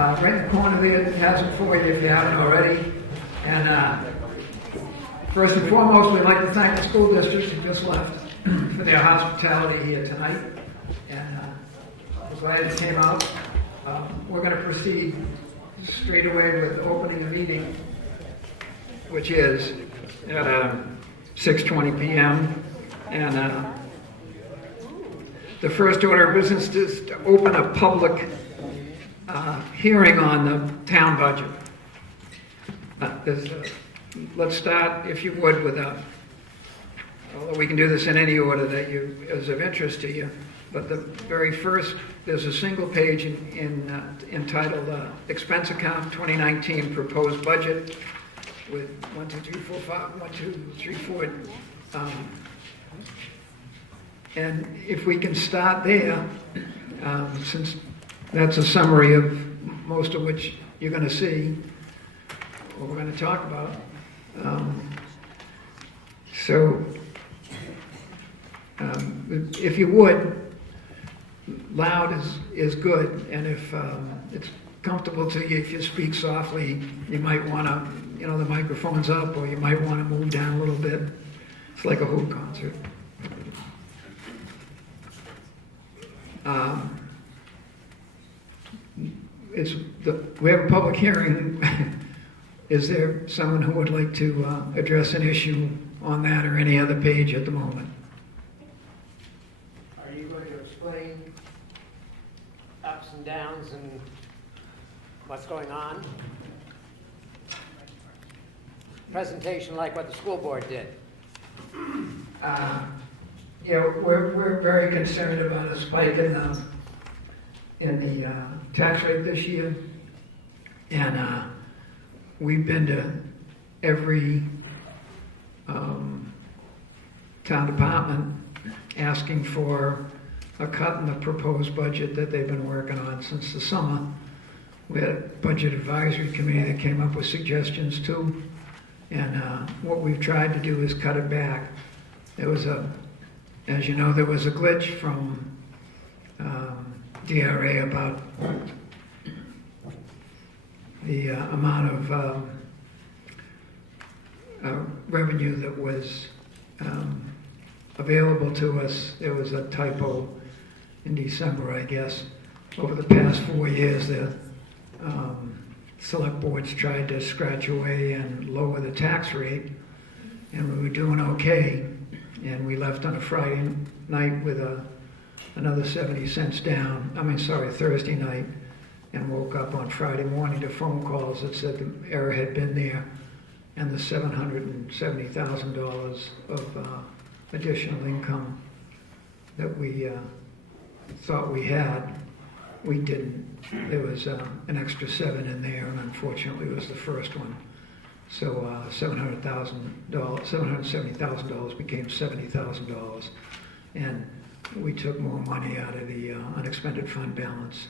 Right in the corner there, it has it for you if you haven't already. And first and foremost, we'd like to thank the school district who just left for their hospitality here tonight. And we're glad you came out. We're going to proceed straight away with opening a meeting, which is at 6:20 p.m. And the first order of business is to open a public hearing on the town budget. Let's start, if you would, with although we can do this in any order that is of interest to you, but the very first, there's a single page entitled Expense Account 2019 Proposed Budget with 1, 2, 3, 4, 5, 1, 2, 3, 4. And if we can start there, since that's a summary of most of which you're going to see, what we're going to talk about. If you would, loud is good, and if it's comfortable to you, if you speak softly, you might want to, the microphone's up, or you might want to move down a little bit. It's like a Who concert. We have a public hearing. Is there someone who would like to address an issue on that or any other page at the moment? Are you going to explain ups and downs and what's going on? Presentation like what the school board did. We're very concerned about a spike in the tax rate this year, and we've been to every town department asking for a cut in the proposed budget that they've been working on since the summer. We had a budget advisory committee that came up with suggestions too, and what we've tried to do is cut it back. As you know, there was a glitch from DRA about the amount of revenue that was available to us. There was a typo in December, I guess. Over the past 4 years, the select boards tried to scratch away and lower the tax rate, and we were doing okay. And we left on a Friday night with another 70 cents down. Thursday night, and woke up on Friday morning to phone calls that said the error had been there, and the $770,000 of additional income that we thought we had, we didn't. There was an extra 7 in there, and unfortunately it was the first one. So $770,000 became $70,000, and we took more money out of the unexpended fund balance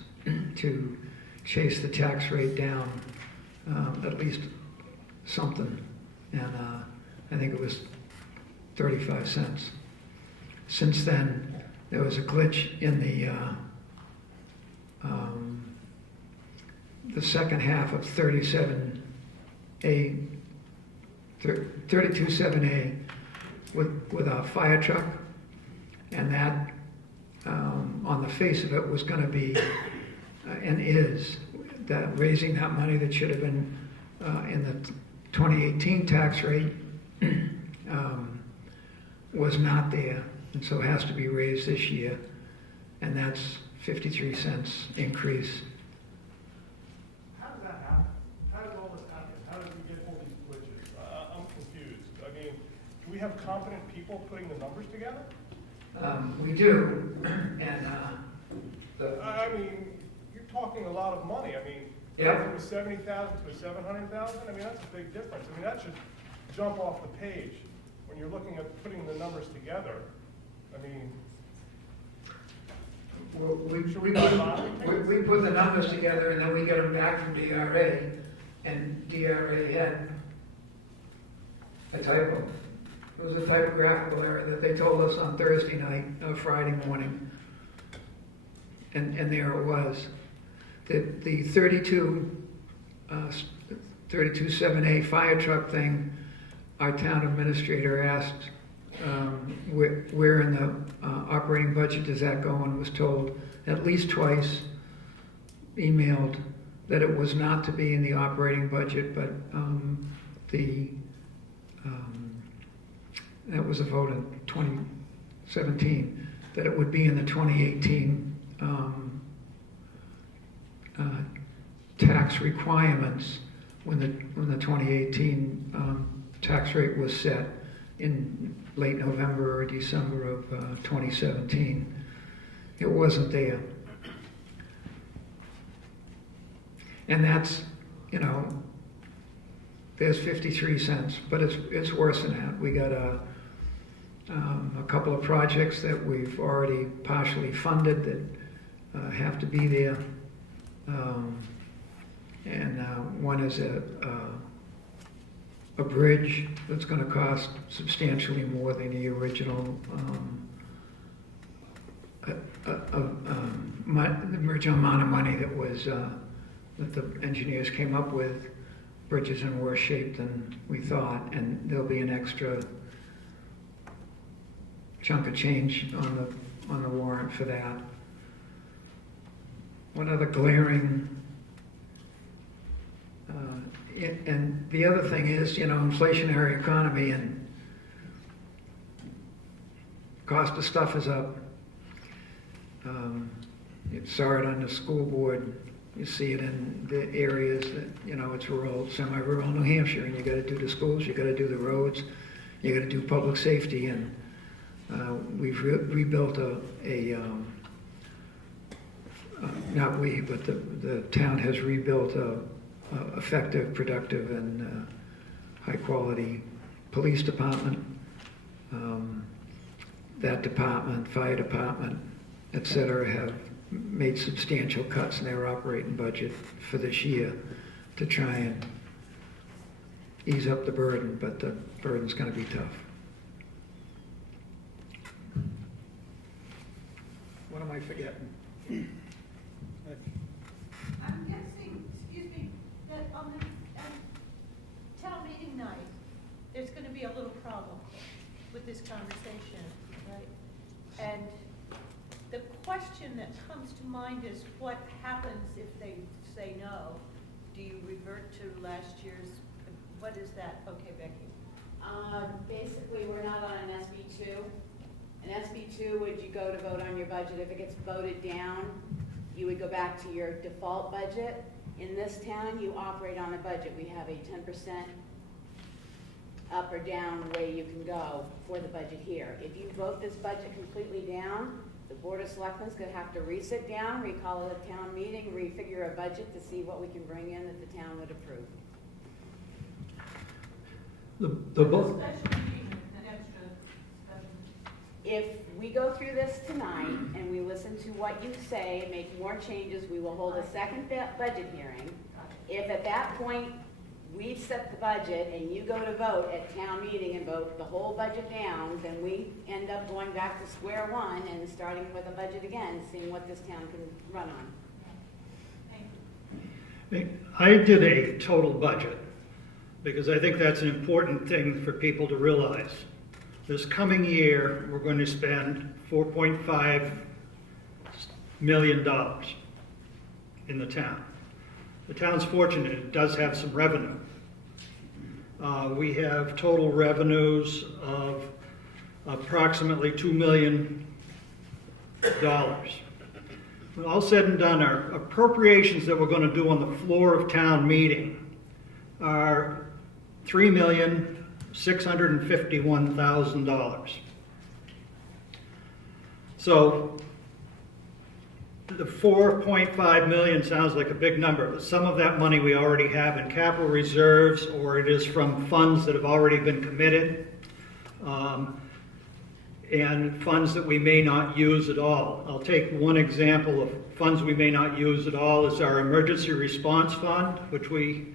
to chase the tax rate down at least something, and I think it was 35 cents. Since then, there was a glitch in the second half of 32.7A with our fire truck, and that on the face of it was going to be and is that raising that money that should have been in the 2018 tax rate was not there, and so it has to be raised this year, and that's 53 cents increase. How does that happen? How does all this happen? How did we get all these glitches? I'm confused. I mean, do we have competent people putting the numbers together? We do, and I mean, you're talking a lot of money. I mean, Yep. from 70,000 to 700,000. I mean, that's a big difference. I mean, that should jump off the page when you're looking at putting the numbers together. I mean, we put the numbers together, and then we get them back from DRA, and DRA had a typo. It was a typographical error that they told us on Thursday night, Friday morning, and there it was. the 32.7A fire truck thing, our town administrator asked, where in the operating budget does that go, and was told at least twice, emailed, that it was not to be in the operating budget, but that was a vote in 2017, that it would be in the 2018 tax requirements when the 2018 tax rate was set in late November or December of 2017. It wasn't there. And that's, there's 53 cents, but it's worse than that. We got a couple of projects that we've already partially funded that have to be there. One is a bridge that's going to cost substantially more than the original the original amount of money that was that the engineers came up with. Bridge is in worse shape than we thought, and there'll be an extra chunk of change on the warrant for that. One other glaring, and the other thing is, inflationary economy and cost of stuff is up. You saw it on the school board. You see it in the areas that, it's rural, semi-rural New Hampshire, and you got to do the schools, you got to do the roads, you got to do public safety, and we've rebuilt not we, but the town has rebuilt a effective, productive, and high-quality police department. That department, fire department, et cetera, have made substantial cuts in their operating budget for this year to try and ease up the burden, but the burden's going to be tough. What am I forgetting? I'm guessing, excuse me, that on the town meeting night, there's going to be a little problem with this conversation, right? And the question that comes to mind is what happens if they say no? Do you revert to last year's, what is that? Okay, Becky. Basically, we're not on an SB2. An SB2 would you go to vote on your budget. If it gets voted down, you would go back to your default budget. In this town, you operate on a budget. We have a 10% up or down way you can go for the budget here. If you vote this budget completely down, the Board of Selectmen is going to have to re-sit down, recall a town meeting, refigure a budget to see what we can bring in that the town would approve. Special meeting, an extra special. If we go through this tonight and we listen to what you say, make more changes, we will hold a second budget hearing. If at that point we set the budget and you go to vote at town meeting and vote the whole budget down, then we end up going back to square one and starting with a budget again, seeing what this town can run on. Thank you. I did a total budget because I think that's an important thing for people to realize. This coming year, we're going to spend $4.5 million in the town. The town's fortunate, it does have some revenue. We have total revenues of approximately $2 million. When all said and done, our appropriations that we're going to do on the floor of town meeting are $3,651,000. So the 4.5 million sounds like a big number, but some of that money we already have in capital reserves, or it is from funds that have already been committed, and funds that we may not use at all. I'll take one example of funds we may not use at all is our emergency response fund, which we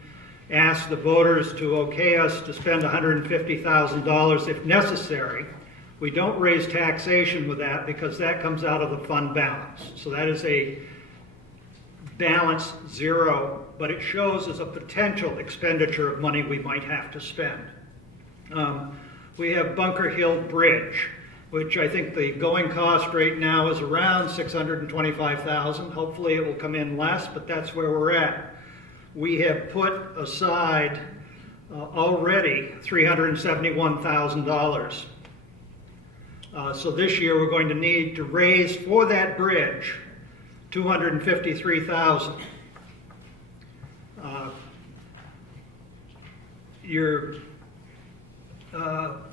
asked the voters to okay us to spend $150,000 if necessary. We don't raise taxation with that because that comes out of the fund balance. So that is a balance zero, but it shows as a potential expenditure of money we might have to spend. We have Bunker Hill Bridge, which I think the going cost right now is around $625,000. Hopefully it will come in less, but that's where we're at. We have put aside already $371,000. So this year we're going to need to raise for that bridge $253,000.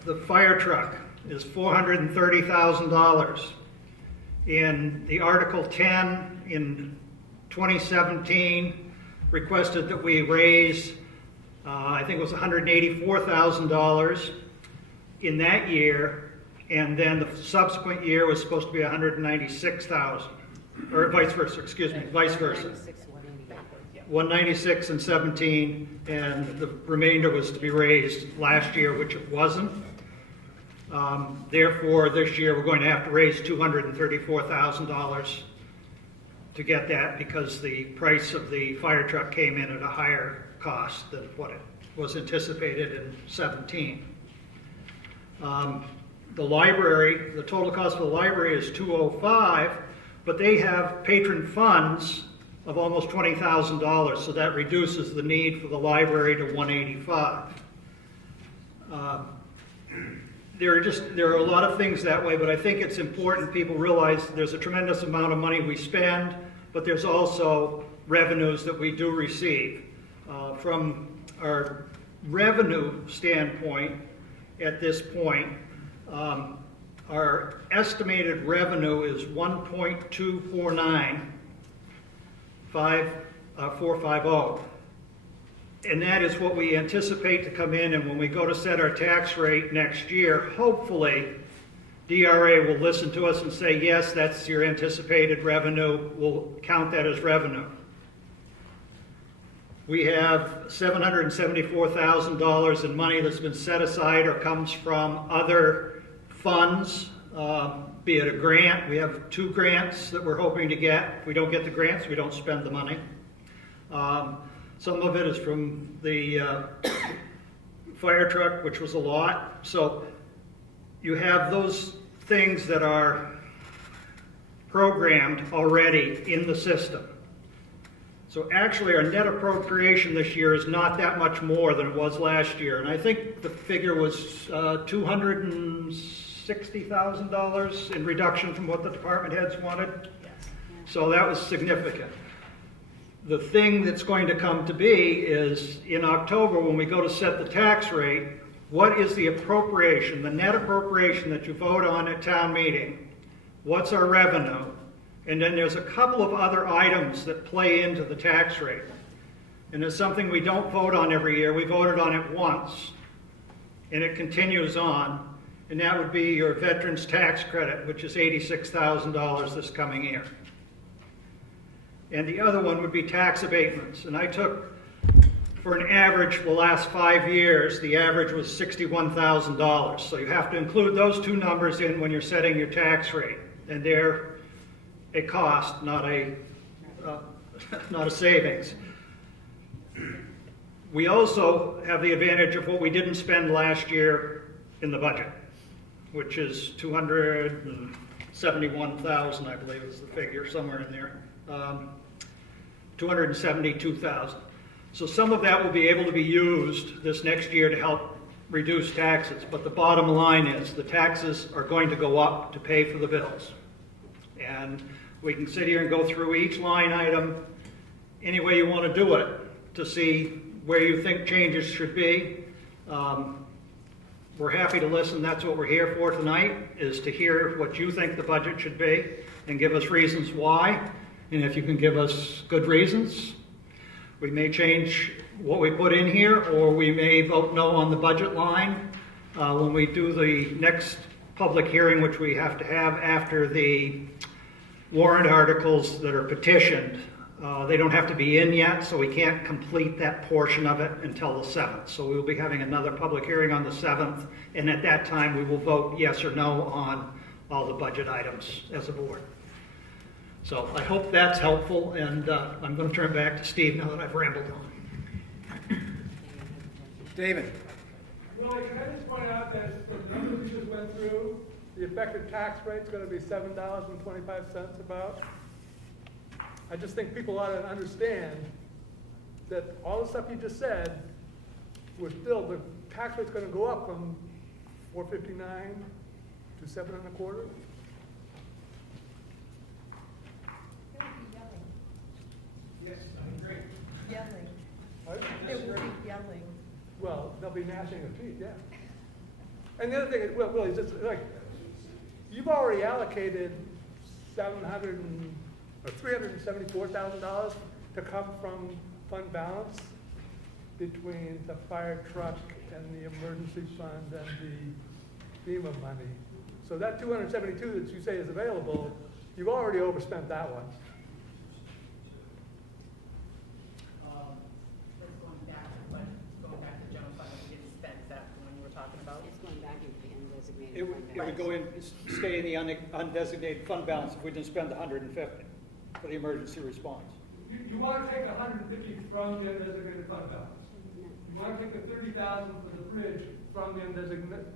The fire truck is $430,000. In the Article 10 in 2017 requested that we raise, I think it was $184,000 in that year, and then the subsequent year was supposed to be $196,000, or vice versa, excuse me, vice versa. 196 in 17, and the remainder was to be raised last year, which it wasn't. Therefore, this year we're going to have to raise $234,000 to get that, because the price of the fire truck came in at a higher cost than what it was anticipated in 17. The library, the total cost of the library is $205,000, but they have patron funds of almost $20,000, so that reduces the need for the library to $185,000. There are a lot of things that way, but I think it's important people realize there's a tremendous amount of money we spend, but there's also revenues that we do receive. From our revenue standpoint, at this point, our estimated revenue is $1.249450, and that is what we anticipate to come in. And when we go to set our tax rate next year, hopefully DRA will listen to us and say, yes, that's your anticipated revenue, we'll count that as revenue. We have $774,000 in money that's been set aside or comes from other funds, be it a grant. We have 2 grants that we're hoping to get. If we don't get the grants, we don't spend the money. Some of it is from the fire truck, which was a lot. So you have those things that are programmed already in the system. So actually our net appropriation this year is not that much more than it was last year. And I think the figure was $260,000 in reduction from what the department heads wanted. So that was significant. The thing that's going to come to be is in October, when we go to set the tax rate, what is the appropriation, the net appropriation that you vote on at town meeting? What's our revenue? And then there's a couple of other items that play into the tax rate. And it's something we don't vote on every year. We voted on it once, and it continues on. And that would be your veterans tax credit, which is $86,000 this coming year. And the other one would be tax abatements. And I took, for an average for the last 5 years, the average was $61,000. So you have to include those 2 numbers in when you're setting your tax rate. And they're a cost, not a savings. We also have the advantage of what we didn't spend last year in the budget, which is $271,000, I believe is the figure, somewhere in there. $272,000. So some of that will be able to be used this next year to help reduce taxes, but the bottom line is the taxes are going to go up to pay for the bills. And we can sit here and go through each line item any way you want to do it to see where you think changes should be. We're happy to listen. That's what we're here for tonight, is to hear what you think the budget should be and give us reasons why. And if you can give us good reasons, we may change what we put in here, or we may vote no on the budget line when we do the next public hearing, which we have to have after the warrant articles that are petitioned. They don't have to be in yet, so we can't complete that portion of it until the 7th. So we will be having another public hearing on the 7th, and at that time we will vote yes or no on all the budget items as a board. So I hope that's helpful, and I'm going to turn back to Steve now that I've rambled on. David? Willie, can I just point out that the numbers you just went through, the effective tax rate's gonna be $7.25 about. I just think people ought to understand that all the stuff you just said, the tax rate's gonna go up from 4.59 to 7.25. Yes, I agree. Yelling. It will be yelling. Well, they'll be gnashing of teeth, yeah. And the other thing is, Willie, it's just like, you've already allocated $374,000 to come from fund balance between the fire truck and the emergency fund and the FEMA money. So that 272 that you say is available, you've already overspent that one. Going back to general fund, we didn't spend that when you were talking about. It's going back into the undesignated It fund would go in, stay in the undesignated fund balance if we didn't spend the 150 for the emergency response. You want to take 150 from the undesignated fund balance. You want to take the 30,000 for the bridge from the undesignated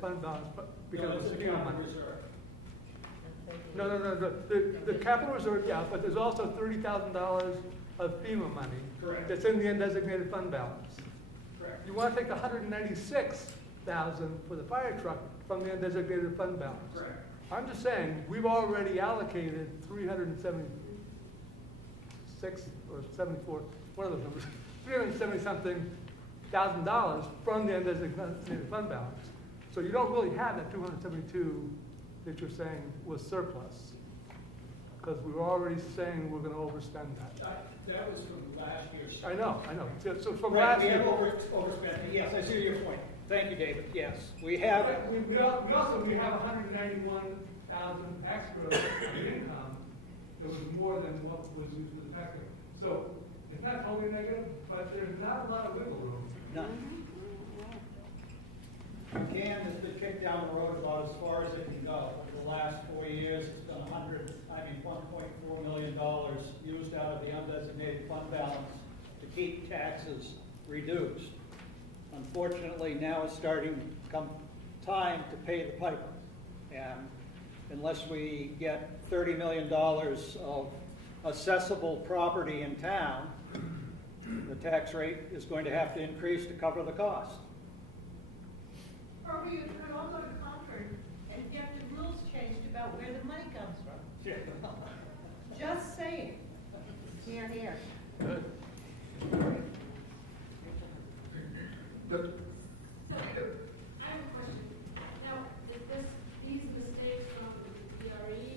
fund balance, but because of the FEMA money. No. The capital reserve, yeah, but there's also $30,000 of FEMA money. Correct. That's in the undesignated fund balance. Correct. You want to take the 196,000 for the fire truck from the undesignated fund balance. Correct. I'm just saying, we've already allocated 376 or 74, one of those numbers, 370-something $1,000 from the undesignated fund balance. So you don't really have that 272 that you're saying was surplus, because we were already saying we're going to overspend that. That was from last year's. I know. So from Right, last we have year. overspent. Yes, I see your point. Thank you, David. Yes, we have. We have 191,000 extra income that was more than what was used for the tax rate. So it's not totally negative, but there's not a lot of wiggle room. None. The can has been kicked down the road about as far as it can go. Over the last 4 years, it's been $1.4 million used out of the undesignated fund balance to keep taxes reduced. Unfortunately, now it's starting to come time to pay the piper. And unless we get $30 million of assessable property in town, the tax rate is going to have to increase to cover the cost. Or you could all go to Concord and get the rules changed about where the money comes from. Just saying. Here. Good. But So, I have a question. Now, is these mistakes from the DRA,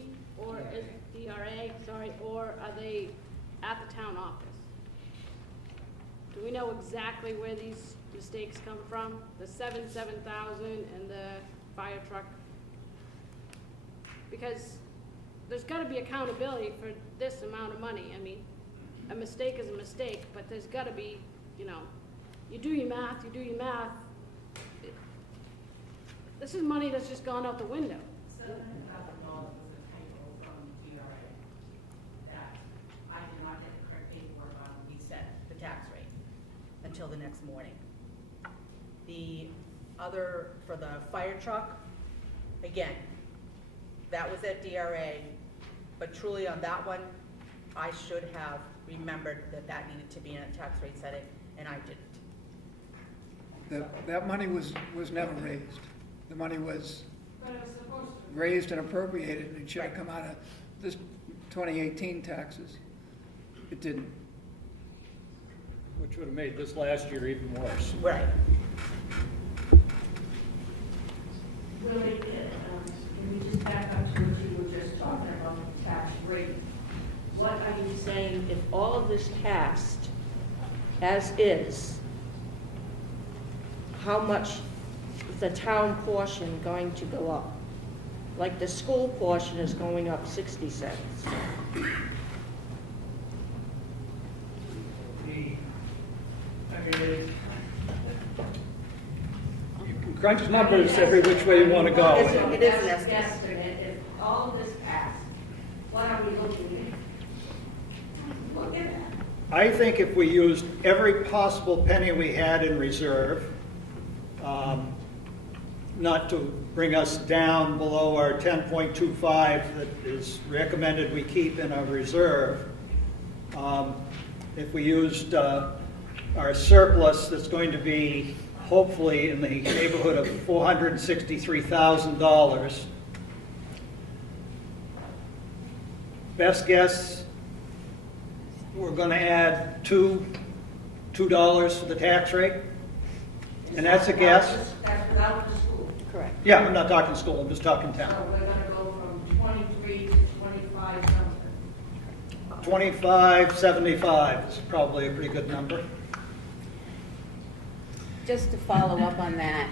or are they at the town office? Do we know exactly where these mistakes come from? The 7,000 and the fire truck? Because there's gotta be accountability for this amount of money. I mean, a mistake is a mistake, but there's gotta be, you do your math. This is money that's just gone out the window. $700,000 was a typo from DRA that I did not get the correct paperwork on when we set the tax rate until the next morning. The other, for the fire truck, again, that was at DRA, but truly on that one, I should have remembered that needed to be in a tax rate setting, and I didn't. that money was never raised. The money was But it was supposed to. raised and appropriated, and it should have come out of this 2018 taxes. It didn't. Which would have made this last year even worse. Right. Willie, can we just back up to what you were just talking about, the tax rate? What are you saying, if all of this passed as is, how much is the town portion going to go up? Like the school portion is going up 60 cents. You can crunch numbers every which way you want to go. It is an estimate. If all of this passed, what I think if we used every possible penny we had in reserve, not to bring us down below our 10.25 that is recommended we keep in our reserve, if we used our surplus that's going to be hopefully in the neighborhood of $463,000, best guess, we're going to add $2 to the tax rate, and that's a guess. That's without the school. Correct. Yeah, I'm not talking school, I'm just talking So town. we're gonna go from 23 to 25 something. 2575 is probably a pretty good number. Just to follow up on that,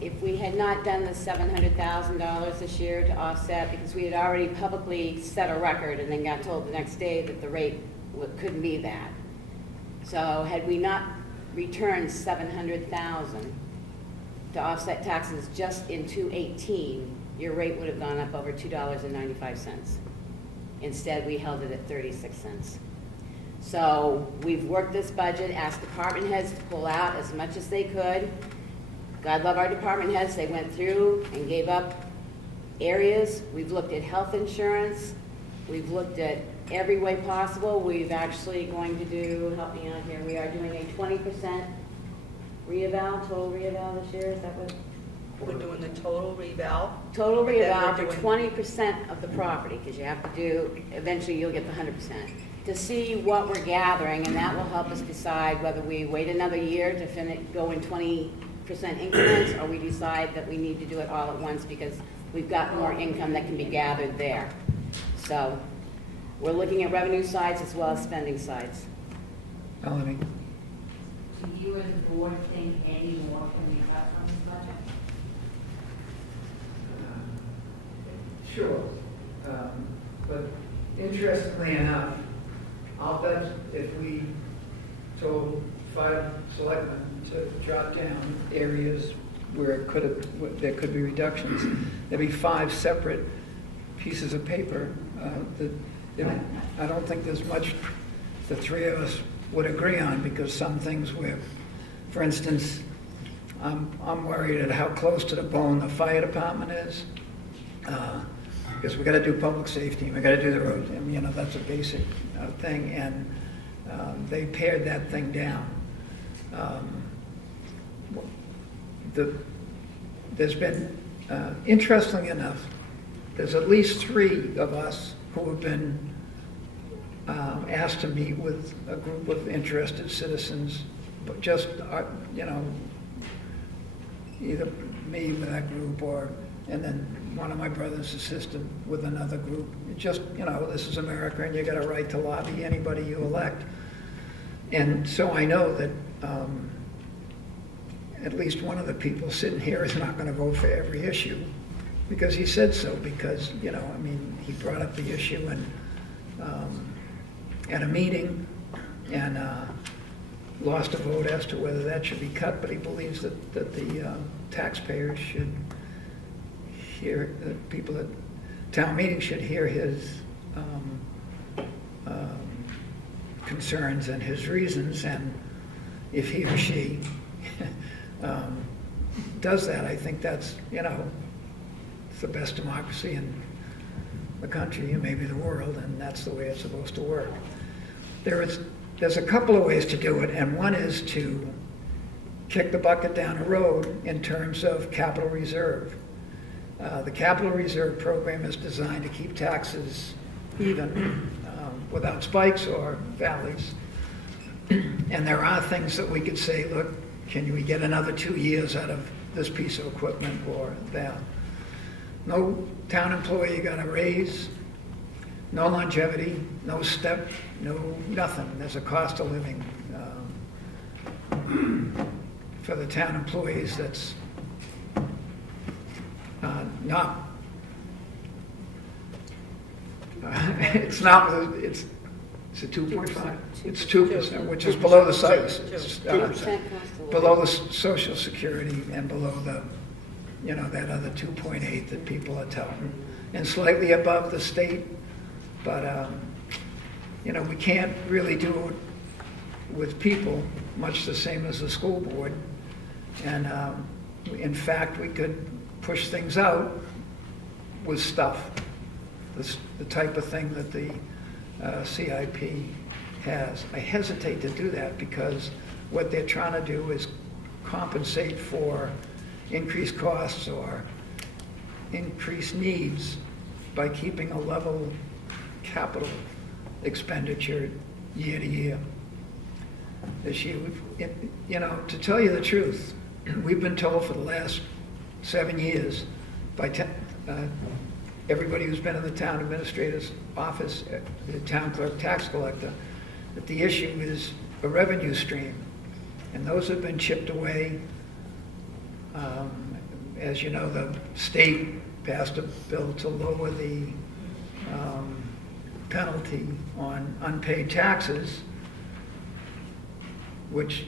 if we had not done the $700,000 this year to offset, because we had already publicly set a record and then got told the next day that the rate couldn't be that. So had we not returned $700,000 to offset taxes just in 2018, your rate would have gone up over $2.95. Instead, we held it at 36 cents. So we've worked this budget, asked department heads to pull out as much as they could. God love our department heads, they went through and gave up areas. We've looked at health insurance. We've looked at every way possible. We've actually going to do, help me out here, we are doing a 20% total reeval this year, is that what? We're doing the total reval. Total And then reeval we're for doing- 20% of the property, because you have to do, eventually you'll get the 100%, to see what we're gathering, and that will help us decide whether we wait another year to go in 20% increments, or we decide that we need to do it all at once because we've got more income that can be gathered there. So we're looking at revenue sides as well as spending sides. Melanie? Do you as a board think any more can be cut from this budget? Sure. But interestingly enough, I'll bet if we told 5 selectmen to jot down areas where there could be reductions, there'd be 5 separate pieces of paper. I don't think there's much the 3 of us would agree on, because some things where, for instance, I'm worried at how close to the bone the fire department is. Because we got to do public safety, we got to do the roads, and that's a basic thing, and they pared that thing down. There's been, interestingly enough, there's at least 3 of us who have been asked to meet with a group of interested citizens, but just, either me with that group and then one of my brother's assistant with another group. Just, this is America and you got a right to lobby anybody you elect. And so I know that at least one of the people sitting here is not going to vote for every issue because he said so, because, he brought up the issue and at a meeting and lost a vote as to whether that should be cut, but he believes that the taxpayers should hear, the people at town meeting should hear his concerns and his reasons, and if he or she does that, I think that's, it's the best democracy in the country and maybe the world, and that's the way it's supposed to work. There's a couple of ways to do it, and one is to kick the bucket down the road in terms of capital reserve. The capital reserve program is designed to keep taxes even without spikes or valleys. And there are things that we could say, look, can we get another 2 years out of this piece of equipment or that? No town employee got a raise, no longevity, no step, no nothing. There's a cost of living for the town employees that's not. It's not. It's a 2.5. It's 2%, which is below the size. It's below the Social Security and below the, that other 2.8 that people are telling, and slightly above the state. But we can't really do with people, much the same as the school board. And in fact, we could push things out with stuff, the type of thing that the CIP has. I hesitate to do that because what they're trying to do is compensate for increased costs or increased needs by keeping a level capital expenditure year to year. This year, to tell you the truth, we've been told for the last 7 years by everybody who's been in the town administrator's office, the town clerk, tax collector, that the issue is a revenue stream. And those have been chipped away. As you know, the state passed a bill to lower the penalty on unpaid taxes, which,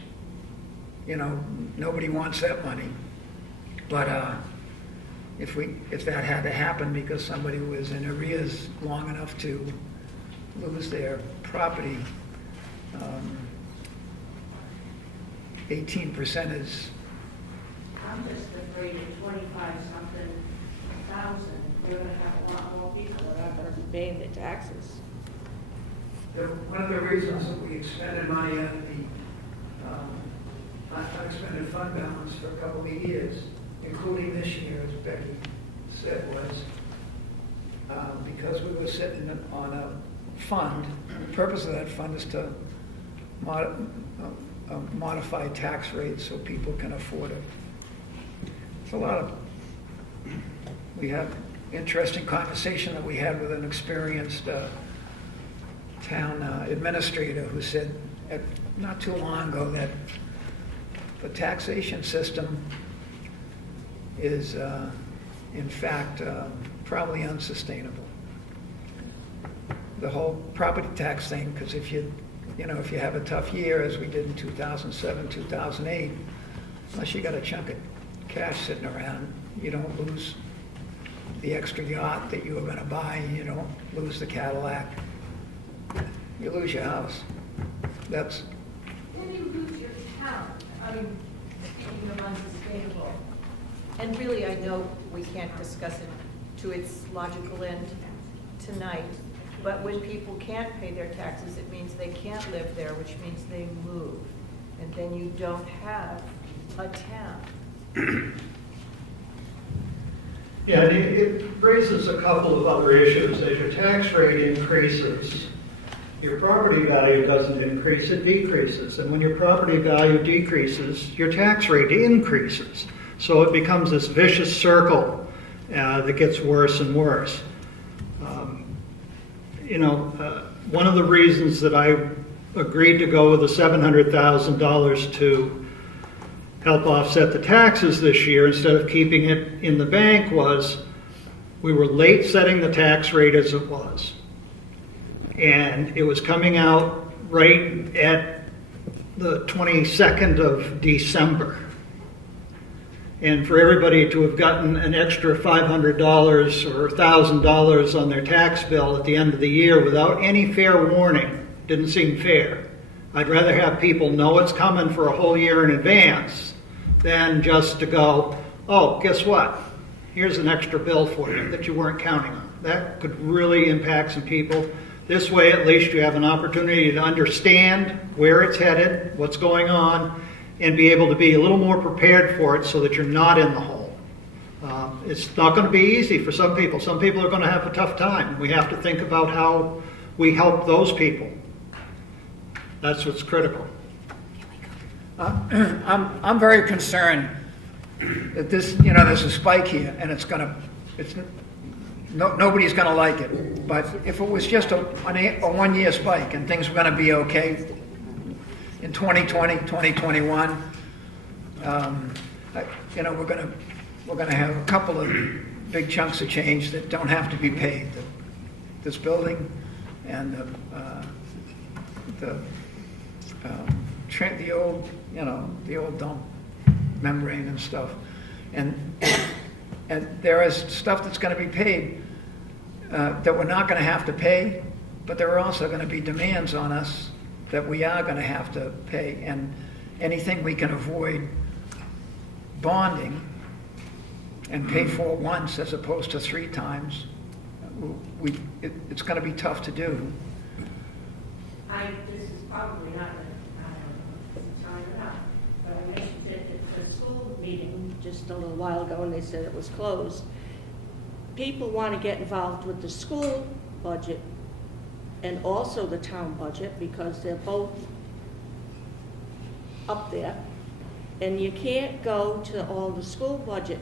nobody wants that money. But if that had to happen because somebody was in arrears long enough to lose their property, 18% is. I'm just afraid of 25-something thousand, we're gonna have a lot more people that aren't gonna be paying their taxes. One of the reasons that we expended money out of the unexpended fund balance for a couple of years, including this year, as Becky said, was because we were sitting on a fund. The purpose of that fund is to modify tax rates so people can afford it. It's a lot of, we had interesting conversation that we had with an experienced town administrator who said not too long ago that the taxation system is in fact probably unsustainable. The whole property tax thing, because if you have a tough year as we did in 2007, 2008, unless you got a chunk of cash sitting around, you don't lose the extra yacht that you were going to buy, you don't lose the Cadillac, you lose your house. That's. Then you lose your town. I mean, speaking of unsustainable. And really, I know we can't discuss it to its logical end tonight, but when people can't pay their taxes, it means they can't live there, which means they move. And then you don't have a town. Yeah, and it raises a couple of other issues. As your tax rate increases, your property value doesn't increase, it decreases. And when your property value decreases, your tax rate increases. So it becomes this vicious circle that gets worse and worse. One of the reasons that I agreed to go with the $700,000 to help offset the taxes this year instead of keeping it in the bank was we were late setting the tax rate as it was. And it was coming out right at the 22nd of December. And for everybody to have gotten an extra $500 or $1,000 on their tax bill at the end of the year without any fair warning didn't seem fair. I'd rather have people know it's coming for a whole year in advance than just to go, oh, guess what? Here's an extra bill for you that you weren't counting on. That could really impact some people. This way, at least you have an opportunity to understand where it's headed, what's going on, and be able to be a little more prepared for it so that you're not in the hole. It's not going to be easy for some people. Some people are going to have a tough time. We have to think about how we help those people. That's what's critical. I'm very concerned that there's a spike here, and nobody's going to like it. But if it was just a 1-year spike and things were going to be okay in 2020, 2021, we're going to have a couple of big chunks of change that don't have to be paid. This building and the old dump membrane and stuff, and there is stuff that's going to be paid that we're not going to have to pay, but there are also going to be demands on us that we are gonna have to pay, and anything we can avoid bonding and pay for once as opposed to 3 times, it's gonna be tough to do. This is probably not, I don't know, it's time or not, but I mentioned it at the school meeting just a little while ago, and they said it was closed. People want to get involved with the school budget and also the town budget, because they're both up there. And you can't go to all the school budget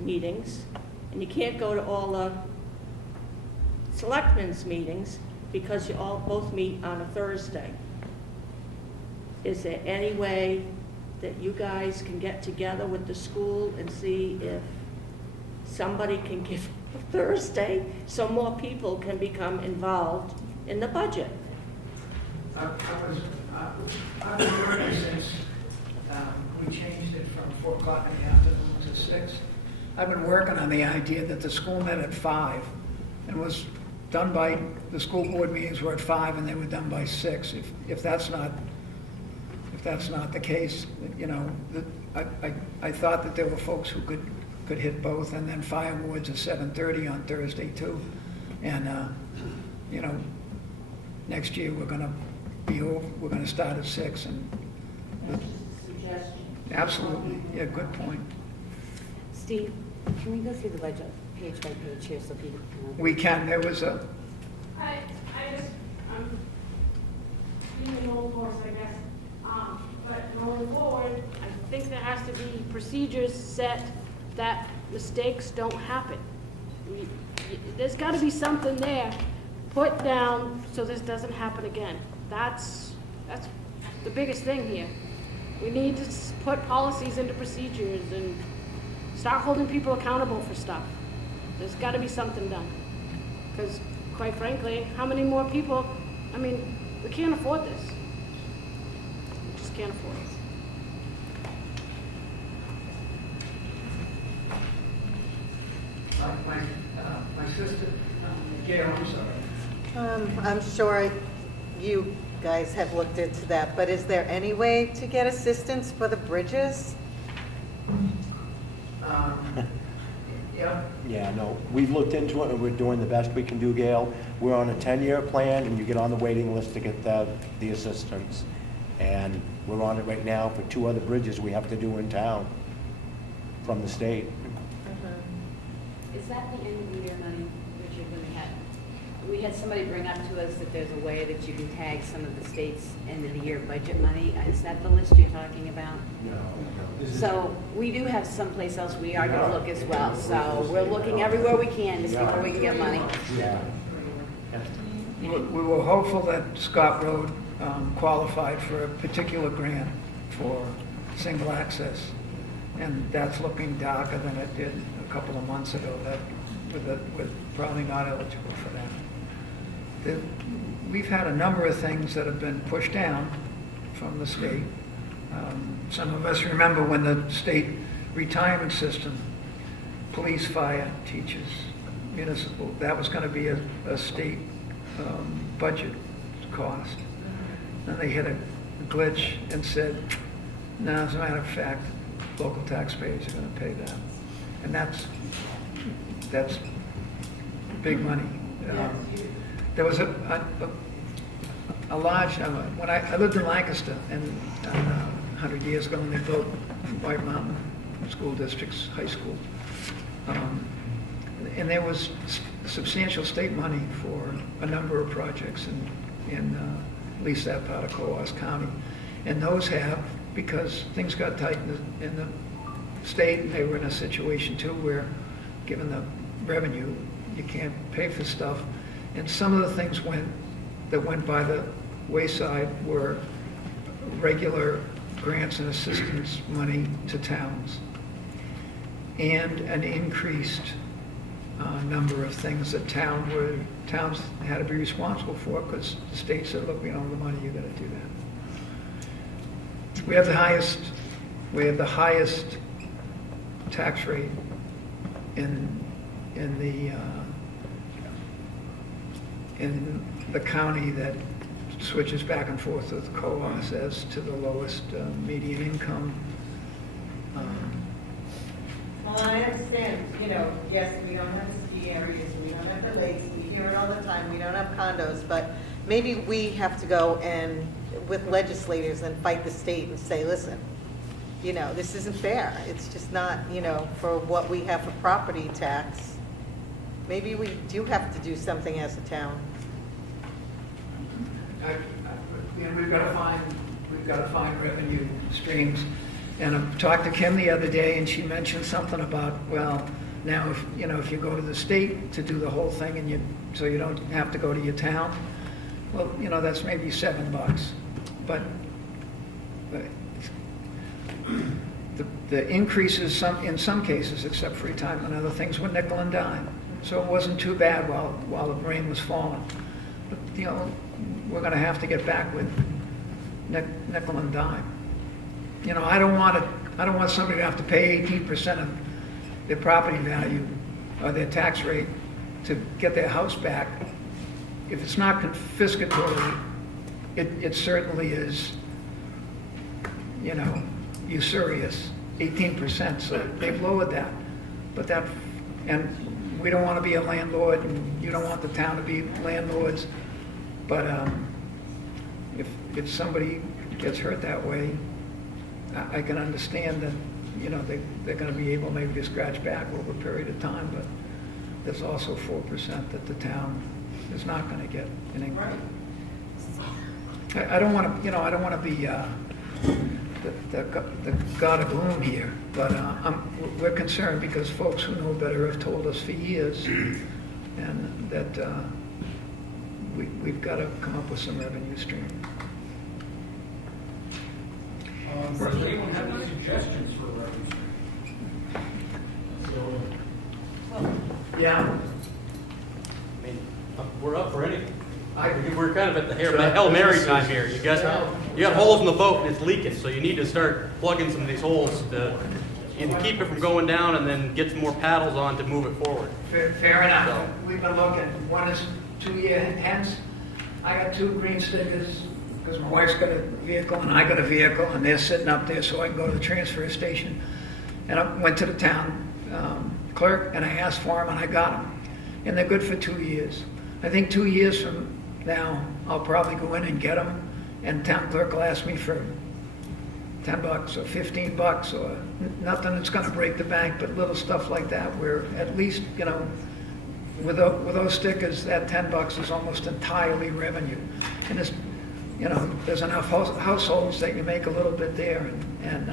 meetings, and you can't go to all the selectmen's meetings, because you all both meet on a Thursday. Is there any way that you guys can get together with the school and see if somebody can give a Thursday so more people can become involved in the budget? I've been working since we changed it from 4 o'clock in the afternoon to 6. I've been working on the idea that the school met at 5 and was done by, the school board meetings were at 5 and they were done by 6. If that's not the case, you know, I thought that there were folks who could hit both, and then fireworks at 7:30 on Thursday too. And you know, next year we're gonna start at 6, and Suggestion. absolutely, yeah, good point. Steve, can we go through the budget page by page here so people can? We can, there was a, I'm being an old horse, I guess. But going forward, I think there has to be procedures set that mistakes don't happen. There's gotta be something there put down so this doesn't happen again. That's the biggest thing here. We need to put policies into procedures and start holding people accountable for stuff. There's gotta be something done. Because quite frankly, how many more people, I mean, we can't afford this. We just can't afford it. my sister, Gail, I'm sorry. I'm sure you guys have looked into that, but is there any way to get assistance for the bridges? Yeah. Yeah, no, we've looked into it and we're doing the best we can do, Gail. We're on a 10-year plan and you get on the waiting list to get the assistance. And we're on it right now for 2 other bridges we have to do in town from the state. Is that the end of the year money, Richard, when we had somebody bring up to us that there's a way that you can tag some of the state's end of the year budget money? Is that the list you're talking about? No. So we do have someplace else we are gonna look as well, so we're looking everywhere we can to see where we can get money. Yeah. We were hopeful that Scott Road qualified for a particular grant for single access, and that's looking darker than it did a couple of months ago. That with probably not eligible for that. We've had a number of things that have been pushed down from the state. Some of us remember when the state retirement system, police, fire, teachers, municipal, that was going to be a state budget cost. And they hit a glitch and said, no, as a matter of fact, local taxpayers are going to pay that. And that's big money. There was a large, when I lived in Lancaster, and 100 years ago when they built White Mountain School District's high school. And there was substantial state money for a number of projects in at least that part of Coas County. And those have, because things got tight in the state, and they were in a situation too where, given the revenue, you can't pay for stuff. And some of the things that went by the wayside were regular grants and assistance money to towns, and an increased number of things that towns had to be responsible for, because the state said, look, we don't have the money, you got to do that. We have the highest tax rate in the county that switches back and forth with co-ops as to the lowest median income. Well, I understand, yes, we don't have ski areas, we don't have the lakes, we hear it all the time, we don't have condos, but maybe we have to go and, with legislators, and fight the state and say, listen, this isn't fair. It's just not, for what we have for property tax. Maybe we do have to do something as a town. We've got to find revenue streams. And I talked to Kim the other day, and she mentioned something about, well, now if you go to the state to do the whole thing, and so you don't have to go to your town, well, that's maybe $7. But the increases in some cases, except for retirement and other things, were nickel and dime. So it wasn't too bad while the rain was falling. But we're going to have to get back with nickel and dime. I don't want somebody to have to pay 18% of their property value or their tax rate to get their house back. If it's not confiscatory, it certainly is, usurious, 18%. So they've lowered that. But and we don't want to be a landlord, and you don't want the town to be landlords. But if somebody gets hurt that way, I can understand that, they're going to be able maybe to scratch back over a period of time, but there's also 4% that the town is not going to get an increase. I don't want to be the god of gloom here, but we're concerned because folks who know better have told us for years, and that we've got to come up with some revenue stream. Does anyone have any suggestions for a revenue stream? Yeah. I mean, we're up for anything. We're kind of at the Hail Mary time here. You got holes in the boat and it's leaking, so you need to start plugging some of these holes to either keep it from going down and then get some more paddles on to move it forward. Fair enough. We've been looking. One is 2 year hence. I got 2 green stickers because my wife's got a vehicle and I got a vehicle, and they're sitting up there so I can go to the transfer station. And I went to the town clerk and I asked for them and I got them. And they're good for 2 years. I think 2 years from now, I'll probably go in and get them, and town clerk will ask me for $10 or $15 or nothing that's going to break the bank, but little stuff like that where at least, with those stickers, that $10 is almost entirely revenue. And it's, there's enough households that you make a little bit there, and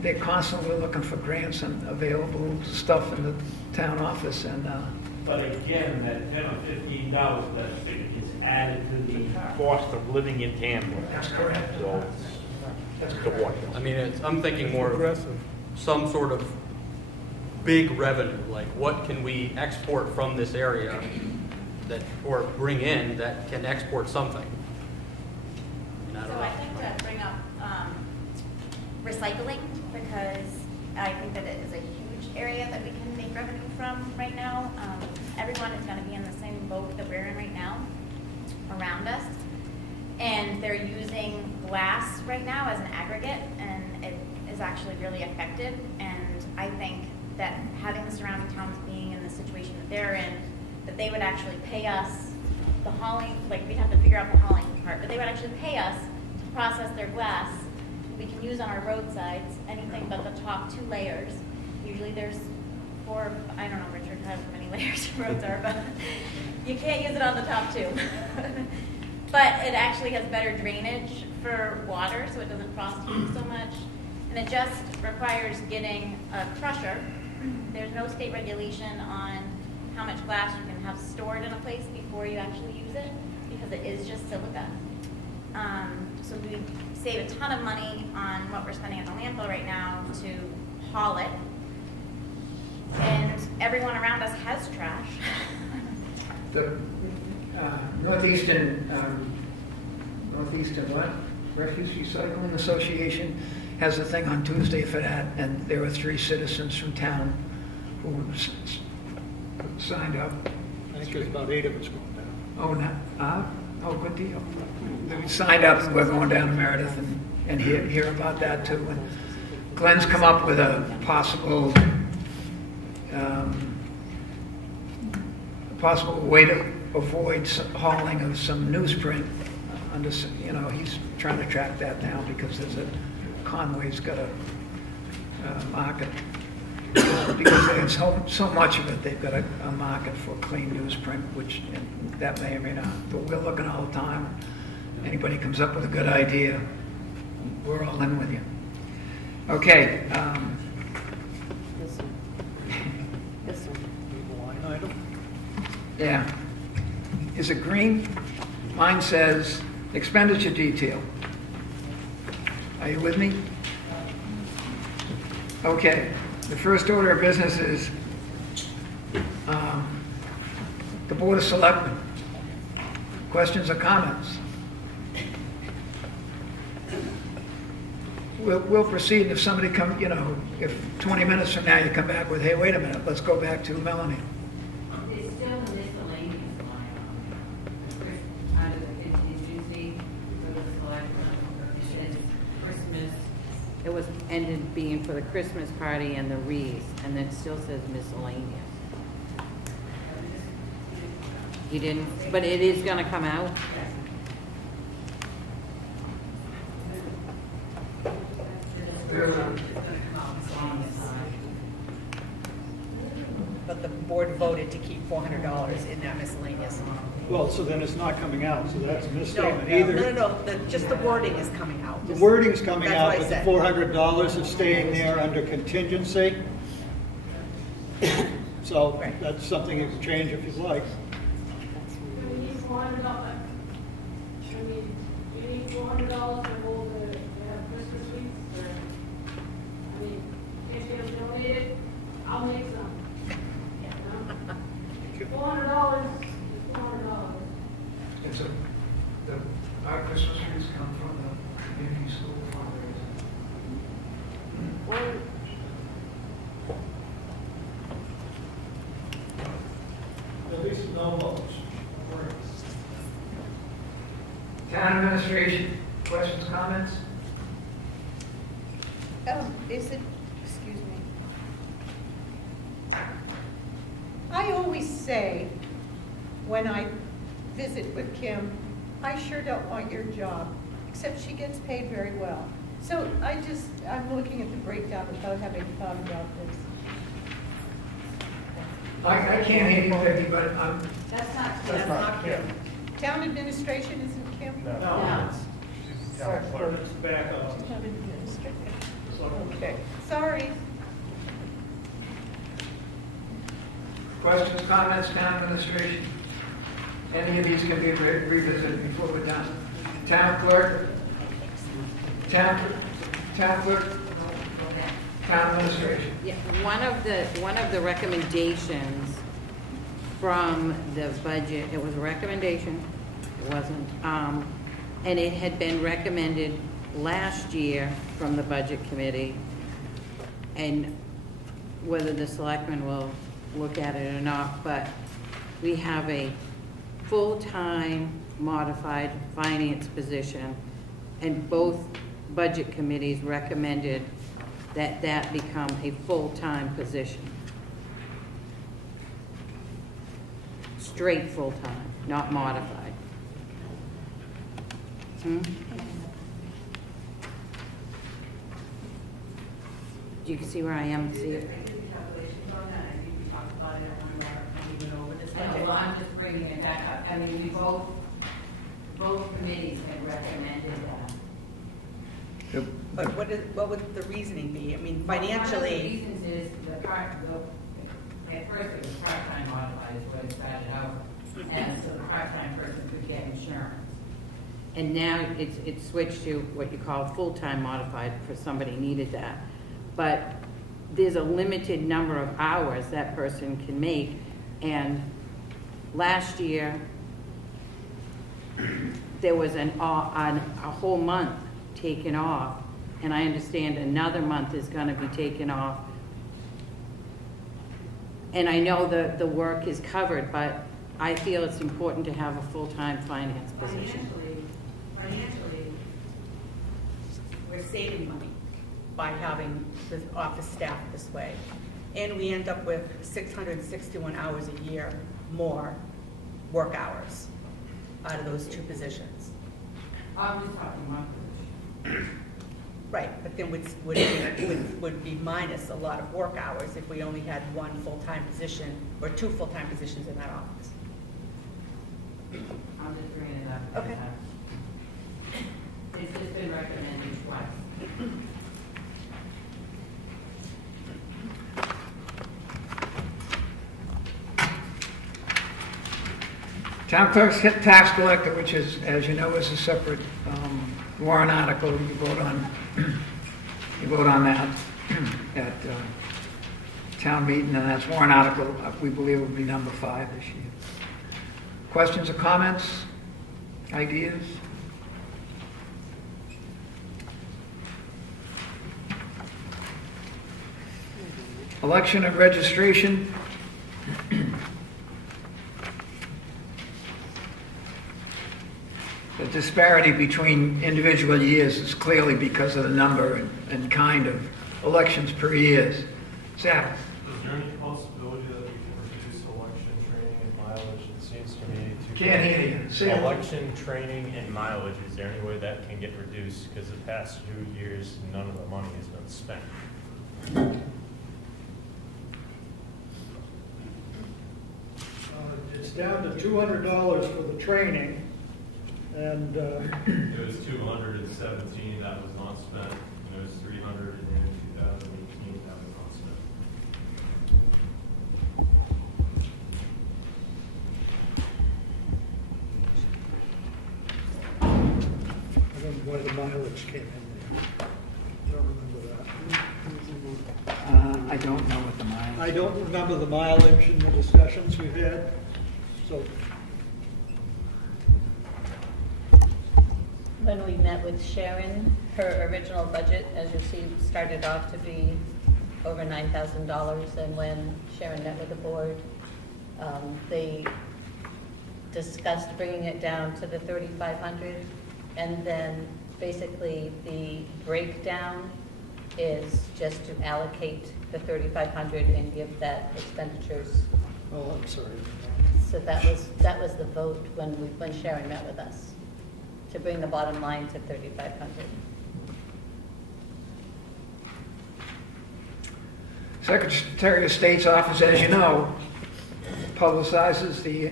they're constantly looking for grants and available stuff in the town office. And But again, that $10 or $15 that sticker gets added to the cost of living in Tamworth. That's correct. So that's the watch. I mean, I'm thinking more of some sort of big revenue, like what can we export from this area or bring in that can export something? I think to bring up recycling, because I think that it is a huge area that we can make revenue from right now. Everyone is going to be in the same boat that we're in right now around us, and they're using glass right now as an aggregate, and it is actually really effective. And I think that having the surrounding towns being in the situation that they're in, that they would actually pay us the hauling, like we'd have to figure out the hauling part, but they would actually pay us to process their glass. We can use on our roadsides anything but the top 2 layers. Usually there's 4, I don't know, Richard, how many layers roads are, but you can't use it on the top 2. But it actually has better drainage for water, so it doesn't frost you so much. And it just requires getting a crusher. There's no state regulation on how much glass you can have stored in a place before you actually use it, because it is just silica. So we save a ton of money on what we're spending at the landfill right now to haul it. And everyone around us has trash. The Northeastern what? Refuse Recycling Association has a thing on Tuesday for that, and there were 3 citizens from town who signed up. I think there's about 8 of us going down. Oh, Oh, good deal. We signed up and we're going down to Meredith and hear about that too. And Glenn's come up with a possible way to avoid hauling of some newsprint. He's trying to track that down because Conway's got a market. Because they have so much of it, they've got a market for clean newsprint, which that may or may not. But we're looking all the time. Anybody comes up with a good idea, we're all in with you. Okay. Yeah. Is it green? Mine says expenditure detail. Are you with me? Okay. The first order of business is the Board of Selectmen. Questions or comments? We'll proceed if somebody if 20 minutes from now you come back with, hey, wait a minute, let's go back to Melanie. It's still a miscellaneous line under the contingency for the selectmen. It's Christmas. It was ended being for the Christmas party and the wreaths, and then it still says miscellaneous. You didn't, but it is gonna come out? But the board voted to keep $400 in that miscellaneous line. Well, so then it's not coming out, so that's a No, misstatement no, either. no, just the wording is coming out. The wording's coming That's out, what I but the said. $400 is staying there under contingency. So that's something you can change if you'd like. We need $400. I mean, you need $400 to hold the Christmas wreaths, or, I mean, if you donate it, I'll make some. $400 is $400. It's our Christmas trees come from the community school fundraiser. At least no votes. Town administration, questions, comments? Excuse me. I always say, when I visit with Kim, I sure don't want your job, except she gets paid very well. So I'm looking at the breakdown without having thought about this. I can't hear you, Peggy, but That's not, That's not Kim. Town administration isn't Kim? No. no. She's town clerk. It's back up. Town administrator. Okay, sorry. questions, comments, town administration? Any of these can be revisited before we're done. Town clerk? Town clerk? Town administration? Yeah, one of the recommendations from the budget, it was a recommendation, it wasn't, and it had been recommended last year from the budget committee, and whether the selectmen will look at it or not, but we have a full-time modified finance position, and both budget committees recommended that that become a full-time position. Straight full-time, not modified. Do you see where I am? See it? Well, I'm just bringing it back up. I mean, both committees had recommended that. But what would the reasoning be? I mean, One of the financially, reasons is at first it was part-time modified is what it started out, and so the part-time person could get insurance. And now it's switched to what you call full-time modified for somebody needed that. But there's a limited number of hours that person can make. And last year, there was a whole month taken off. And I understand another month is gonna be taken off. And I know the work is covered, but I feel it's important to have a full-time finance position. Financially, we're saving money by having the office staff this way. And we end up with 661 hours a year more work hours out of those two positions. I'm just talking one position. Right, but then would be minus a lot of work hours if we only had one full-time position or two full-time positions in that office. I'm just bringing it up. Okay. It's just been recommended twice. Town clerk's tax collector, which is, as you know, is a separate warrant article. You vote on that at town meeting, and that's warrant article, we believe, will be number 5 this year. Questions or comments? Ideas? Election and registration. The disparity between individual years is clearly because of the number and kind of elections per year. Zach? Is there any possibility that we can reduce election training and mileage? It seems to me to... Can't hear you. Say it. Election training and mileage, is there any way that can get reduced? Because the past 2 years, none of the money has been spent. It's down to $200 for the training, and It was 217 that was not spent, and it was 300 in 2018 that was not spent. I don't know why the mileage came in there. I don't remember that. I don't know what the mileage. I don't remember the mileage in the discussions we've had, so. When we met with Sharon, her original budget, as you see, started off to be over $9,000. And when Sharon met with the board, they discussed bringing it down to the $3,500. And then basically the breakdown is just to allocate the $3,500 and give that expenditures. Oh, I'm sorry. So that was the vote when Sharon met with us, to bring the bottom line to $3,500. Secretary of State's office, as you know, publicizes the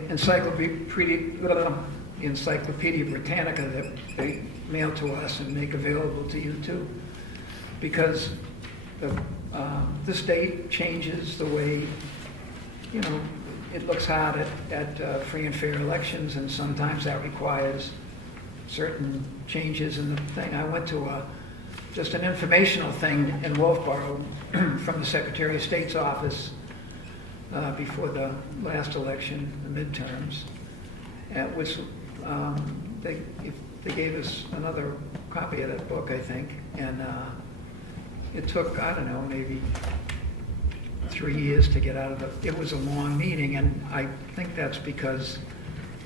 Encyclopedia Britannica that they mail to us and make available to you too, because the state changes the way, you know, it looks hard at free and fair elections, and sometimes that requires certain changes in the thing. I went to just an informational thing in Wolfboro from the Secretary of State's office before the last election, the midterms, at which they gave us another copy of that book, I think, and it took, I don't know, maybe 3 years to get out of it was a long meeting, and I think that's because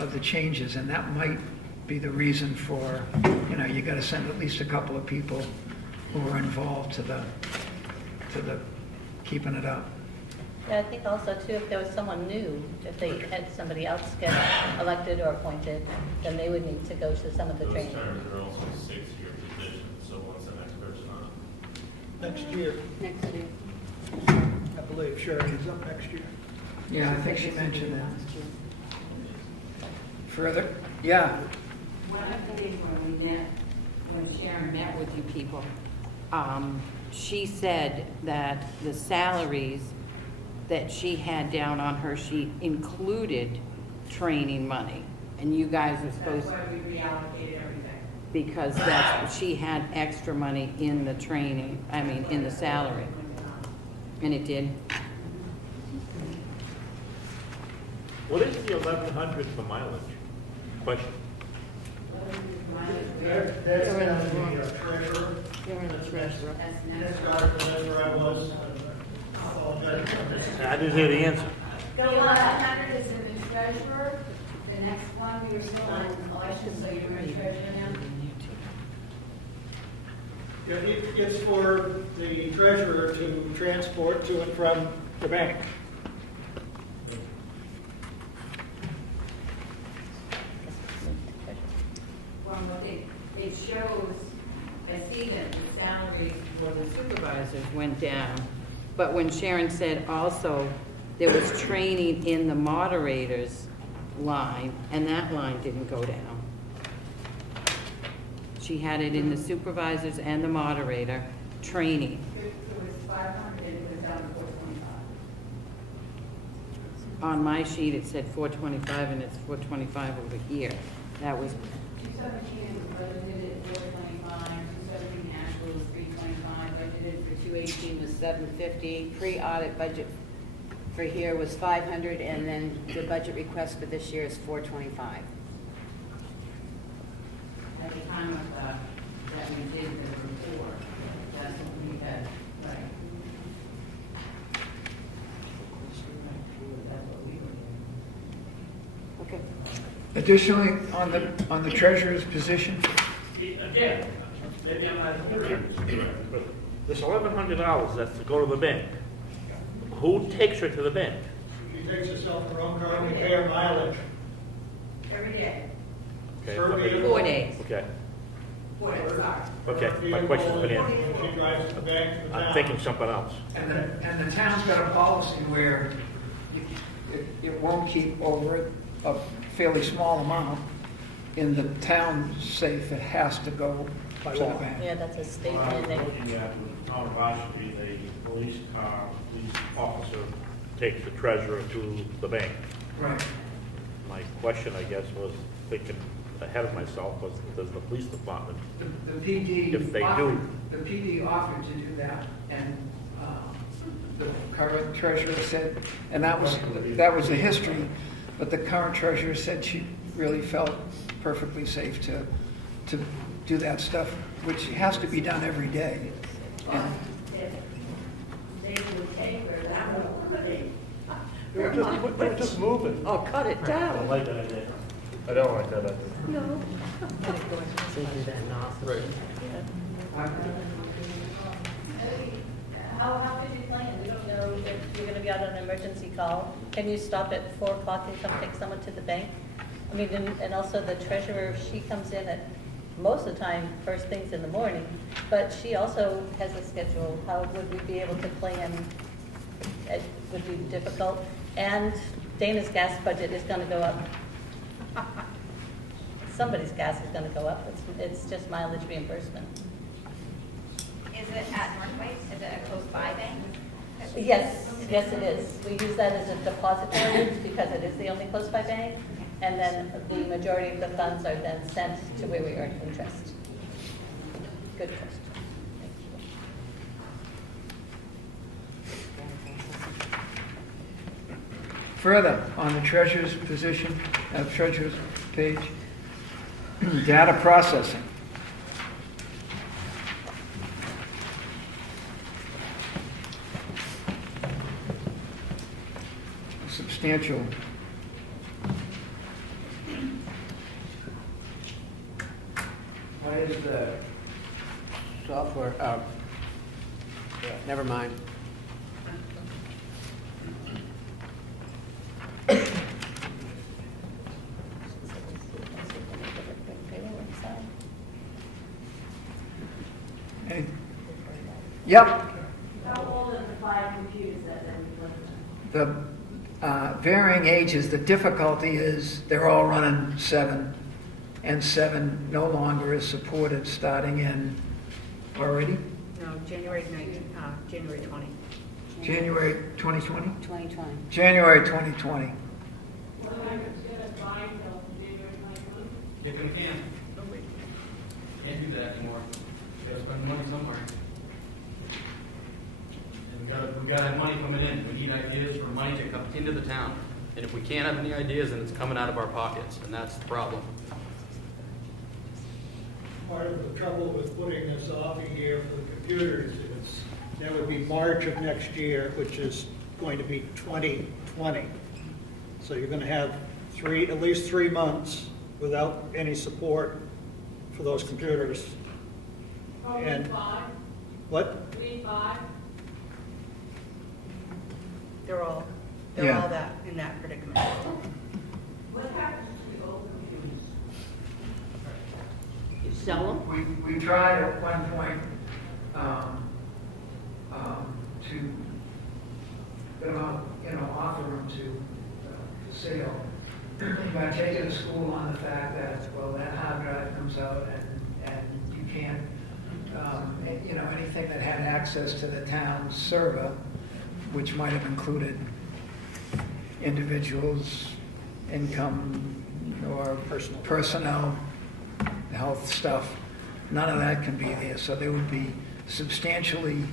of the changes, and that might be the reason for, you know, you got to send at least a couple of people who are involved to the keeping it up. Yeah, I think also too, if there was someone new, if they had somebody else get elected or appointed, then they would need to go to some of the Those training. terms are also 6-year positions, so once the next person on. Next year, Next year. I believe Sharon is up next year. Yeah, I think she mentioned that. Further? Yeah. One of the days when Sharon met with you people, she said that the salaries that she had down on her sheet included training money, and you guys are supposed. That's why we reallocated everything. Because she had extra money in the training, in the salary. And it did? What is the 1,100 for mileage? Question. That's down to the treasurer. You're in the treasurer. That's not where I was. I didn't hear the answer. The 100 is in the treasurer, the next one, we were still on election, so you're going to treasurer now? Yeah, it's for the treasurer to transport to and from the bank. Well, it shows, I see that the salaries for the supervisors went down, but when Sharon said also there was training in the moderators line, and that line didn't go down. She had it in the supervisors and the moderator, training. It was 500, and it was down to 425. On my sheet, it said 425, and it's 425 over here. That was 217 was budgeted at 425, 217 actual was 325, budgeted for 218 was 750, pre-audit budget for here was 500, and then the budget request for this year is 425. At the time of that we did the report, that's what we had, right. That's what we were doing. Okay. Additionally, on the treasurer's position, Again, maybe I'm not hearing this, but this $1,100 that's to go to the bank. Who takes her to the bank? She takes herself her own car, we pay her mileage. Every day. Okay, Per okay. vehicle. 4 days. Okay, 4 days, sorry. okay, my question's been She answered. drives to the bank to the town. I'm thinking something else. and the town's got a policy where it won't keep over a fairly small amount in the town safe. It has to go to the bank. Yeah, that's a state What I'm mandate. looking at with the town of Oshkosh, the police car, police officer takes the treasurer to the bank. Right. My question, I guess, was thinking ahead of myself, was does the police department, The PD. If they offered- do. The PD offered to do that, and the current treasurer said, and that was the history, but the current treasurer said she really felt perfectly safe to do that stuff, which has to be done every day. And If they would take her, that would be. We're just moving. Oh, cut it I down. don't like that idea. I don't like that idea. No. How could you plan? We don't know if you're gonna be out on an emergency call. Can you stop at 4 o'clock and come take someone to the bank? I mean, and also the treasurer, she comes in at, most of the time, first things in the morning, but she also has a schedule. How would we be able to plan? It would be difficult. And Dana's gas budget is gonna go up. Somebody's gas is gonna go up. It's just mileage reimbursement. Is it at Northway? Is it a close by bank? Yes, yes it is. We use that as a depository because it is the only close by bank. And then the majority of the funds are then sent to where we earn interest. Good question. further, on the treasurer's position, treasurer's page, data processing. Substantial. What is the software, never mind. Any- Yep, How old are the 5 computers that we put in? the varying ages, the difficulty is they're all running 7, and 7 no longer is supported starting in, already, No, January 20. January 2020? 2020. January 2020. If we can. Can't do that anymore. Gotta spend the money somewhere. And we gotta have money coming in. We need ideas for money to come into the town. And if we can't have any ideas, then it's coming out of our pockets, and that's the problem. Part of the trouble with putting this off a year for the computers is that would be March of next year, which is going to be 2020. So you're gonna have at least 3 months without any support for those computers. Probably And- 5, What? 3, 5. They're all Yeah. that, in that predicament. What happens to the old computers? You sell them? We tried at one point to put them out, offer them to sale. But take it to school on the fact that, well, that hard drive comes out and you can't, anything that had access to the town's server, which might have included individuals' income or personnel, health stuff, none of that can be there. So there would be substantially,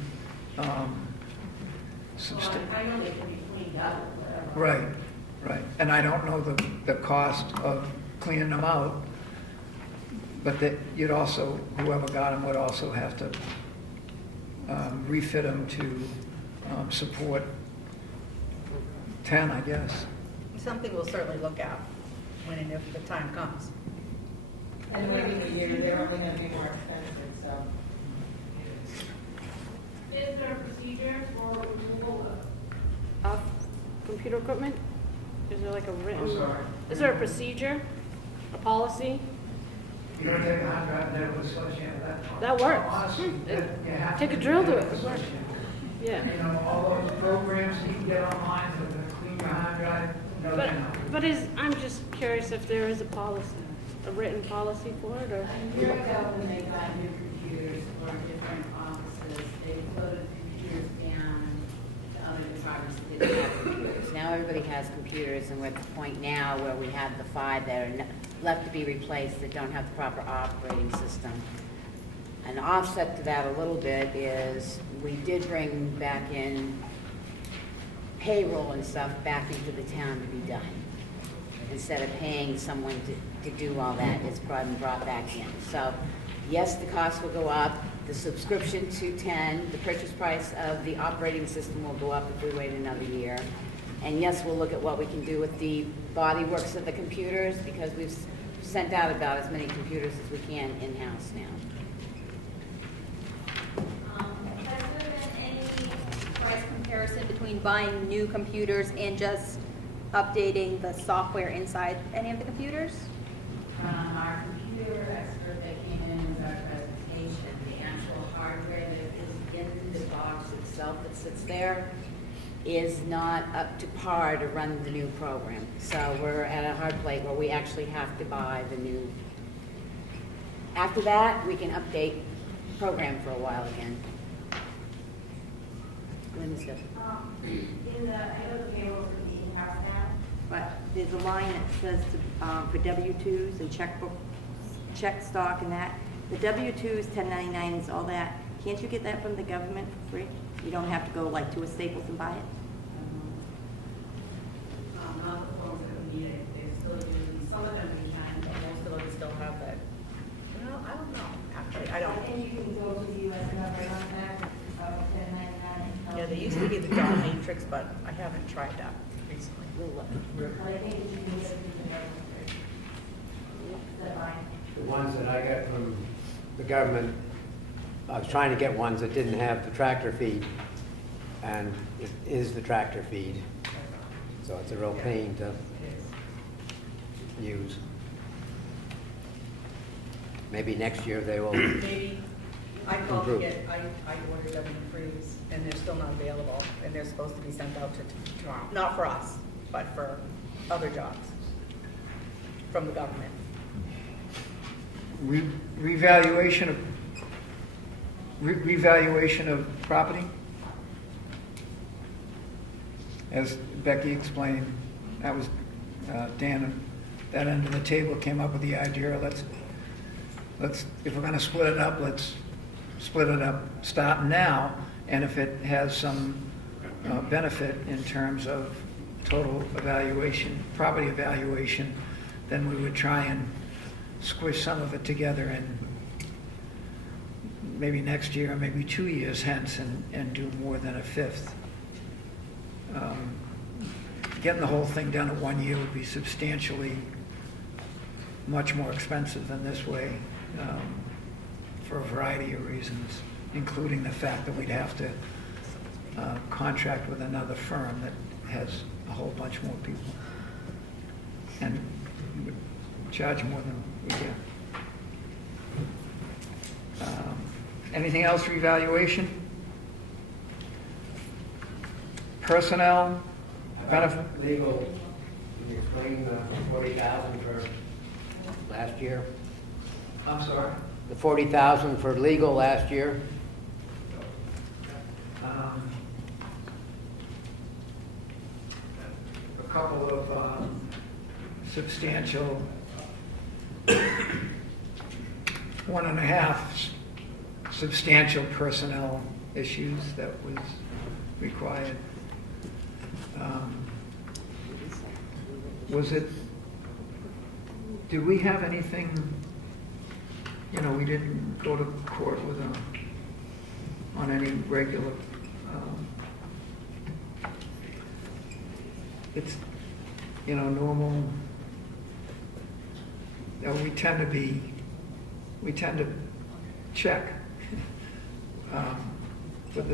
Well, I know they can be cleaned up, whatever. right. And I don't know the cost of cleaning them out, but that you'd also, whoever got them would also have to refit them to support 10, I guess. Something we'll certainly look at when and if the time comes. And within a year, they're only gonna be more expensive, so. Is there a procedure for removal of computer equipment? Is there like a written? I'm sorry. Is there a procedure, a policy? You don't take a hard drive and never sledgehammer That works. Honestly, you have Take to a drill to do it. with a sledgehammer. Yeah. All those programs you can get online that can clean your hard drive, no, But, they're not. I'm just curious if there is a policy, a written policy for it, or? A year ago, when they got new computers for different offices, they loaded computers down to other departments that didn't have computers. Now everybody has computers, and we're at the point now where we have the 5 that are left to be replaced that don't have the proper operating system. An offset to that a little bit is we did bring back in payroll and stuff back into the town to be done. Instead of paying someone to do all that, it's brought back in. So, yes, the cost will go up. The subscription to 10, the purchase price of the operating system will go up if we wait another year. And yes, we'll look at what we can do with the body works of the computers, because we've sent out about as many computers as we can in-house now. Has there been any price comparison between buying new computers and just updating the software inside any of the computers? Our computer expert that came in with our presentation, the actual hardware that is in the box itself that sits there is not up to par to run the new program. So we're at a hard plate where we actually have to buy the new. After that, we can update the program for a while again. Linda. In the, I know the payroll's gonna be in-house now, But there's a line that says for W-2s and checkbook, check stock and that. The W-2s, 1099s, all that, can't you get that from the government for free? You don't have to go like to a Staples and buy it? Not the phones that we need, they're still using, some of them we can, but most of them still have that. Well, I don't know, actually, I don't. And you can go to the US number on that, 1099. Yeah, they used to be the dot matrix, but I haven't tried that recently. We'll look. But I think you can get it from the government. Is that fine? The ones that I got from the government, I was trying to get ones that didn't have the tractor feed, and it is the tractor feed. So it's a real pain to use. Maybe next year they will Maybe, I called to improve. get, I ordered W-3s, and they're still not available, and they're supposed to be sent out to tomorrow. Not for us, but for other jobs from the government. Revaluation of property? As Becky explained, that was Dan, that end of the table came up with the idea, let's, if we're gonna split it up, let's split it up starting now, and if it has some benefit in terms of total evaluation, property evaluation, then we would try and squish some of it together and maybe next year, or maybe 2 years hence, and do more than a fifth. getting the whole thing done in 1 year would be substantially much more expensive than this way, for a variety of reasons, including the fact that we'd have to contract with another firm that has a whole bunch more people and would charge more than we get. Anything else for evaluation? Personnel, benefit? Legal, can you explain the 40,000 for last year? I'm sorry? The 40,000 for legal last year? A couple of substantial 1.5 substantial personnel issues that was required. Was it, did we have anything, we didn't go to court with on any regular, it's, normal, we tend to check with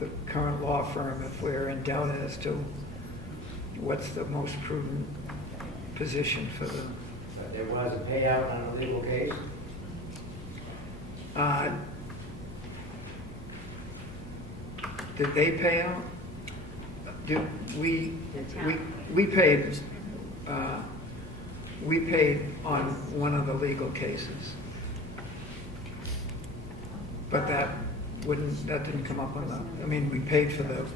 the current law firm if we're in doubt as to what's the most prudent position for the. There was a payout on a legal case? Did they pay out? Did we paid, we paid on one of the legal cases. But that didn't come up on the, we paid for the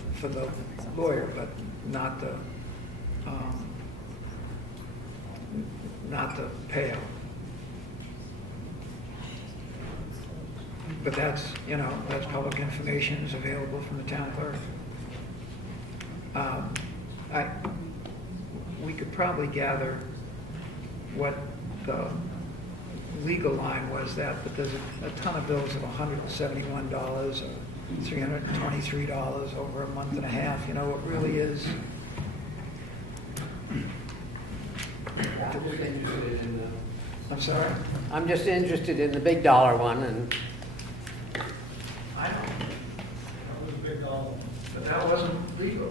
lawyer, but not the payout. But that's public information, is available from the town clerk. We could probably gather what the legal line was but there's a ton of bills of $171 or $323 over a month and a half. It really is. I'm just interested in I'm sorry? I'm just interested in the big dollar one, and I know. That was a big dollar. But that wasn't legal.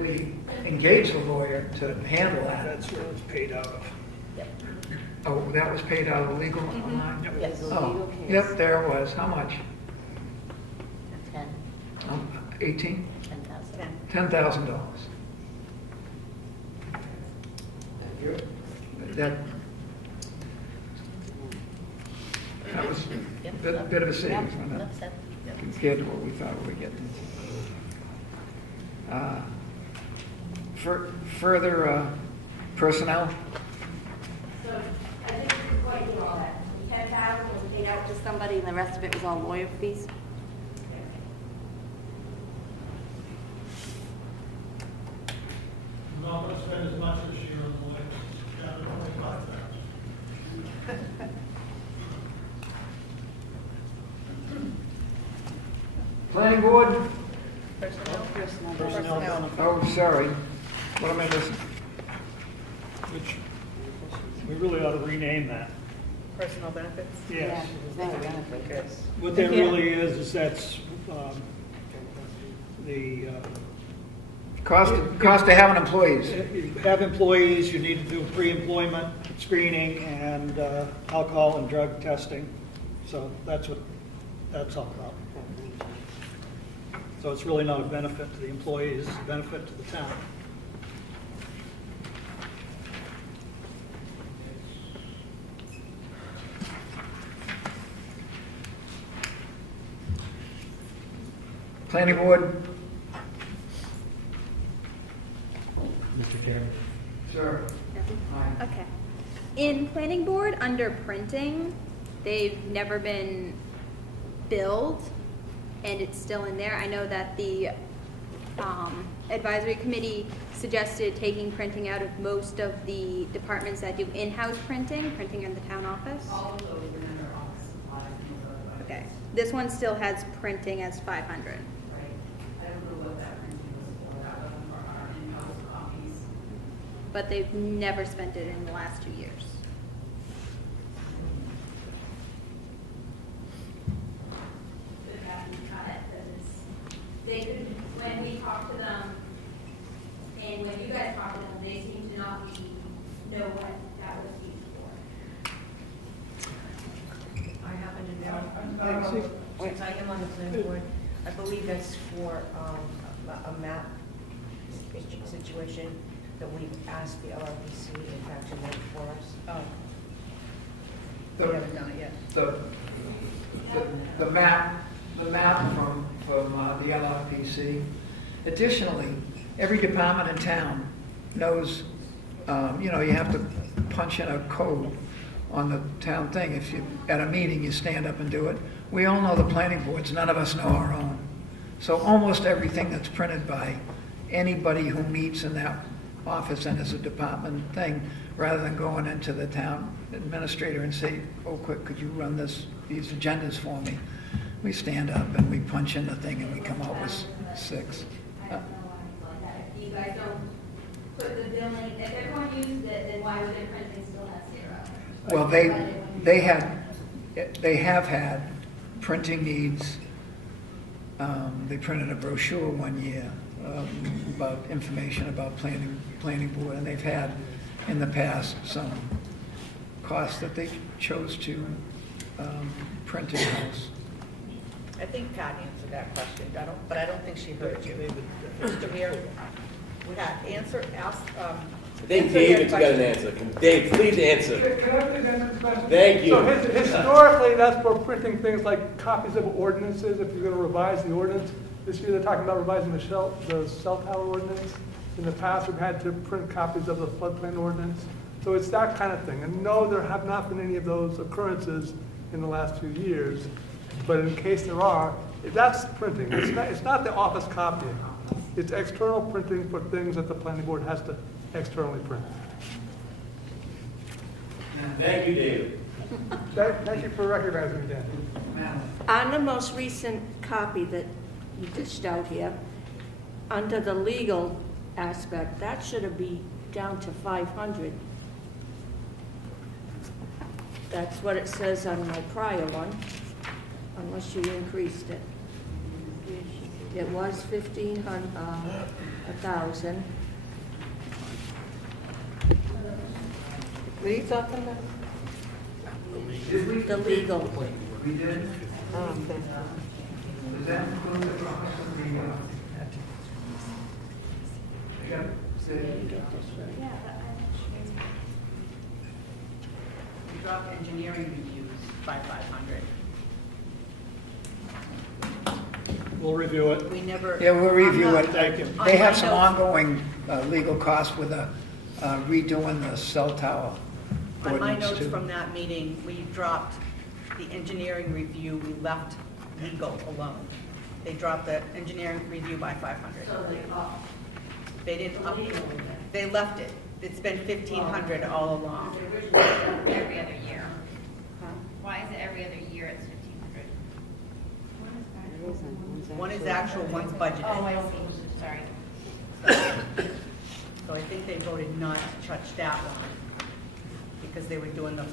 We engaged a lawyer to handle that. That's what it's paid out of. Oh, that was paid out of the legal line? Yes. Oh, yep, there it was. How much? 10. 18? 10,000. $10,000. thank you. That was a bit of a savings on that compared to what we thought we were getting. Further personnel? So I think this is what you all that. 10,000 was paid out to somebody and the rest of it was all lawyer fees. I'm not going to spend as much this year on the lawyers, down to 25,000. Planning board? Personnel. Oh, sorry. What am I missing? Which, we really ought to rename that. Personal benefits? Yes. Good. What that really is that's the... Cost of having employees. You have employees, you need to do pre-employment screening and alcohol and drug testing. So that's what that's all about. So it's really not a benefit to the employees, it's a benefit to the town. Planning board? Mr. Chairman. Sure. Okay. In planning board, under printing, they've never been billed, and it's still in there. I know that the advisory committee suggested taking printing out of most of the departments that do in-house printing in the town office. All of those are in their office supplies and those other. Okay. This one still has printing as 500. Right. I don't know what that printing was for. That wasn't for our in-house but they've never spent it in the last 2 years. They could, when we talk to them, and when you guys talk to them, they seem to not know what that was used for. I happen to know, since I am on the planning board, I believe that's for a map situation that we've asked the LRPC in fact to make for us. The- We haven't done it yet. The map from the LRPC. Additionally, every department in town knows, you have to punch in a code on the town thing. If you, at a meeting, you stand up and do it. We all know the planning boards, none of us know our own. So almost everything that's printed by anybody who meets in that office and is a department thing, rather than going into the town administrator and say, oh, quick, could you run these agendas for me? We stand up and we punch in the thing and we come out with 6. I don't know why it's like that. If you guys don't put the billing, if everyone used it, then why would their printing still have 0? Well, they have had printing needs. They printed a brochure one year about information about planning board, and they've had in the past some costs that they chose to print in-house. I think Pat answered that question, but I don't think she heard you. Mr. Mayor, would that ask, I think David's got an answer. Dave, please answer. Can I please answer this question? Thank you. So historically, that's for printing things like copies of ordinances, if you're gonna revise the ordinance. This year, they're talking about revising the cell tower ordinance. In the past, we've had to print copies of the floodplain ordinance. So it's that kind of thing. And no, there have not been any of those occurrences in the last few years. But in case there are, that's printing. It's not the office copying. It's external printing for things that the planning board has to externally print. Thank you, David. Thank you for recognizing me, Dan. On the most recent copy that you dished out here, under the legal aspect, that should be down to 500. That's what it says on my prior one, unless you increased it. It was 1,500, 1,000. What are you talking about? The legal. We did. Okay. Does that include the cost of the, We dropped engineering reviews by 500. We'll review it. We never. Yeah, we'll review it. Thank you. They have On some my notes- ongoing legal costs with redoing the cell tower On my ordinance notes too. from that meeting, we dropped the engineering review, we left legal alone. They dropped the engineering review by 500. So they all. They didn't up, they left it. It's been 1,500 all along. Originally every other year. Why is it every other year it's 1,500? One is actual, one's budgeted. Oh, I see, sorry. So I think they voted not to touch that one because they were doing the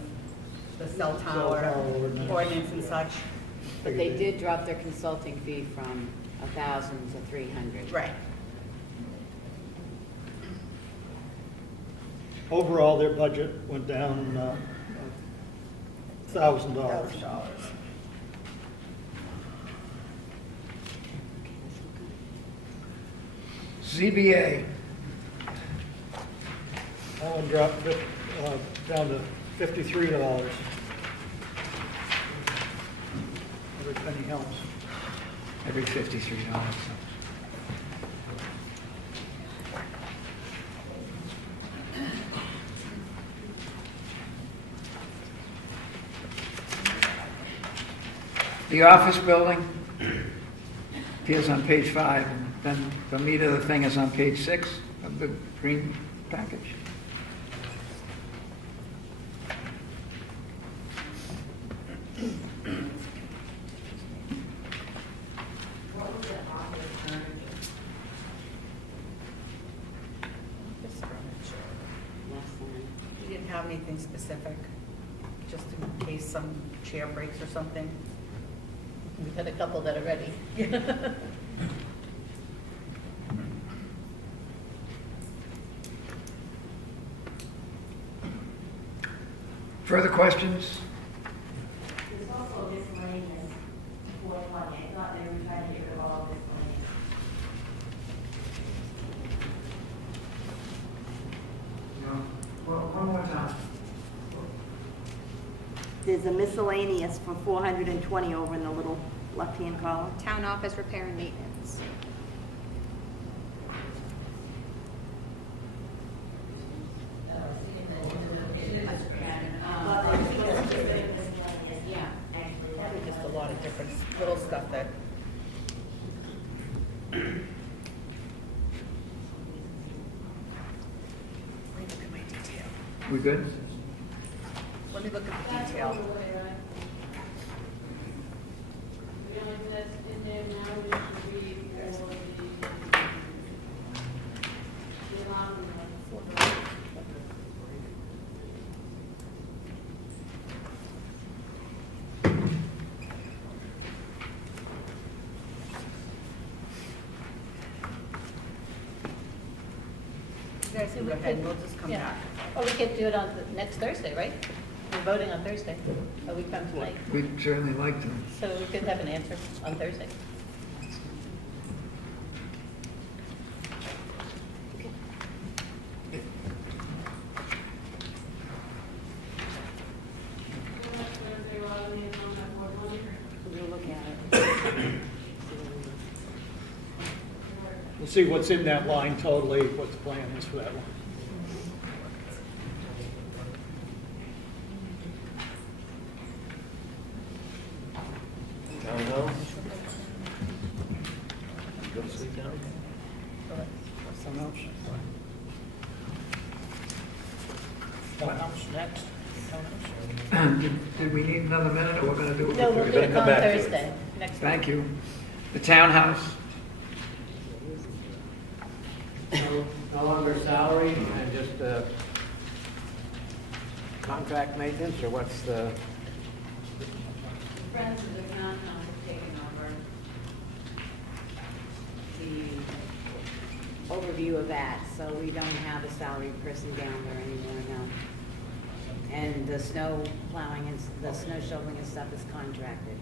cell tower ordinance and such. But they did drop their consulting fee from 1,000 to 300. Right. Overall, their budget went down $1,000. ZBA, That one dropped down to $53. Every penny helps. every $53. The office building appears on page 5, and then the meat of the thing is on page 6 of the green package. What was the office furniture? Office furniture. anything specific, just in case some chair breaks or something. We've had a couple that are ready. Further questions? There's also miscellaneous for money. I thought they were trying to get rid of all miscellaneous. No. Well, one more time. There's a miscellaneous for 420 over in the little left-hand column. Town office repair and maintenance. Yeah, actually, probably just a lot of different little stuff that. Let me look at my detail. We good? Let me look at the detail. The only thing that's in there now is should be for the alarm. You guys can go ahead and we'll just come back. Oh, we could do it on next Thursday, right? We're voting on Thursday, a week from tonight. We'd certainly like to. So we could have an answer on Thursday. We'll look at it. We'll see what's in that line totally, what the plan is for that one. Town hall? Go to sleep down? Town house next. Did we need another minute, or we're gonna do it? No, we'll Thursday? do it on Thursday, next week. Thank you. The townhouse, No longer salary and just contract maintenance, or what's the? Friends of the town have taken over the overview of that, so we don't have a salaried person down there anymore now. And the snow plowing and the snow shoveling and stuff is contracted.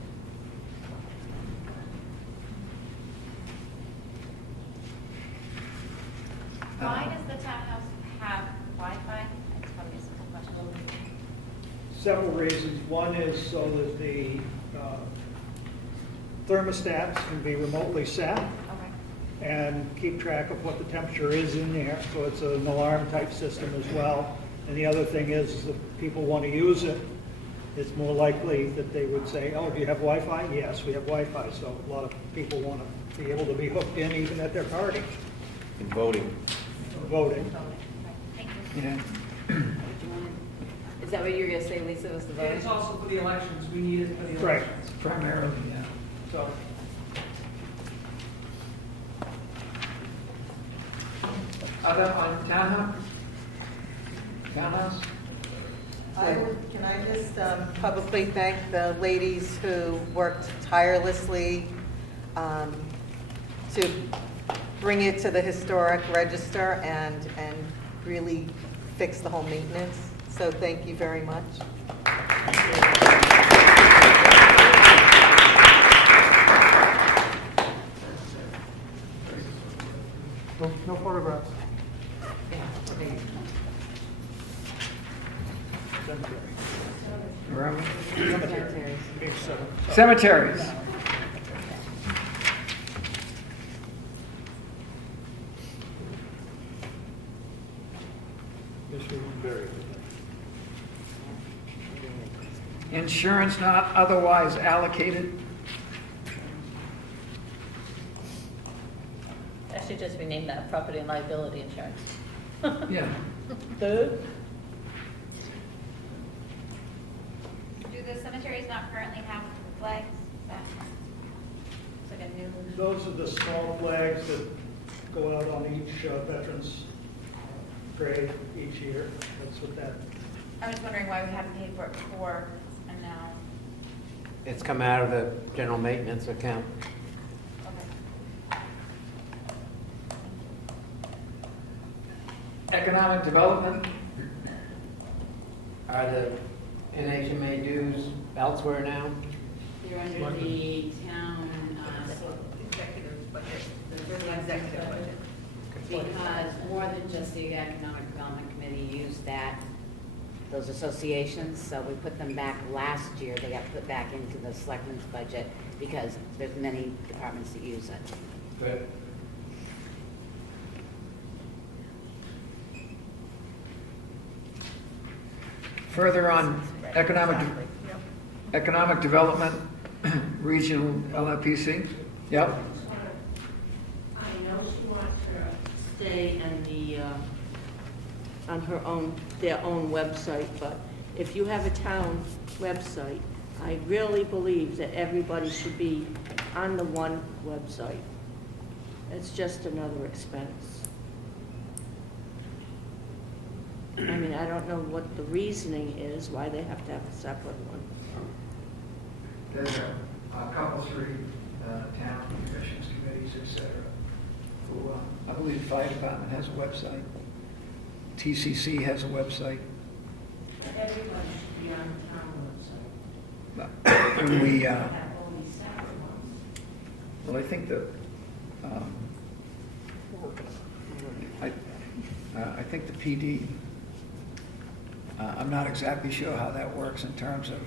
Why does the townhouse have Wi-Fi? That's probably a simple question. Several reasons. One is so that the thermostats can be remotely set and keep track of what the temperature is in there. So it's an alarm type system as well. And the other thing is if people want to use it, it's more likely that they would say, oh, do you have Wi-Fi? Yes, we have Wi-Fi. So a lot of people want to be able to be hooked in even at their party. And voting. Voting. yeah. Is that what you were gonna say, Lisa, was the vote? It's also for the elections, we need it for the Right. elections. Primarily, yeah. So Other on townhouse? Townhouse? Can I just publicly thank the ladies who worked tirelessly to bring it to the historic register and really fix the whole maintenance. So thank you very much. No photographs. Where are we? cemetery. Cemeteries. Guess we won't bury it. Insurance not otherwise allocated. I should just rename that property and liability insurance. Yeah. Duh. Do the cemeteries not currently have flags? It's like a new. Those are the small flags that go out on each veteran's grave each year. That's what that I was wondering why we haven't paid for it before and now. It's come out of the general maintenance account. Economic development, Are the NHMA dues elsewhere now? You're under the town, Executive budget, the executive budget. because more than just the Economic Development Committee used those associations, so we put them back last year. They got put back into the selectmen's budget because there's many departments that use it. Good. further on economic development, regional LFPC. Yep. I know she wants her to stay in the, on their own website, but if you have a town website, I really believe that everybody should be on the one website. It's just another expense. I mean, I don't know what the reasoning is, why they have to have a separate one. There's a couple, three town commissions, committees, et cetera, who, I believe the fire department has a website. TCC has a website. Everybody should be on the town website. And we, Have all these separate ones. well, I think that, I think the PD, I'm not exactly sure how that works in terms of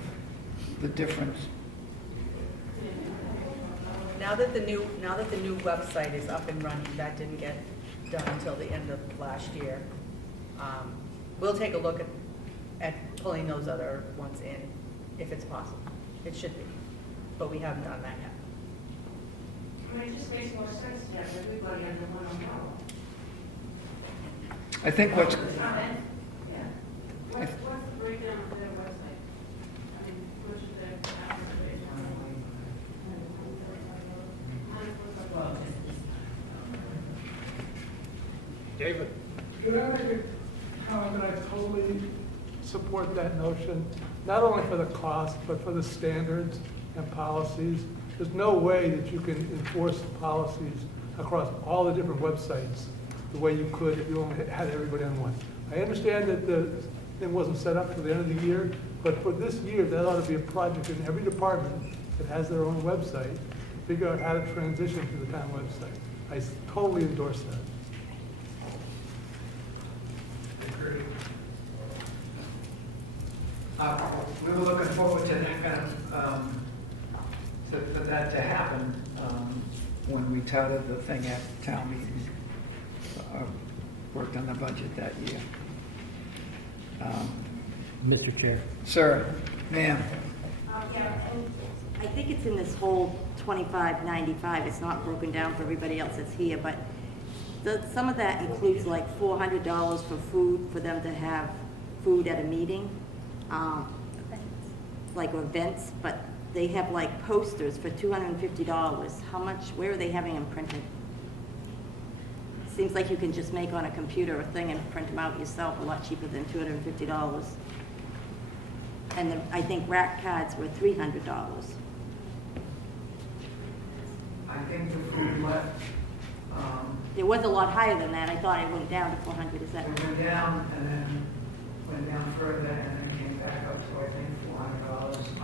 the difference. Now that the new website is up and running, that didn't get done until the end of last year. We'll take a look at pulling those other ones in, if it's possible. It should be, but we haven't done that yet. I mean, it just makes more sense to have everybody under one umbrella. I think what's, Yeah. What's the breakdown of their website? I mean, what should their advertising David? Could I make a comment that I totally support that notion, not only for the cost, but for the standards and policies. There's no way that you can enforce the policies across all the different websites the way you could if you only had everybody on one. I understand that the thing wasn't set up for the end of the year, but for this year, that ought to be a project in every department that has their own website, figure out how to transition to the town website. I totally endorse that. we were looking forward to that kind of, for that to happen when we touted the thing at town meeting. Worked on the budget that year. Mr. Chair. Sir, ma'am. Yeah, and I think it's in this whole 2595. It's not broken down for everybody else that's here, but some of that includes like $400 for food, for them to have food at a meeting, like events, but they have like posters for $250. How much, where are they having them printed? Seems like you can just make on a computer a thing and print them out yourself a lot cheaper than $250. And I think rack cards were $300. I think the food left. It was a lot higher than that. I thought it went down to 400. Is that? It went down and then went down further and then came back up to, I think, $400.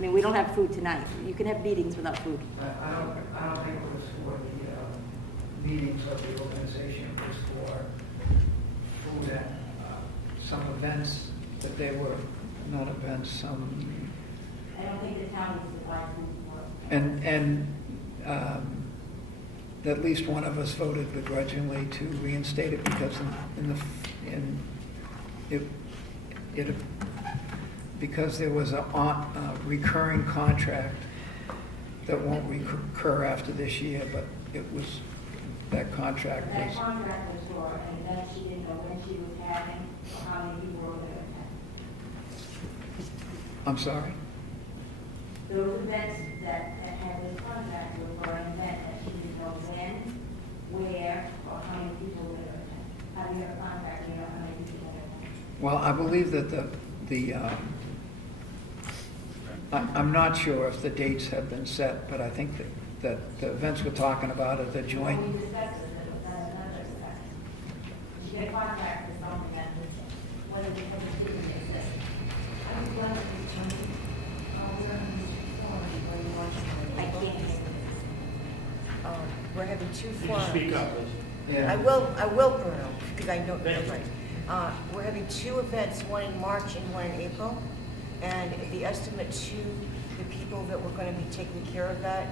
I mean, we don't have food tonight. You can have meetings without food. I don't think it was for the meetings of the organization. It was for food at some events that they were, not events, some. I don't think the town is advising for. And at least one of us voted begrudgingly to reinstate it because because there was a recurring contract that won't recur after this year, but it was, that contract That was. contract was for, and then she didn't know when she was having, or how many people were going to attend. I'm sorry? Those events that had this contract were for an event that she didn't know when, where, or how many people were going to attend. How do you have a contract, you know how many people Well, I believe that I'm not sure if the dates have been set, but I think that the events we're talking about are the joint. We discussed it, but that's another discussion. You get a contract for something that is, what is it, didn't exist. I was glad that we changed. I can't. We're having two Could you forums. speak up, please? Yeah. I will, Bruno, because I know, right. We're having two events, one in March and one in April. And the estimate to the people that were going to be taking care of that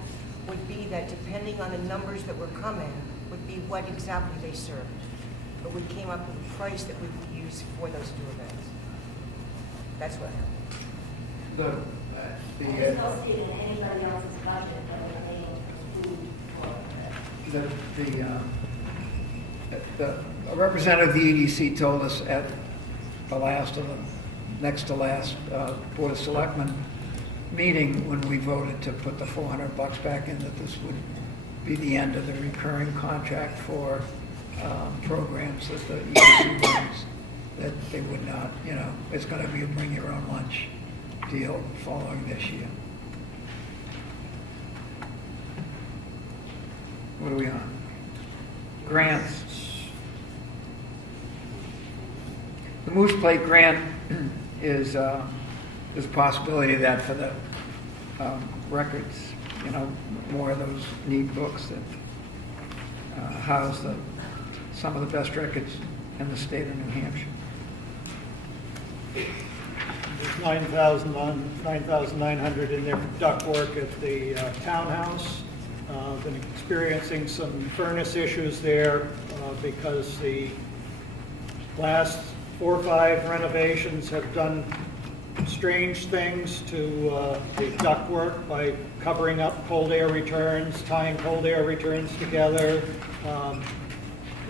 would be that depending on the numbers that were coming, would be what exactly they served. But we came up with a price that we would use for those two events. That's what happened. I don't see it in anybody else's budget, but they include A representative of the EDC told us at the last of the next to last Board of Selectmen meeting when we voted to put the $400 back in, that this would be the end of the recurring contract for programs that the EDC runs, that they would not, it's going to be a bring your own lunch deal following this year. What are we on? Grants. The Moose Plate grant is a possibility of that for the records, more of those neat books that house some of the best records in the state of New Hampshire. There's 9,900 in there for ductwork at the townhouse. Been experiencing some furnace issues there because the last 4 or 5 renovations have done strange things to the ductwork by covering up cold air returns, tying cold air returns together,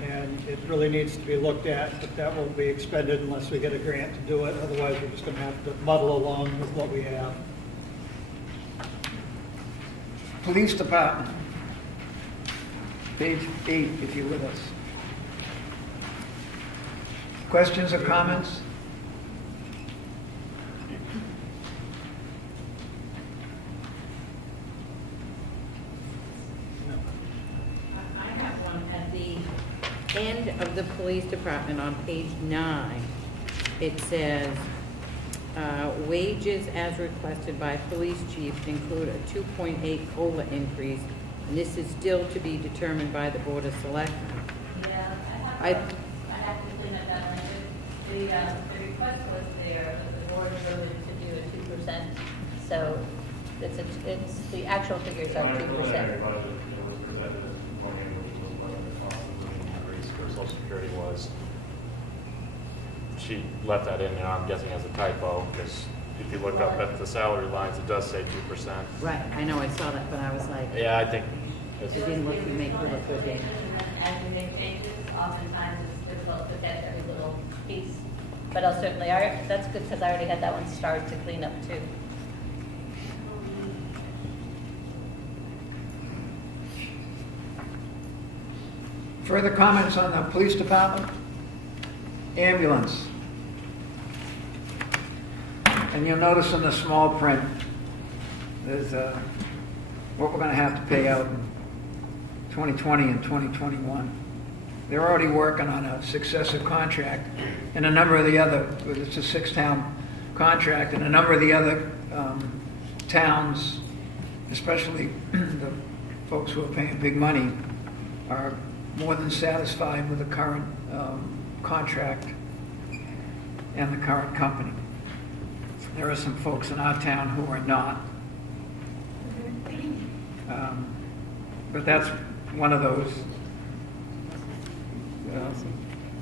and it really needs to be looked at, but that won't be expended unless we get a grant to do it. Otherwise, we're just going to have to muddle along with what we have. Police Department, page 8, if you're with us. Questions or comments? I have one at the end of the police department on page 9. It says, wages as requested by police chief include a 2.8 COLA increase, and this is still to be determined by the Board of Selectmen. Yeah, I have to clean up that language. The request was there, that the board voted to do a 2%. So it's the actual figures are 2%. Budget, it was presented as a plan, which was what the cost of living increase for Social Security was. She left that in there, I'm guessing as a typo, because if you look up at the salary lines, it does say 2%. Right, I know, I saw that, but I was like, Yeah, I think. it didn't look to make look good. As we make changes, oftentimes it's difficult to get every little piece. But I'll certainly, that's good because I already had that one started to clean up too. Further comments on the police department? Ambulance. And you'll notice in the small print, there's what we're going to have to pay out in 2020 and 2021. They're already working on a successive contract, and a number of the other, it's a 6-town contract, and a number of the other towns, especially the folks who are paying big money, are more than satisfied with the current contract and the current company. There are some folks in our town who are not. But that's one of those.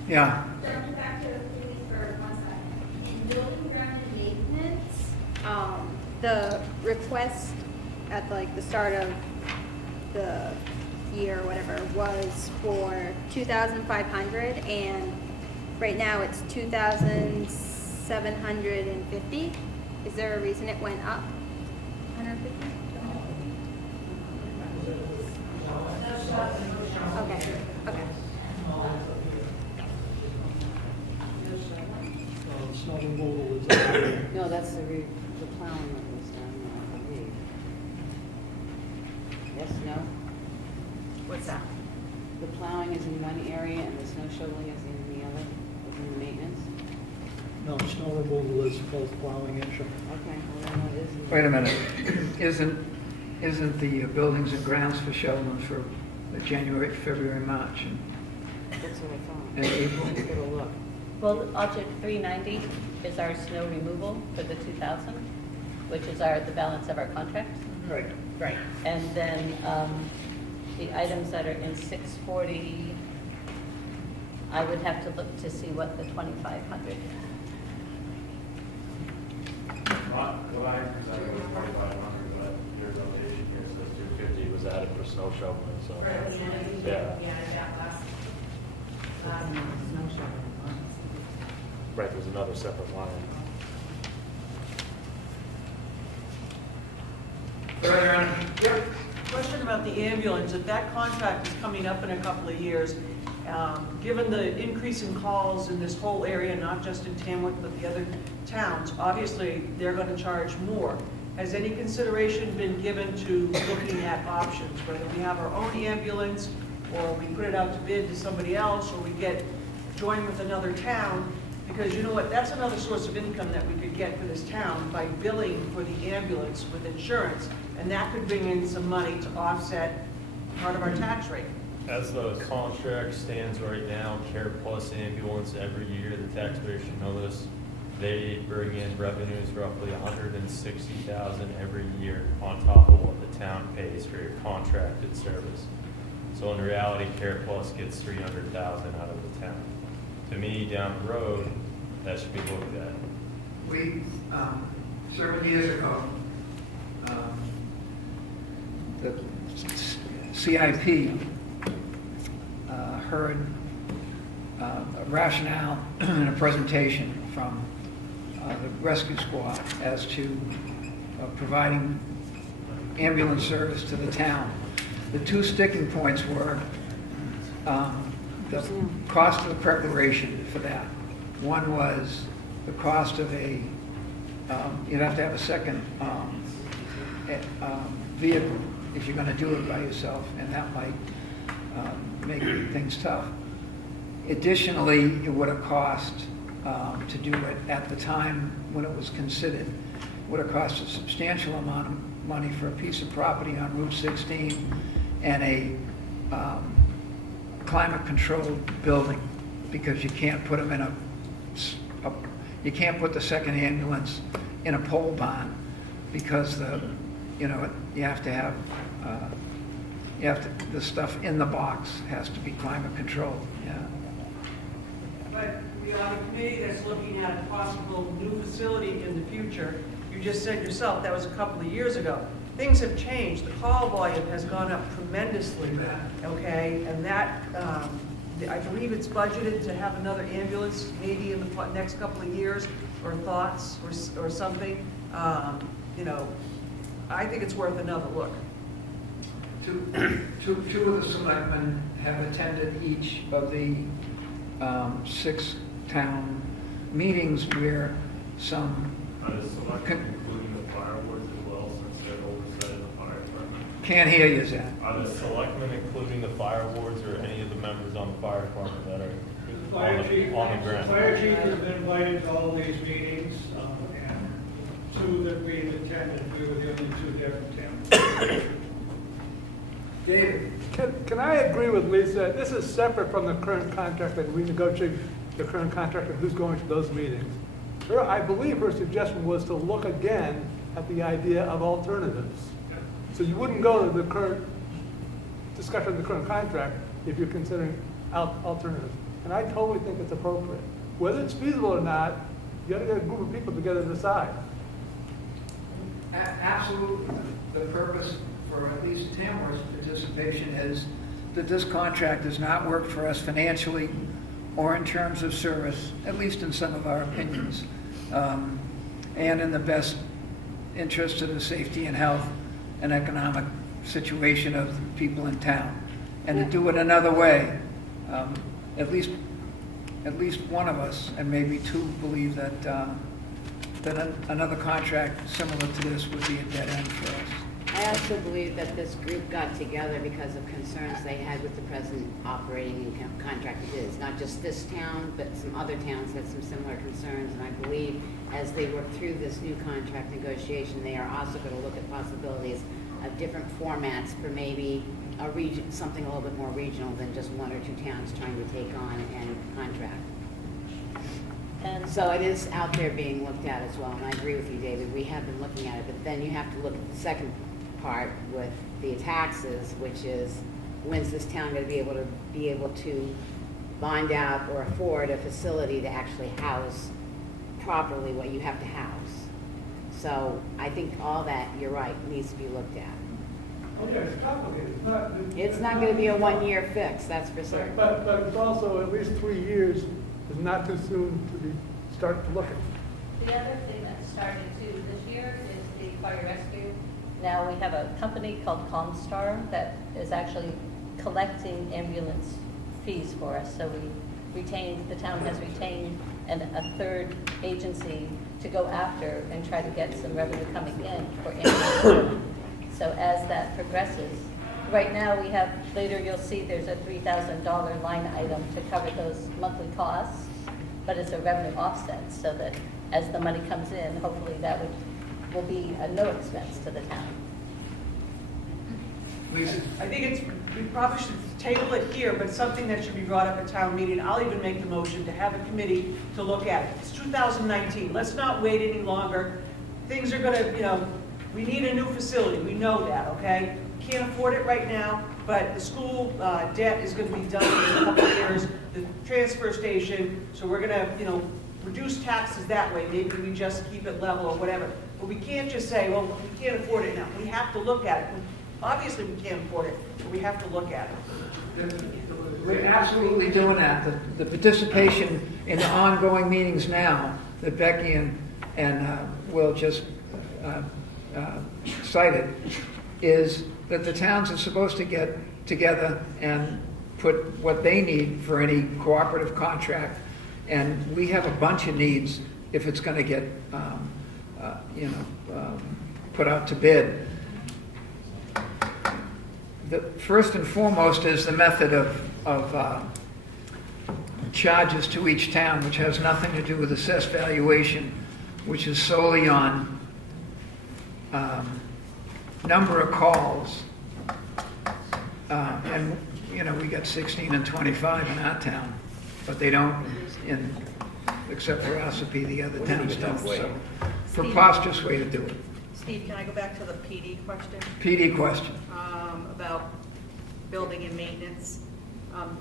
Yeah. Jumping back to the police for 1 second. In building ground and maintenance, the request at the start of the year or whatever was for 2,500, and right now it's 2,750. Is there a reason it went up? 150? Okay. snow removal is up there. No, that's the plowing that was done, I believe. Yes, no? What's that? The plowing is in one area and the snow shoveling is in the other, within the maintenance? No, snow removal is both plowing and shoveling. Okay, well then what is? Wait a minute. Isn't the buildings and grounds for Sheldon for the January, February, March, That's what I thought. and April? Let's go to look. Well, object 390 is our snow removal for the 2000, which is the balance of our contract. Right. Right. And then the items that are in 640, I would have to look to see what the 2,500. What I presented was 2,500, but your notation here says 250 was added for snow shoveling, so. Yeah. Right, there's another separate line. Question about the ambulance, if that contract is coming up in a couple of years, given the increase in calls in this whole area, not just in Tamworth, but the other towns, obviously, they're going to charge more. Has any consideration been given to looking at options, whether we have our own ambulance, or we put it out to bid to somebody else, or we join with another town? Because you know what, that's another source of income that we could get for this town by billing for the ambulance with insurance, and that could bring in some money to offset part of our tax rate. As the contract stands right now, Care Plus ambulance every year, the taxpayer should know this, they bring in revenues roughly $160,000 every year on top of what the town pays for your contracted service. So in reality, Care Plus gets $300,000 out of the town. To me, down the road, that should be looked at. We, several years ago, the CIP heard a rationale and a presentation from the rescue squad as to providing ambulance service to the town. The two sticking points were the cost of the preparation for that. One was the cost of you'd have to have a second vehicle if you're going to do it by yourself, and that might make things tough. Additionally, it would have cost, to do it at the time when it was considered, would have cost a substantial amount of money for a piece of property on Route 16 and a climate-controlled building, because you can't put them in you can't put the second ambulance in a pole barn, because you have to have the stuff in the box has to be climate controlled. Yeah. But we are a committee that's looking at a possible new facility in the future. You just said yourself, that was a couple of years ago. Things have changed. The call volume has gone up tremendously, okay? And that, I believe it's budgeted to have another ambulance maybe in the next couple of years, or thoughts, or something. I think it's worth another look. Two of the selectmen have attended each of the 6 town meetings where some Including the fireworks as well, since they're oversight of the fire department. Can't hear you, Zach. Are the selectmen including the fire wards or any of the members on the fire department that are Fire on the ground? Fire chief has been invited to all these meetings, and 2 that we've attended, we were the only 2 different towns. David? Can I agree with Lisa? This is separate from the current contract, that we negotiate the current contract and who's going to those meetings. I believe her suggestion was to look again at the idea of alternatives. So you wouldn't go to the current discussion of the current contract if you're considering alternatives. And I totally think it's appropriate. Whether it's feasible or not, you gotta get a group of people together to decide. Absolutely. The purpose for at least Tamworth's participation is that this contract does not work for us financially or in terms of service, at least in some of our opinions, and in the best interest of the safety and health and economic situation of the people in town. And to do it another way, at least at least one of us, and maybe two, believe that, that another contract similar to this would be a dead end for us. I also believe that this group got together because of concerns they had with the present operating and contract it is. Not just this town, but some other towns had some similar concerns, and I believe as they work through this new contract negotiation, they are also going to look at possibilities of different formats for maybe a region, something a little bit more regional than just one or two towns trying to take on and contract. And so it is out there being looked at as well, and I agree with you, David, we have been looking at it, but then you have to look at the second part with the taxes, which is when's this town going to be able to bond out or afford a facility to actually house properly what you have to house. So I think all that, you're right, needs to be looked at. Oh, yeah, it's complicated. It's not going to be a one-year fix, that's for certain. But it's also at least 3 years is not too soon to be start to look at. The other thing that started too this year is the fire rescue. Now we have a company called Comstar that is actually collecting ambulance fees for us. So the town has retained a third agency to go after and try to get some revenue coming in for ambulance. So as that progresses, right now we have, later you'll see there's a $3,000 line item to cover those monthly costs, but it's a revenue offset so that as the money comes in, hopefully that will be a no expense to the town. Lisa? I think we probably should table it here, but something that should be brought up at town meeting. I'll even make the motion to have a committee to look at it. It's 2019. Let's not wait any longer. Things are gonna, we need a new facility. We know that, okay? Can't afford it right now, but the school debt is gonna be done in a couple of years. The transfer station, so we're gonna, reduce taxes that way. Maybe we just keep it level or whatever. But we can't just say, well, we can't afford it now. We have to look at it. Obviously, we can't afford it, but we have to look at it. We're absolutely doing that. The participation in the ongoing meetings now that Becky and Will just cited is that the towns are supposed to get together and put what they need for any cooperative contract. And we have a bunch of needs if it's going to get, put out to bid. The first and foremost is the method of charges to each town, which has nothing to do with assessed valuation, which is solely on number of calls. And, we got 16 and 25 in our town, but they don't except for Ossipee, the other towns don't. So, preposterous way to do it. Steve, can I go back to the PD question? PD question. About building and maintenance.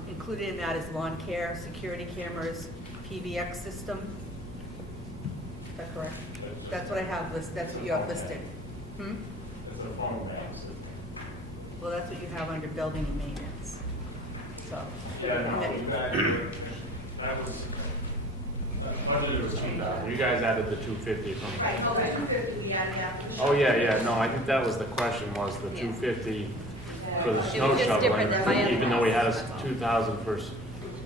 Included in that is lawn care, security cameras, PVX system. Is that correct? That's what I have listed. That's what you have listed. It's a phone system. Well, that's what you have under building and maintenance. So. Yeah, no, that was, budget was $2,000. You guys added the 250 from. Right, oh, right, 250, we added that. Oh, yeah, no, I think that was the question, was the 250 for the snow just shoveling, different than my other even though we had a 2,000 for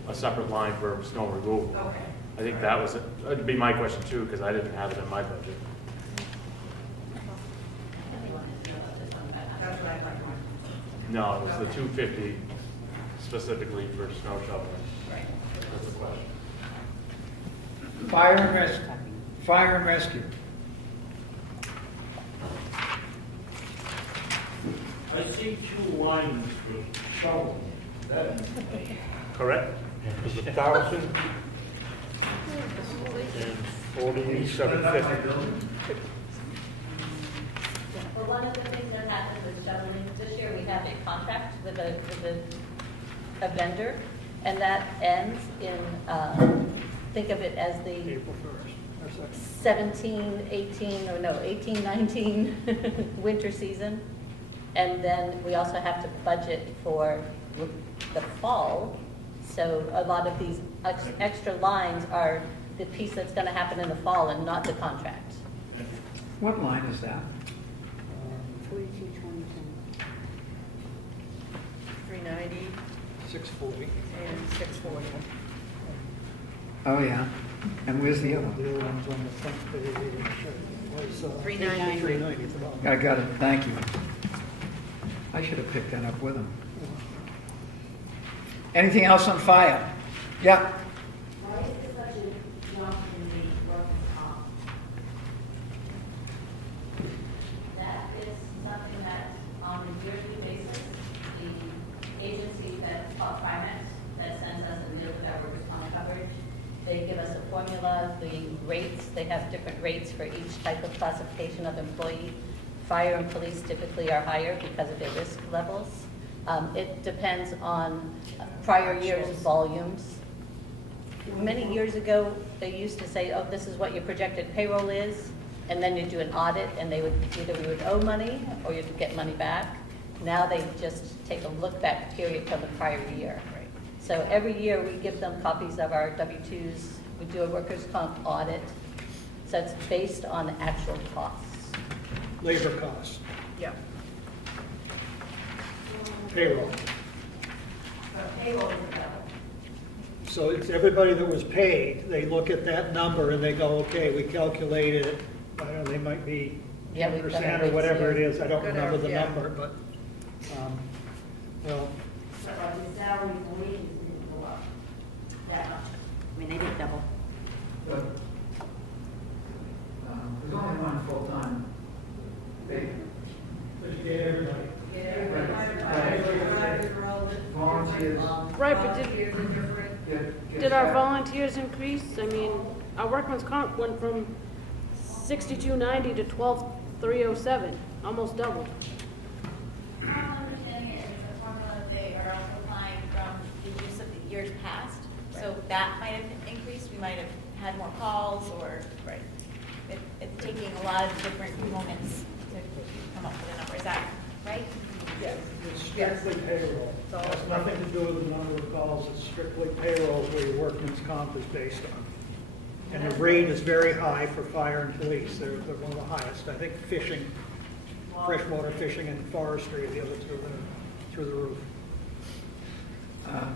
a separate line for snow removal. Okay. I think that was, that'd be my question too, because I didn't have it in my budget. That's what I'd like. No, it was the 250 specifically for snow shoveling. Right. That's the question. Fire and rescue. Fire and rescue. I see 2 lines for shoveling. That Correct? is 1,000 and 4750. Well, one of the things that happened with shoveling, this year we have a contract with a vendor, and that ends in, think of it as the April 1st. 17, 18, or no, 18, 19 winter season. And then we also have to budget for the fall. So a lot of these extra lines are the piece that's going to happen in the fall and not the contract. What line is that? 4220. 390 640. and 640. Oh, yeah. And where's the other one? The other one's on the front page. Was, 390. 390 at the bottom. I got it, thank you. I should have picked that up with him. Anything else on fire? Yeah? Why is there such a jump in the workers' comp? That is something that on a yearly basis, the agency that's called Primex, that sends us a bill with our workers' comp coverage, they give us a formula, the rates, they have different rates for each type of classification of employee. Fire and police typically are higher because of their risk levels. It depends on prior year's volumes. Many years ago, they used to say, oh, this is what your projected payroll is, and then you do an audit, and they would, either we would owe money, or you'd get money back. Now they just take a look-back period from the prior year. So every year, we give them copies of our W-2s, we do a workers' comp audit, so it's based on actual costs. Labor costs, Yeah. payroll. Payroll is double. So it's everybody that was paid, they look at that number and they go, okay, we calculated it, I don't know, they might be Yeah, we've 10% done or it whatever it this is, I don't Good remember the yeah. number, but, well, So the salaries and wages didn't go up that much. I mean, they did double. Good. There's only one full-time. Volunteers. Right, but did our volunteers increase? I mean, our workman's comp went from 6290 to 12307, almost doubled. My understanding is the formula they are also applying from the use of the years past. So that might have increased, we might have had more calls or, it's taking a lot of different moments to come up with a number. Is that right? it's strictly payroll. It has nothing to do with the number of calls, it's strictly payroll where your workman's comp is based on. And the rate is very high for fire and police, they're one of the highest. I think fishing, freshwater fishing and forestry are the other two that are through the roof.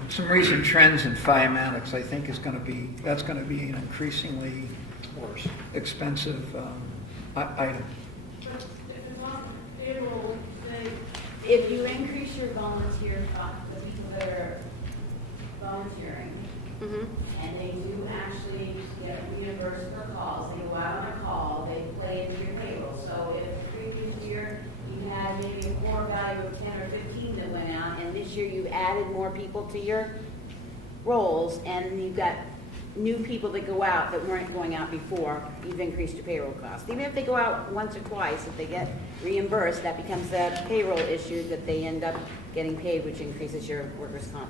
Some recent trends in firematics, I think, that's going to be an increasingly Worse. expensive item. If you increase your volunteer, the people that are volunteering, and they do actually get reimbursed for calls, they go out on a call, they play into your payroll. So if the previous year you had maybe a core value of 10 or 15 that went out, and this year you added more people to your roles, and you've got new people that go out that weren't going out before, you've increased your payroll costs. Even if they go out once or twice, if they get reimbursed, that becomes a payroll issue that they end up getting paid, which increases your workers' comp.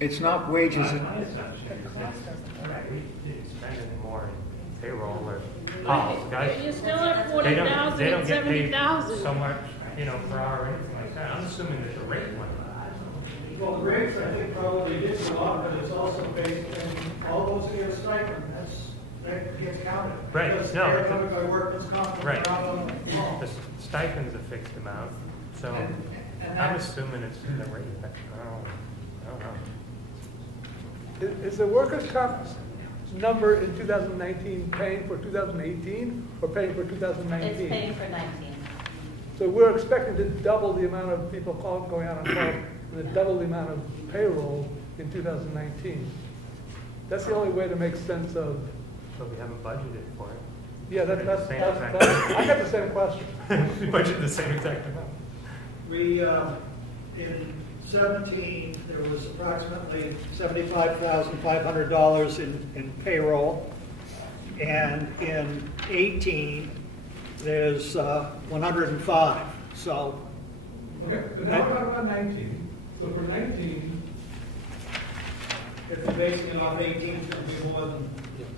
It's not wages. My assumption is that we didn't spend any more in payroll or calls, guys. You're still at They 40,000 don't and get paid 70,000. so much, per hour or anything like that. I'm assuming that the rate went up. Well, the rates, I think, probably did go up, but it's also based on all those get a stipend, that gets counted. Right, Because no, they're it's a- covered by workman's comp, Right. not on the call. The stipend's a fixed amount, so I'm assuming it's in the rate. I don't know. Is the workers' comp number in 2019 paying for 2018 or paying for 2019? It's paying for 19. So we're expecting to double the amount of people going out on call, and double the amount of payroll in 2019. That's the only way to make sense of. But we haven't budgeted for it. Yeah, that's Same I exact- got the same question. We budgeted the same exact amount. We, in 17, there was approximately $75,500 in payroll. And in 18, there's 105. So, Okay, but now we're talking about 19. So for 19, if you're basing it off 18, it's going to be more than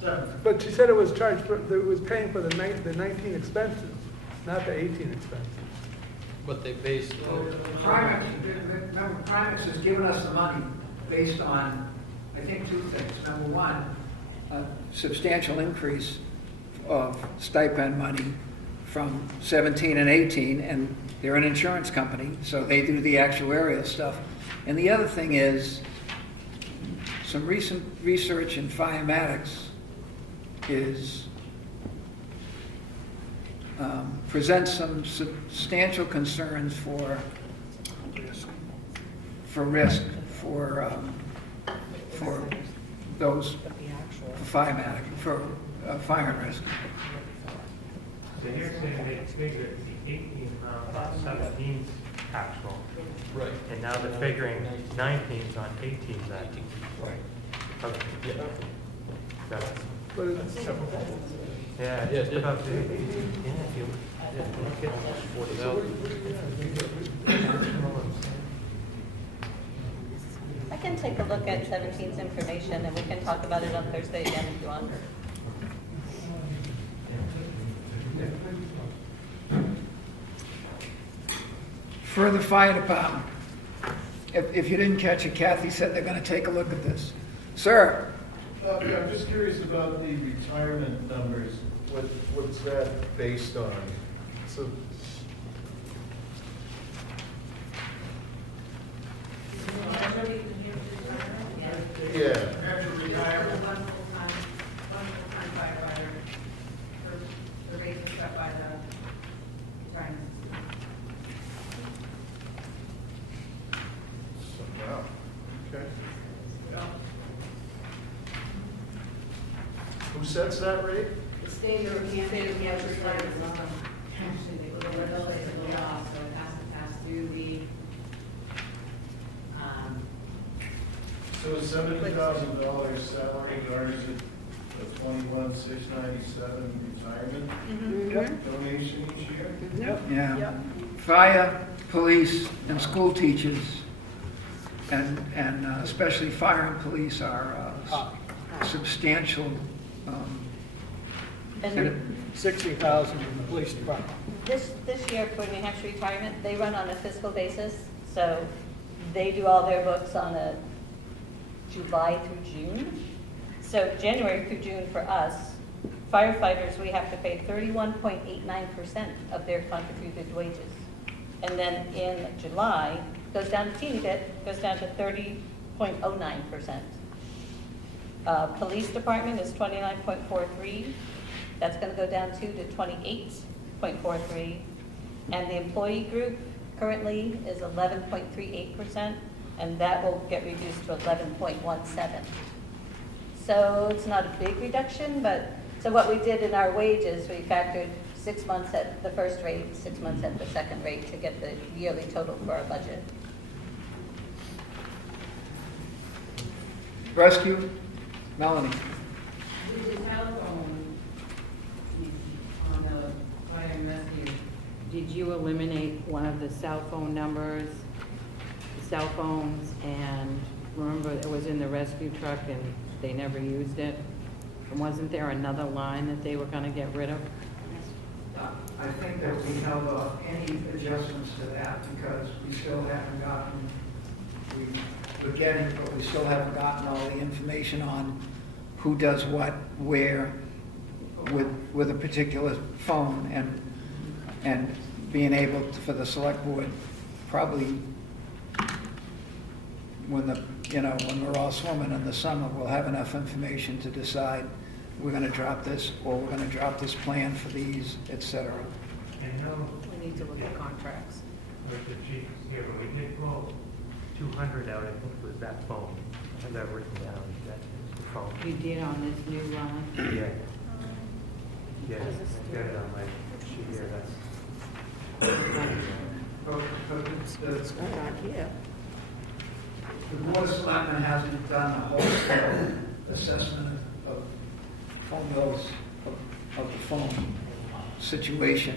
7. but she said it was charged for, it was paying for the 19 expenses, not the 18 expenses. But they based. Primex, remember, Primex has given us the money based on, I think, two things. Number one, a substantial increase of stipend money from 17 and 18, and they're an insurance company, so they do the actuarial stuff. And the other thing is, some recent research in fiematics presents some substantial concerns for risk for those for fire risk. So you're saying they figured the 18 on 17's tax roll. Right. And now they're figuring 19's on 18's act. Right. Okay. Yeah. That's, But it's, yeah, Yeah, just yeah. about the 18. Yeah, if you look at 40,000. I can take a look at 17's information, and we can talk about it on Thursday again if you want. For the fire department, if you didn't catch it, Kathy said they're going to take a look at this. Sir? Yeah, I'm just curious about the retirement numbers. What's that based on? So, yeah. One full-time firefighter, the raise was set by the retirement system. Wow, okay. Who sets that rate? The state of New Hampshire Selectmen, actually, they put a legislative law, so it has to pass through the, So $70,000 salary garners a $21,697 retirement donation each year? Yeah. Fire, police, and school teachers, and especially fire and police are substantial. And 60,000 in the police department. This year for New Hampshire retirement, they run on a fiscal basis, so they do all their books on a July through June. So January through June for us, firefighters, we have to pay 31.89% of their contributed wages. And then in July, goes down a teeny bit, goes down to 30.09%. Police department is 29.43. That's going to go down to 28.43. And the employee group currently is 11.38%, and that will get reduced to 11.17. So it's not a big reduction, but so what we did in our wages, we factored 6 months at the first rate, 6 months at the second rate to get the yearly total for our budget. Rescue, Melanie. With the telephone, on the fire and rescue, did you eliminate one of the cell phone numbers, the cell phones, and remember it was in the rescue truck and they never used it? And wasn't there another line that they were gonna get rid of? I think that we held off any adjustments to that because we still haven't gotten, we're getting, but we still haven't gotten all the information on who does what, where, with a particular phone, and being able to, for the select board, probably when we're all swimming in the summer, we'll have enough information to decide we're gonna drop this, or we're gonna drop this plan for these, et cetera. I know. We need to look at contracts. Like the chief here, but we did pull 200 out, I think it was that phone. I have that written down, that's the phone. You did on this new line? Yeah. Yeah, I got it on my sheet here, It's not on here. The Board of Selectmen hasn't done a whole assessment of phone bills, of the phone situation,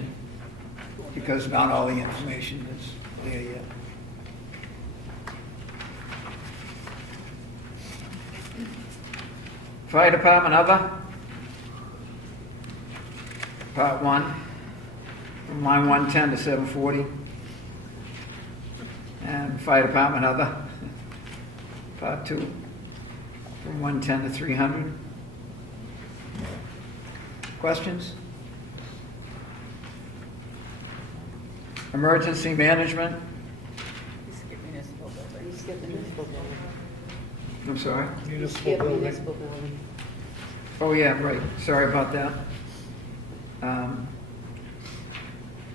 because not all the information is there yet. Fire Department other? Part 1, from line 110 to 740. And Fire Department other? Part 2, from 110 to 300. Questions? Emergency management? You skipped municipal building. You skipped municipal building. I'm sorry? Municipal building. Municipal building. Oh, yeah, right, sorry about that.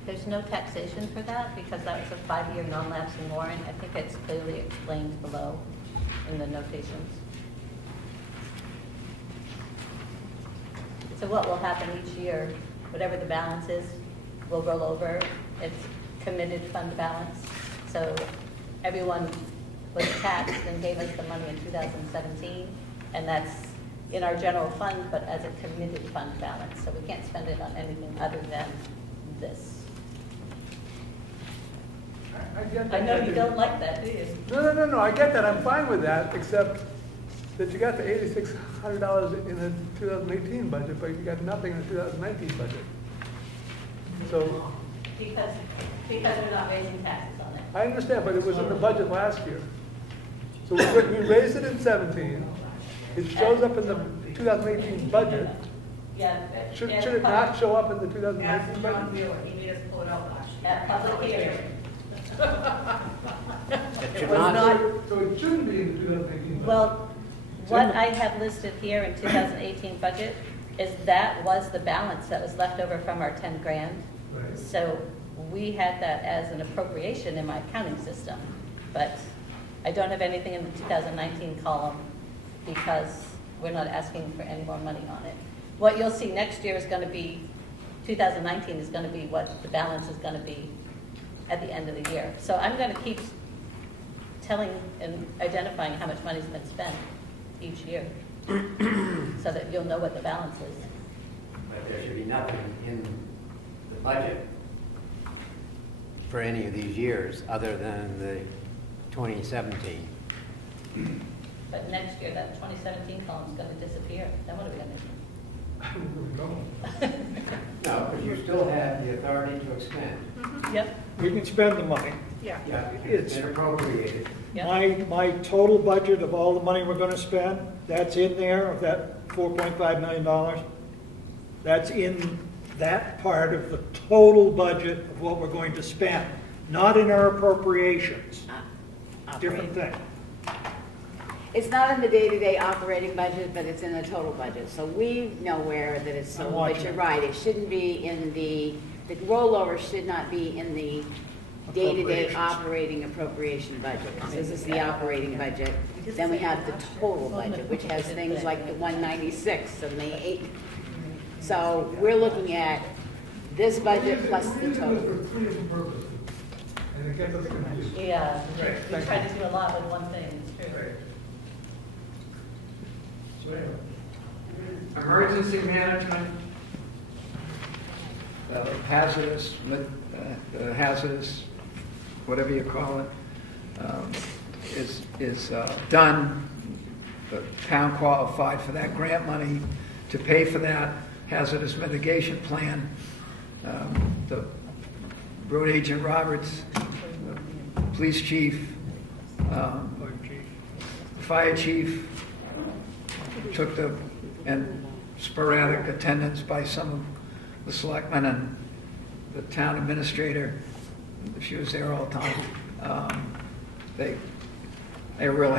There's no taxation for that because that was a 5-year non-lapsing warrant. I think it's clearly explained below in the notations. So what will happen each year, whatever the balance is, will roll over. It's committed fund balance. So everyone was taxed and gave us the money in 2017, and that's in our general fund, but as a committed fund balance. So we can't spend it on anything other than this. I get I that. know you don't like that, do you? No, I get that, I'm fine with that, except that you got the $8,600 in the 2018 budget, but you got nothing in the 2019 budget. So, Because we're not raising taxes on it. I understand, but it was in the budget last year. So we raised it in 17, it shows up in the 2018 budget. Yeah. Should it not show up in the 2019 budget? He made us pull it out last year. At public hearing. It should was not, So it shouldn't be in the 2018 budget. Well, what I have listed here in 2018 budget is that was the balance that was left over from our 10 grand. Right. So we had that as an appropriation in my accounting system, but I don't have anything in the 2019 column because we're not asking for any more money on it. What you'll see next year is going to be, 2019 is going to be what the balance is going to be at the end of the year. So I'm going to keep telling and identifying how much money's been spent each year so that you'll know what the balance is. but there should be nothing in the budget for any of these years other than the 2017. But next year, that 2017 column is going to disappear. Then what are we going to do? No, because you still have the authority to expend. Yep. We can spend the money. Yeah. Yeah, It's- it's been appropriated. My total budget of all the money we're going to spend, that's in there, of that $4.5 million. That's in that part of the total budget of what we're going to spend, not in our appropriations. Different thing. It's not in the day-to-day operating budget, but it's in the total budget. So we know where that it's I'm sold, watching but you're it. right, it shouldn't be in the rollover should not be in the day-to-day Appropriations. operating appropriation budget. This is the operating budget. Then we have the total budget, which has things like the 196 and the 8. So we're looking at this budget plus the We're using total. it for three different purposes, and it gets us confused. Yeah, Right. we try to do a lot with one thing, it's true. So anyway. Emergency management, hazardous, whatever you call it, is done. The town qualified for that grant money to pay for that hazardous mitigation plan. The road agent Roberts, the police chief, the fire chief took and sporadic attendance by some of the selectmen and the town administrator. She was there all the time. They're real,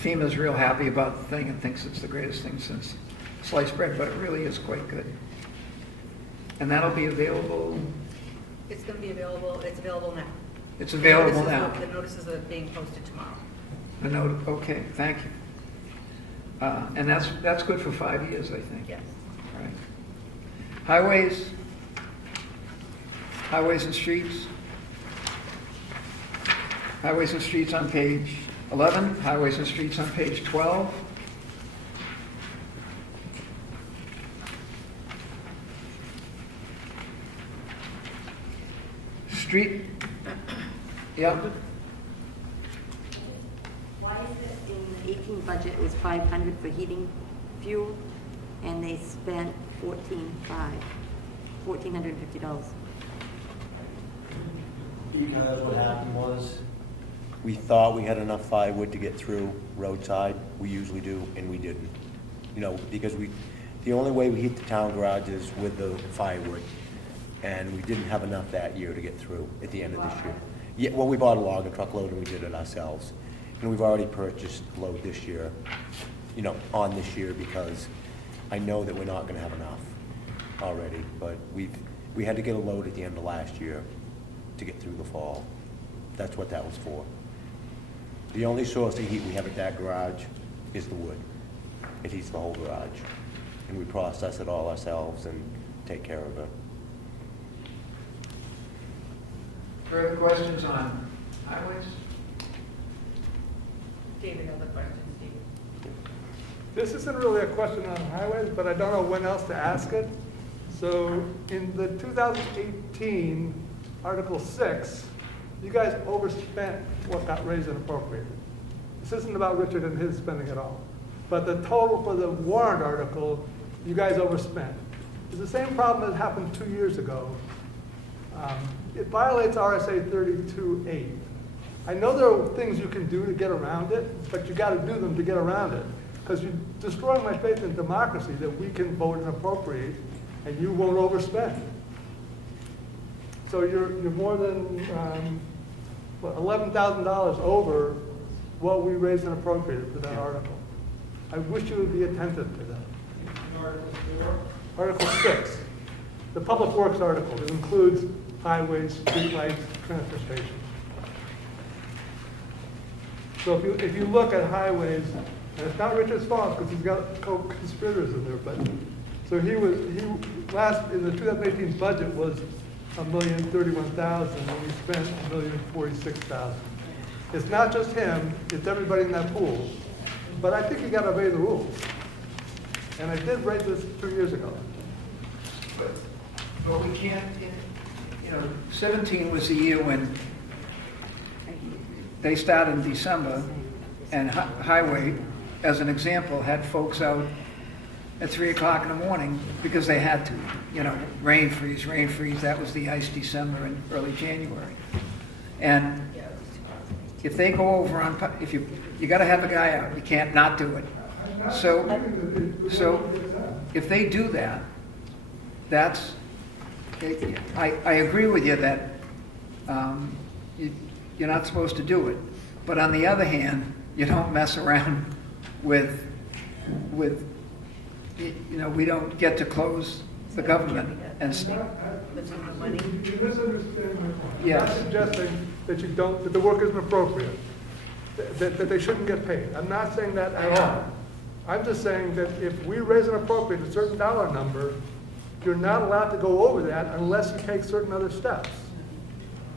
FEMA's real happy about the thing and thinks it's the greatest thing since sliced bread, but it really is quite good. And that'll be available, It's going to be available, it's available now. it's available now. The notices are being posted tomorrow. The note, okay, thank you. And that's good for 5 years, I think. Yes. Right. Highways and streets. Highways and streets on page 11, highways and streets on page 12. Street, yep. Why is it in the 18 budget it was 500 for heating fuel, and they spent $1,450? Because what happened was, we thought we had enough firewood to get through roadside, we usually do, and we didn't. You know, because the only way we heat the town garage is with the firewood, and we didn't have enough that year to get through at the end of this year. Yeah, well, we bought a logging truckload and we did it ourselves. And we've already purchased load this year, on this year, because I know that we're not gonna have enough already, but we had to get a load at the end of last year to get through the fall. That's what that was for. The only source of heat we have at that garage is the wood. It heats the whole garage. And we process it all ourselves and take care of it. Further questions on highways? David, other questions, David? This isn't really a question on highways, but I don't know when else to ask it. So in the 2018 Article 6, you guys overspent what got raised and appropriated. This isn't about Richard and his spending at all. But the total for the warrant article, you guys overspent. It's the same problem that happened 2 years ago. It violates RSA 32.8. I know there are things you can do to get around it, but you got to do them to get around it. Because you're destroying my faith in democracy that we can vote and appropriate, and you won't overspend. So you're more than $11,000 over what we raised and appropriated for that article. I wish you would be attentive to that. Article 4? Article 6, the Public Works article. It includes highways, streetlights, transfer stations. So if you look at highways, and it's not Richard's fault because he's got co-conspirators in there, but so in the 2018 budget was $1,031,000, and we spent $1,046,000. It's not just him; it's everybody in that pool. But I think you got to obey the rules, and I did raise this 2 years ago. But we can't. 17 was the year when they started in December, and Highway, as an example, had folks out at 3 o'clock in the morning because they had to. Rain freeze, that was the ice December and early January. And if they go over you got to have a guy out, you can't not do it. So if they do that, I agree with you that you're not supposed to do it. But on the other hand, you don't mess around with we don't get to close the government and You misunderstand my point. Yes. I'm not suggesting that the work isn't appropriate, that they shouldn't get paid. I'm not saying that at all. I'm just saying that if we raise and appropriate a certain dollar number, you're not allowed to go over that unless you take certain other steps.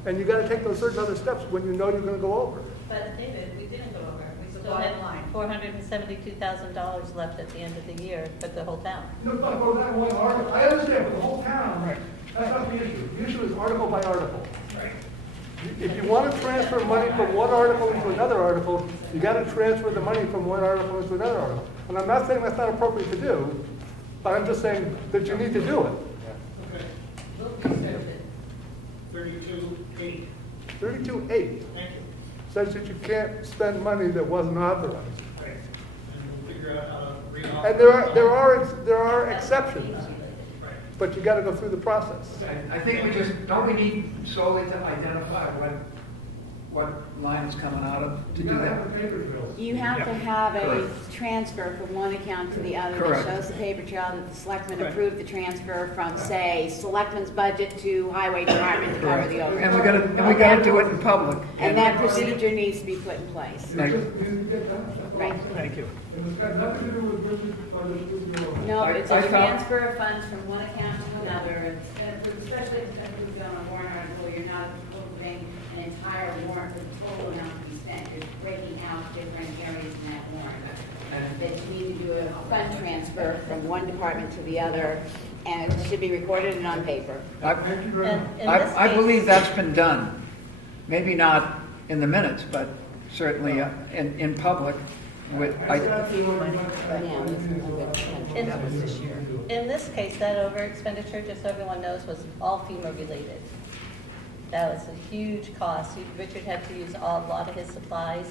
And you got to take those certain other steps when you know you're going to go over. But David, we didn't go over. We still bottom had line. $472,000 left at the end of the year for the whole town. No, but for that one article, I understand, for the whole town, that's not the issue. The issue is article by article. If you want to transfer money from one article into another article, you got to transfer the money from one article into another article. And I'm not saying that's not appropriate to do, but I'm just saying that you need to do it. Okay. 32.8. 32.8 Thank you. says that you can't spend money that wasn't authorized. Right. And we'll figure out how to reauthorize. And there are exceptions, but you got to go through the process. I think we need solely to identify what line is coming out of to do that. You have to have a transfer from one account to the other Correct. that shows the paper trail that the selectmen approved the transfer from, say, selectmen's budget to highway department to cover the overage. And we got to do it in public. And that procedure needs to be put in place. Thank Right. Thank you. And it's got nothing to do with Richard's budget. No, it's I a felt- transfer of funds from one account to another, especially if you go on a warrant article, you're not approving an entire warrant for the total amount to be spent. You're breaking out different areas in that warrant. That you need to do a fund transfer from one department to the other, and it should be recorded and on paper. I believe that's been done. Maybe not in the minutes, but certainly in public. In this case, that over expenditure, just so everyone knows, was all FEMA related. That was a huge cost. Richard had to use a lot of his supplies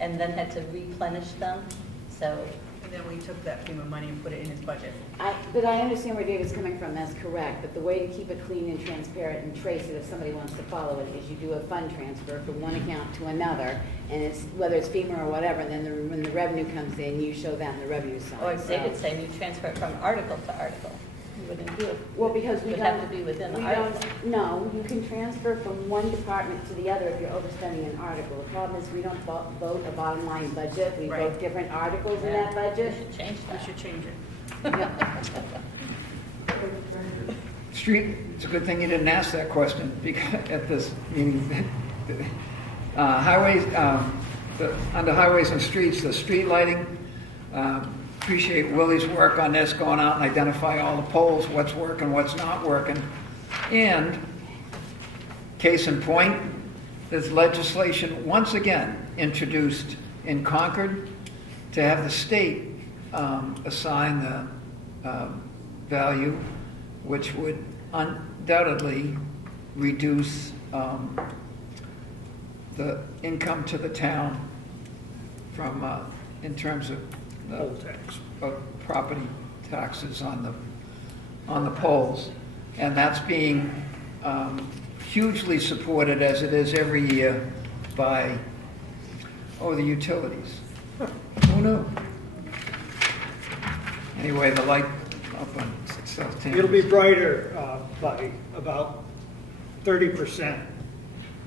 and then had to replenish them. So And then we took that FEMA money and put it in his budget. But I understand where David's coming from, that's correct, but the way to keep it clean and transparent and trace it if somebody wants to follow it is you do a fund transfer from one account to another, and it's, whether it's FEMA or whatever, and then when the revenue comes in, you show that in the revenue side. Or they could say you transfer it from article to article. You wouldn't do it. Well, because we It would don't. have to be within the we article. don't- No, you can transfer from one department to the other if you're overspending an article. The problem is we don't vote a bottom line budget, we vote different articles in that budget. We should change that. We should change it. Street, it's a good thing you didn't ask that question because at this meeting. Highways, under highways and streets, the street lighting, appreciate Willie's work on this, going out and identify all the poles, what's working, what's not working. And case in point, there's legislation once again introduced in Concord to have the state assign the value, which would undoubtedly reduce the income to the town from, in terms of property taxes on the poles. And that's being hugely supported, as it is every year, by, the utilities. Who knew? Anyway, the light up on South Tamworth. It'll be brighter by about 30%,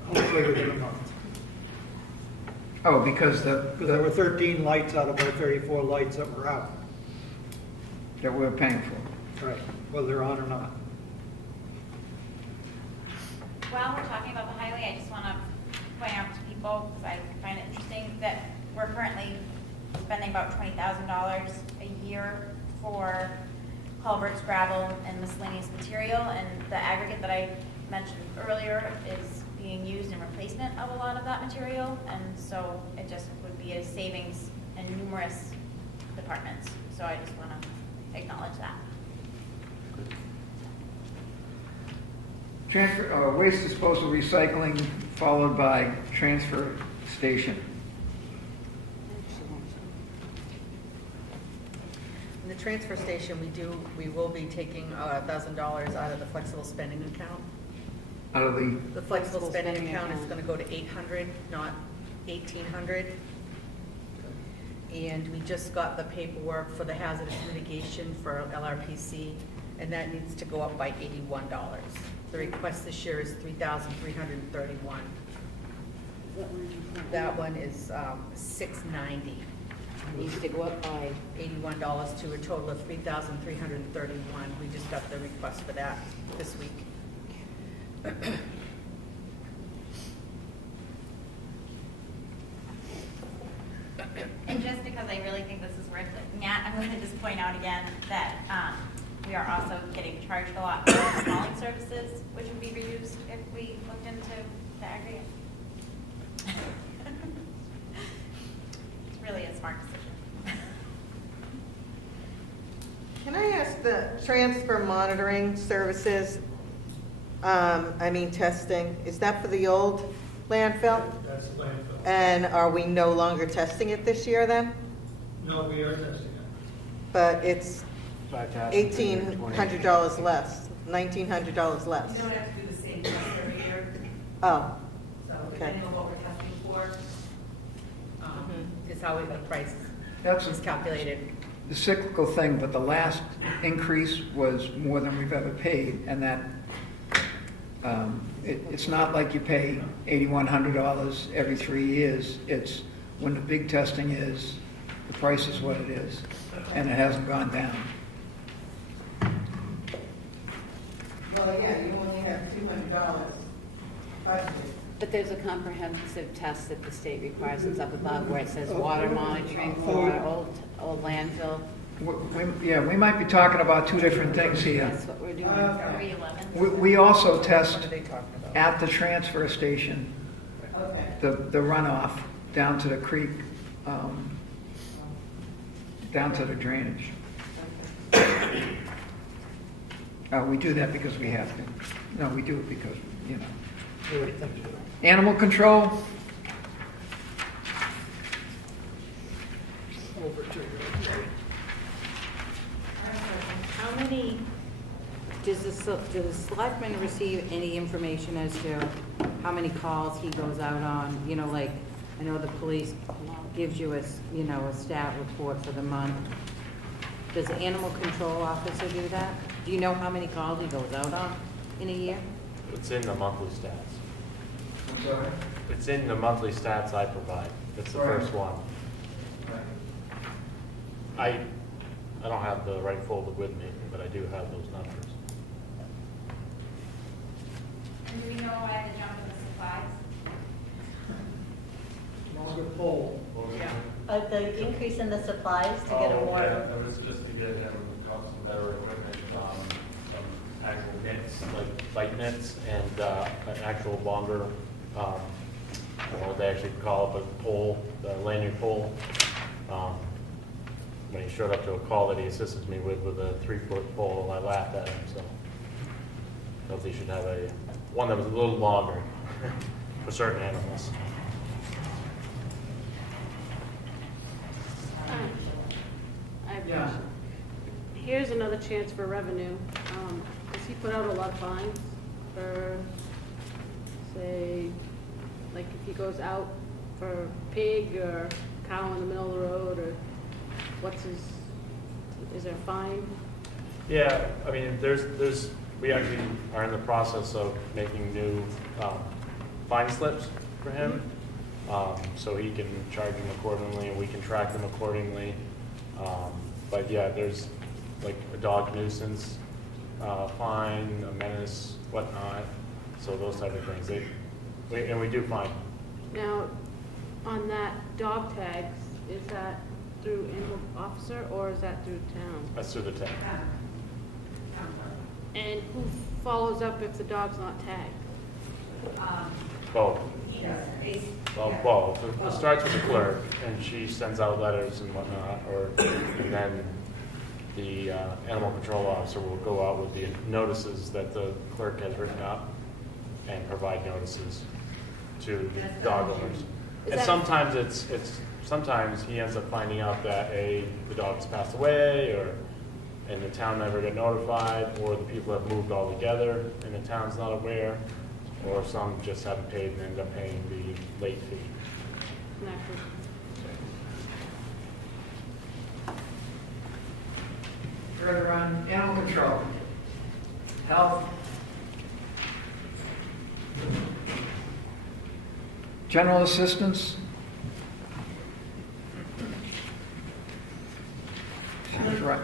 hopefully within a month. Oh, because Because there were 13 lights out of our 34 lights that were out. that we're paying for. Right, whether they're on or not. While we're talking about the highway, I just want to point out to people, because I find it interesting, that we're currently spending about $20,000 a year for culverts, gravel, and miscellaneous material, and the aggregate that I mentioned earlier is being used in replacement of a lot of that material, and so it just would be a savings in numerous departments. So I just want to acknowledge that. Transfer, waste disposal recycling, followed by transfer station. In the transfer station, we will be taking $1,000 out of the flexible spending account. Out of The flexible spending account is gonna go to 800, not 1,800. And we just got the paperwork for the hazardous mitigation for LRPC, and that needs to go up by $81. The request this year is $3,331. That one is $690. Needs to go up by $81 to a total of $3,331. We just got the request for that this week. And just because I really think this is worth looking at, I'm going to just point out again that we are also getting charged a lot for hauling services, which would be reduced if we looked into the aggregate. It's really a smart decision. Can I ask the transfer monitoring services, testing, is that for the old landfill? That's landfill. And are we no longer testing it this year then? No, we are testing it. But it's $1,820. $1,800 less, $1,900 less. You don't have to do the same test every year, Oh, so okay. depending on what we're testing for. Is how the price That's is calculated. the cyclical thing, but the last increase was more than we've ever paid, and that, it's not like you pay $8,100 every 3 years. It's when the big testing is, the price is what it is, and it hasn't gone down. Well, again, you only have $200 budgeted. But there's a comprehensive test that the state requires that's up above where it says water monitoring for old landfill. We might be talking about two different things here. That's what we're doing. 311. We also test What are they talking about? at the transfer station, Okay. the runoff down to the creek, down to the drainage. We do that because we have to. No, we do it because, Animal control, Over to you. do the selectmen receive any information as to how many calls he goes out on? You know, like, I know the police gives you a stat report for the month. Does the animal control officer do that? Do you know how many calls he goes out on in a year? It's in the monthly stats. I'm sorry? It's in the monthly stats I provide. It's the first one. I don't have the right folder with me, but I do have those numbers. And do we know why the jump in the supplies? Longer pole. The increase in the supplies to get a more. That was just to get him some better equipment, some actual nets, like light nets, and an actual longer, I don't know what they actually call it, but pole, the lanyard pole. When he showed up to a call that he assisted me with a 3-foot pole, I laughed at him, so. Felt he should have one that was a little longer for certain animals. I have a Yeah. question. Here's another chance for revenue. Does he put out a lot of fines for, say, like if he goes out for pig or cow in the middle of the road, or is there a fine? Yeah, I mean, we actually are in the process of making new fine slips for him, so he can charge them accordingly and we can track them accordingly. But yeah, there's like a dog nuisance fine, a menace, whatnot, so those type of things. And we do fine. Now, on that dog tags, is that through animal officer or is that through town? That's through the town. And who follows up if the dog's not tagged? Both. Yes. Well, both. It starts with the clerk, and she sends out letters and whatnot, and then the animal control officer will go out with the notices that the clerk has written up and provide notices to the dog owners. And sometimes sometimes he ends up finding out that the dog's passed away, and the town never got notified, or the people have moved all together and the town's not aware, or some just haven't paid and end up paying the late fee. Further on animal control, health, general assistance. Sounds right.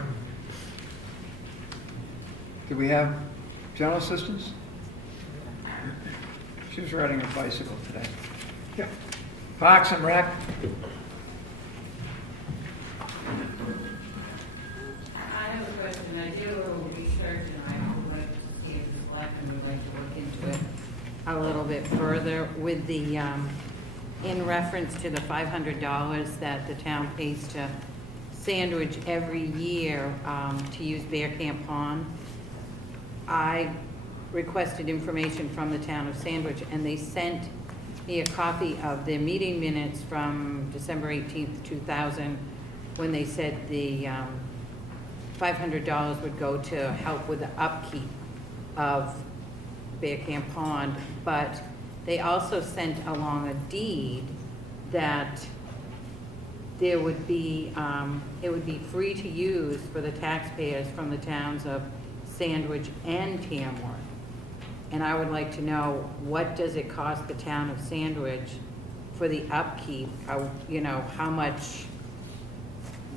Do we have general assistance? She was riding a bicycle today. Yeah. Parks and Rec. I have a question. I did a little research and I would like to see if the selectmen would like to look into it A little bit further with the, in reference to the $500 that the town pays to Sandwich every year to use Bear Camp Pond. I requested information from the town of Sandwich, and they sent me a copy of their meeting minutes from December 18th, 2000, when they said the $500 would go to help with the upkeep of Bear Camp Pond, but they also sent along a deed that there would be, it would be free to use for the taxpayers from the towns of Sandwich and Tamworth. And I would like to know, what does it cost the town of Sandwich for the upkeep? You know, how much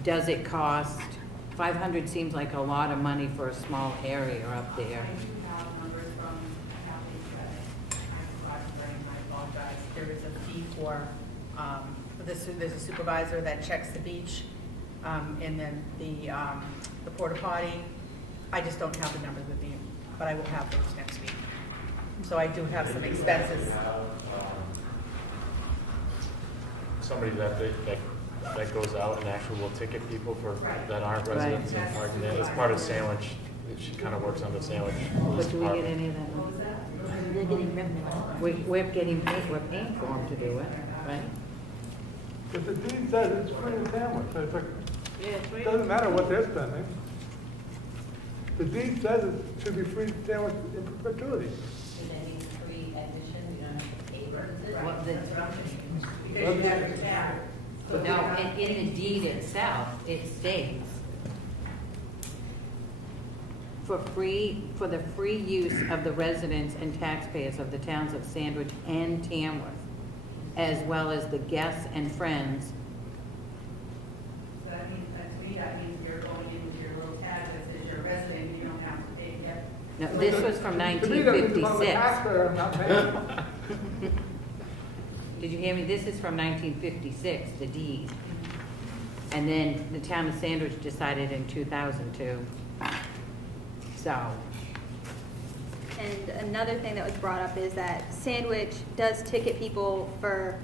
does it cost? 500 seems like a lot of money for a small area up there. I do have numbers from Kathleen Credit. I apologize. There is a fee for, there's a supervisor that checks the beach, and then the porta potty. I just don't have the numbers with me, but I will have those next week. So I do have some expenses. Somebody that goes out and actually will ticket people that aren't residents and parking there. It's part of Sandwich. She kind of works on the Sandwich Police But do we get Department. any of that money? They're getting revenue. We're getting paid, we're paying for them to do it, right? But the deed says it's free in Tamworth, so it's like, Yeah, it's it doesn't matter what they're spending. The deed says it should be free to Tamworth in perpetuity. And then it's free admission, we don't have to pay for it. What the- Because you have your tab. So No, and in the deed itself, it states, for the free use of the residents and taxpayers of the towns of Sandwich and Tamworth, as well as the guests and friends. So that means, to me, that means you're going in with your little tag that says you're a resident, you don't have to pay to get. No, this was from To me, that means if I'm a 1956. taxpayer, I'm not paying. Did you hear me? This is from 1956, the deed. And then the town of Sandwich decided in 2002. So, And another thing that was brought up is that Sandwich does ticket people for,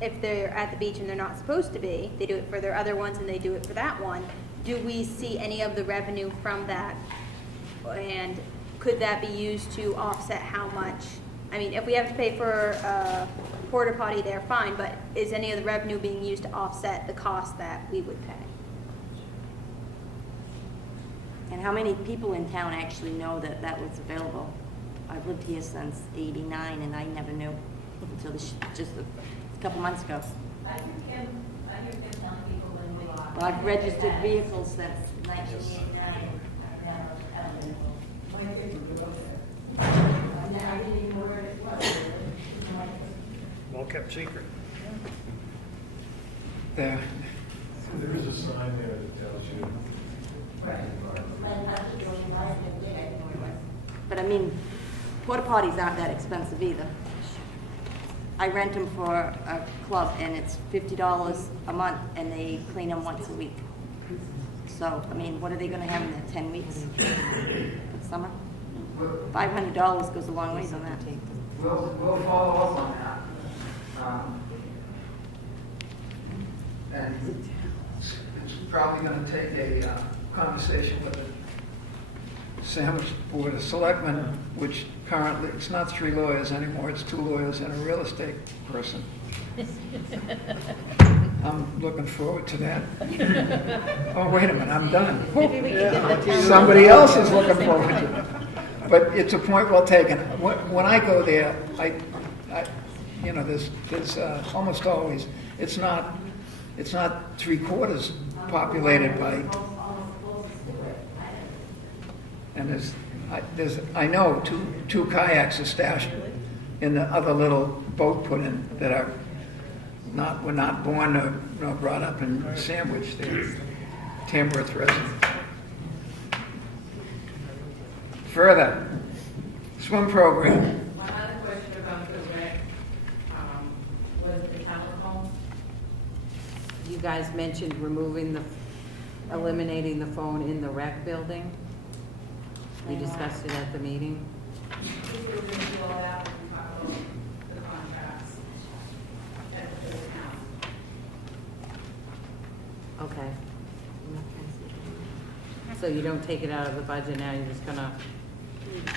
if they're at the beach and they're not supposed to be, they do it for their other ones and they do it for that one. Do we see any of the revenue from that? And could that be used to offset how much? I mean, if we have to pay for a porta potty there, fine, but is any of the revenue being used to offset the cost that we would pay? And how many people in town actually know that that was available? I've lived here since '89 and I never knew until just a couple months ago. I hear Kim telling people when we lock. Well, I've registered vehicles since 1989. Well kept secret. There. There is a sign there that tells you. But I mean, porta potties aren't that expensive either. I rent them for a club and it's $50 a month and they clean them once a week. So, I mean, what are they gonna have in there, 10 weeks for the summer? $500 goes a long ways on that. We'll follow up on that. And it's probably gonna take a conversation with the Sandwich Board of Selectmen, which currently, it's not 3 lawyers anymore, it's 2 lawyers and a real estate person. I'm looking forward to that. Oh, wait a minute, I'm done. Maybe we can get the town- Somebody else is looking forward to it. But it's a point well taken. When I go there, you know, there's almost always, it's not 3/4 populated by, and I know two kayaks are stashed in the other little boat put in that were not born nor brought up in Sandwich. They're Tamworth residents. Further, swim program. One other question about the rec, was the telephone. you guys mentioned eliminating the phone in the rec building. We discussed it at the meeting. We were going to do all that when we talk about the contracts at the town. Okay. So you don't take it out of the budget now, you're just gonna, If we can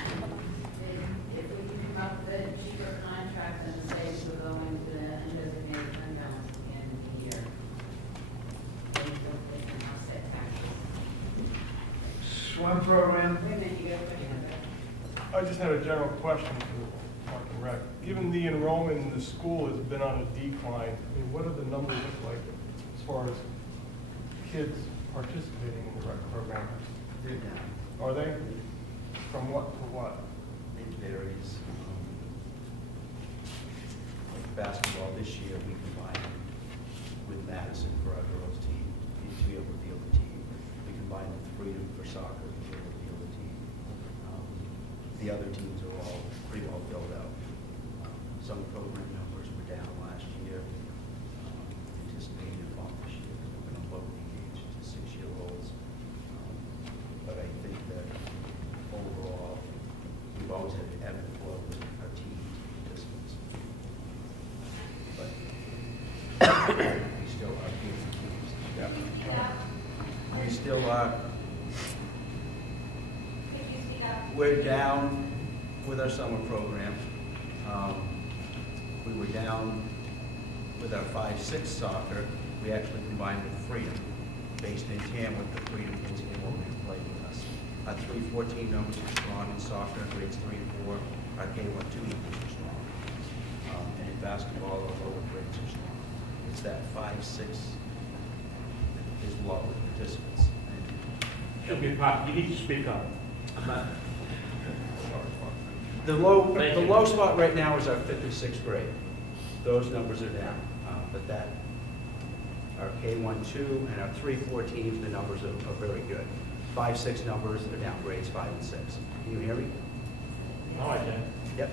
come up with a cheaper contract and say we're going to the undesignated fund balance at the end of the year, they can offset taxes. Swim program. Wait a minute, you got a question about I just had a general question for Park and Rec. Given the enrollment in the school has been on a decline, I mean, what do the numbers look like as far as kids participating in the rec program? They're down. Are they? From what to what? It varies. Like basketball this year, we combined with Madison for our girls' team to be able to field the team. We combined with Freedom for soccer to be able to field the team. The other teams are all pretty well filled out. Some program numbers were down last year. Anticipating a bump this year because we're going to lower the age to 6-year-olds. But I think that overall, we've always had an ebb and flow with our team participants. But we still are good teams. We still are. We're down with our summer program. We were down with our 5-6 soccer. We actually combined with Freedom, based in Tamworth. The Freedom kids came over and played with us. Our 314 numbers are strong in soccer, grades 3 and 4. Our K-1-2 numbers are strong. And in basketball, our lower grades are strong. It's that 5-6 is low with participants. You need to speak up. The low spot right now is our 5th and 6th grade. Those numbers are down, but that, our K-1-2 and our 3-4 teams, the numbers are very good. 5-6 numbers are down, grades 5 and 6. Can you hear me? No, I can. Yep.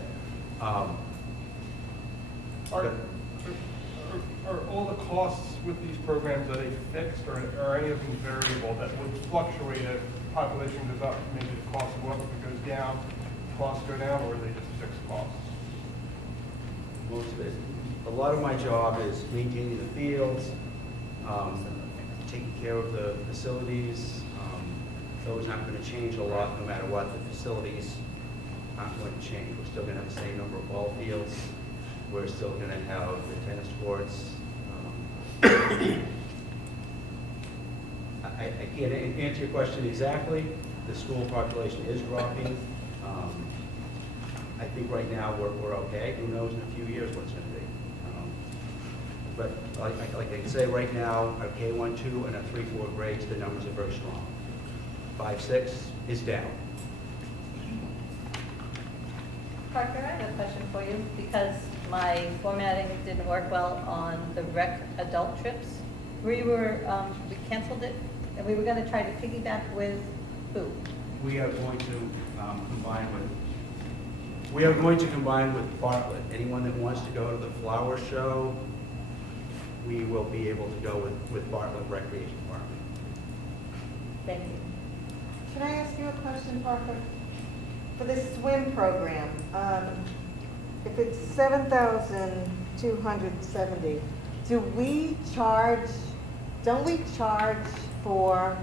Are all the costs with these programs, are they fixed, or are any of them variable that would fluctuate if population goes up, maybe the cost will go up, if it goes down, costs go down, or are they just fixed costs? Most of it. A lot of my job is maintaining the fields, taking care of the facilities. Those aren't going to change a lot no matter what. The facilities aren't going to change. We're still going to have the same number of ball fields. We're still going to have the tennis courts. I can't answer your question exactly. The school population is dropping. I think right now we're okay. Who knows in a few years what it's going to be. But like I can say right now, our K-1-2 and our 3-4 grades, the numbers are very strong. 5-6 is down. Parker, I have a question for you, because my formatting didn't work well on the rec adult trips. We canceled it, and we were going to try to piggyback with who? We are going to combine with Bartlett. Anyone that wants to go to the flower show, we will be able to go with Bartlett Recreation Department. Thank you. Can I ask you a question, Parker? For this swim program, if it's 7,270, don't we charge for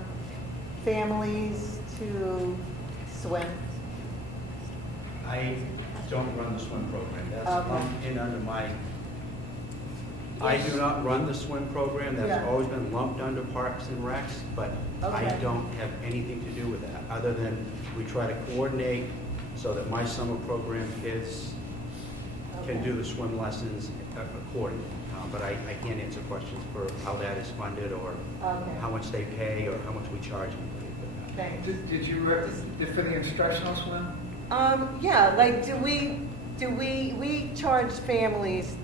families to swim? I don't run the swim program. That's Okay. in under my, I do not run the swim program. That's Yeah. always been lumped under Parks and Recs, but I Okay. don't have anything to do with that, other than we try to coordinate so that my summer program kids can do the swim lessons accordingly. But I can't answer questions for how that is funded, or how much they pay, or how much we charge them. Thanks. Did you, for the instructional swim? Yeah, like, do we charge families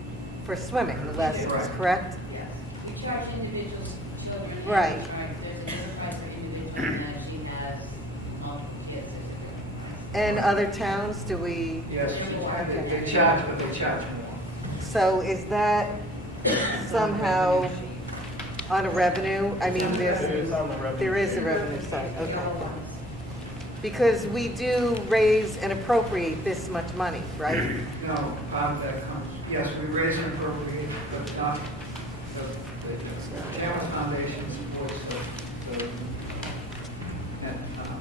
for swimming lessons, correct? Yes, we charge individual children. Right. There's a price for individual, and as she has multiple kids. And other towns, do we? Yes, they charge, but they charge more. So is that somehow on a revenue? I mean, It is on the revenue. there is a revenue side, okay. Because we do raise and appropriate this much money, right? No, part of that comes, yes, we raise and appropriate, but not, the Tamworth Foundation supports the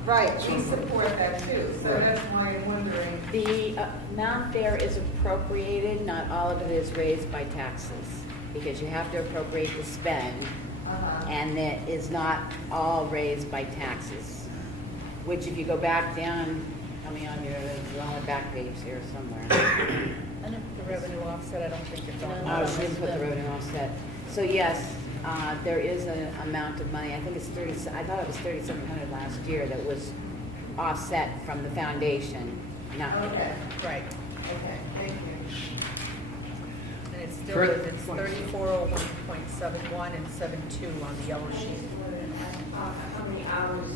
Right, we support that too, so that's why I'm wondering. The amount there is appropriated, not all of it is raised by taxes, because you have to appropriate to spend, and it is not all raised by taxes. Which if you go back down, tell me on your back page here somewhere. And if the revenue offset, I don't think it's on. Oh, she didn't put the revenue offset. So yes, there is an amount of money, I think it's 30, I thought it was 3,700 last year that was offset from the foundation. Not Okay. Right. Okay, thank you. And it's still, Correct. it's 3401.71 and 72 on the yellow sheet. How many hours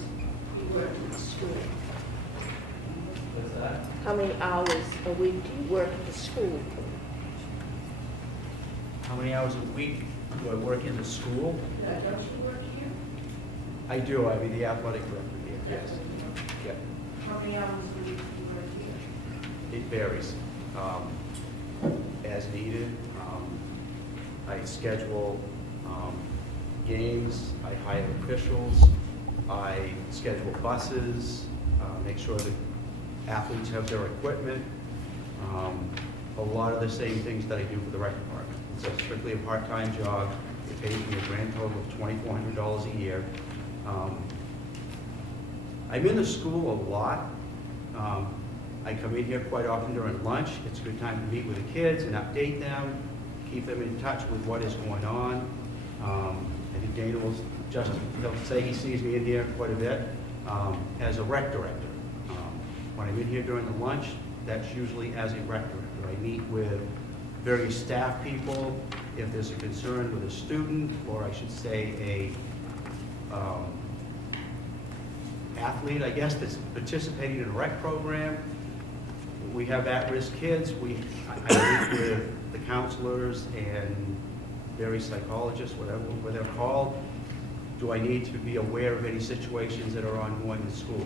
you work at the school? What's that? How many hours a week do you work at the school? How many hours a week do I work in the school? Don't you work here? I do. I mean, the athletic director here, yes. Yeah. How many hours a week do you work here? It varies, as needed. I schedule games, I hire officials, I schedule buses, make sure that athletes have their equipment. A lot of the same things that I do for the rec department. It's strictly a part-time job. It pays me a grand total of $2,400 a year. I I'm in the school a lot. I come in here quite often during lunch. It's a good time to meet with the kids and update them, keep them in touch with what is going on. I think Dana will just he'll say he sees me in here quite a bit. As a rec director, when I'm in here during the lunch, that's usually as a rec director. I meet with various staff people if there's a concern with a student, or I should say a athlete, I guess, that's participating in a rec program. We have at-risk kids. I meet with the counselors and various psychologists, whatever they're called. Do I need to be aware of any situations that are ongoing in school?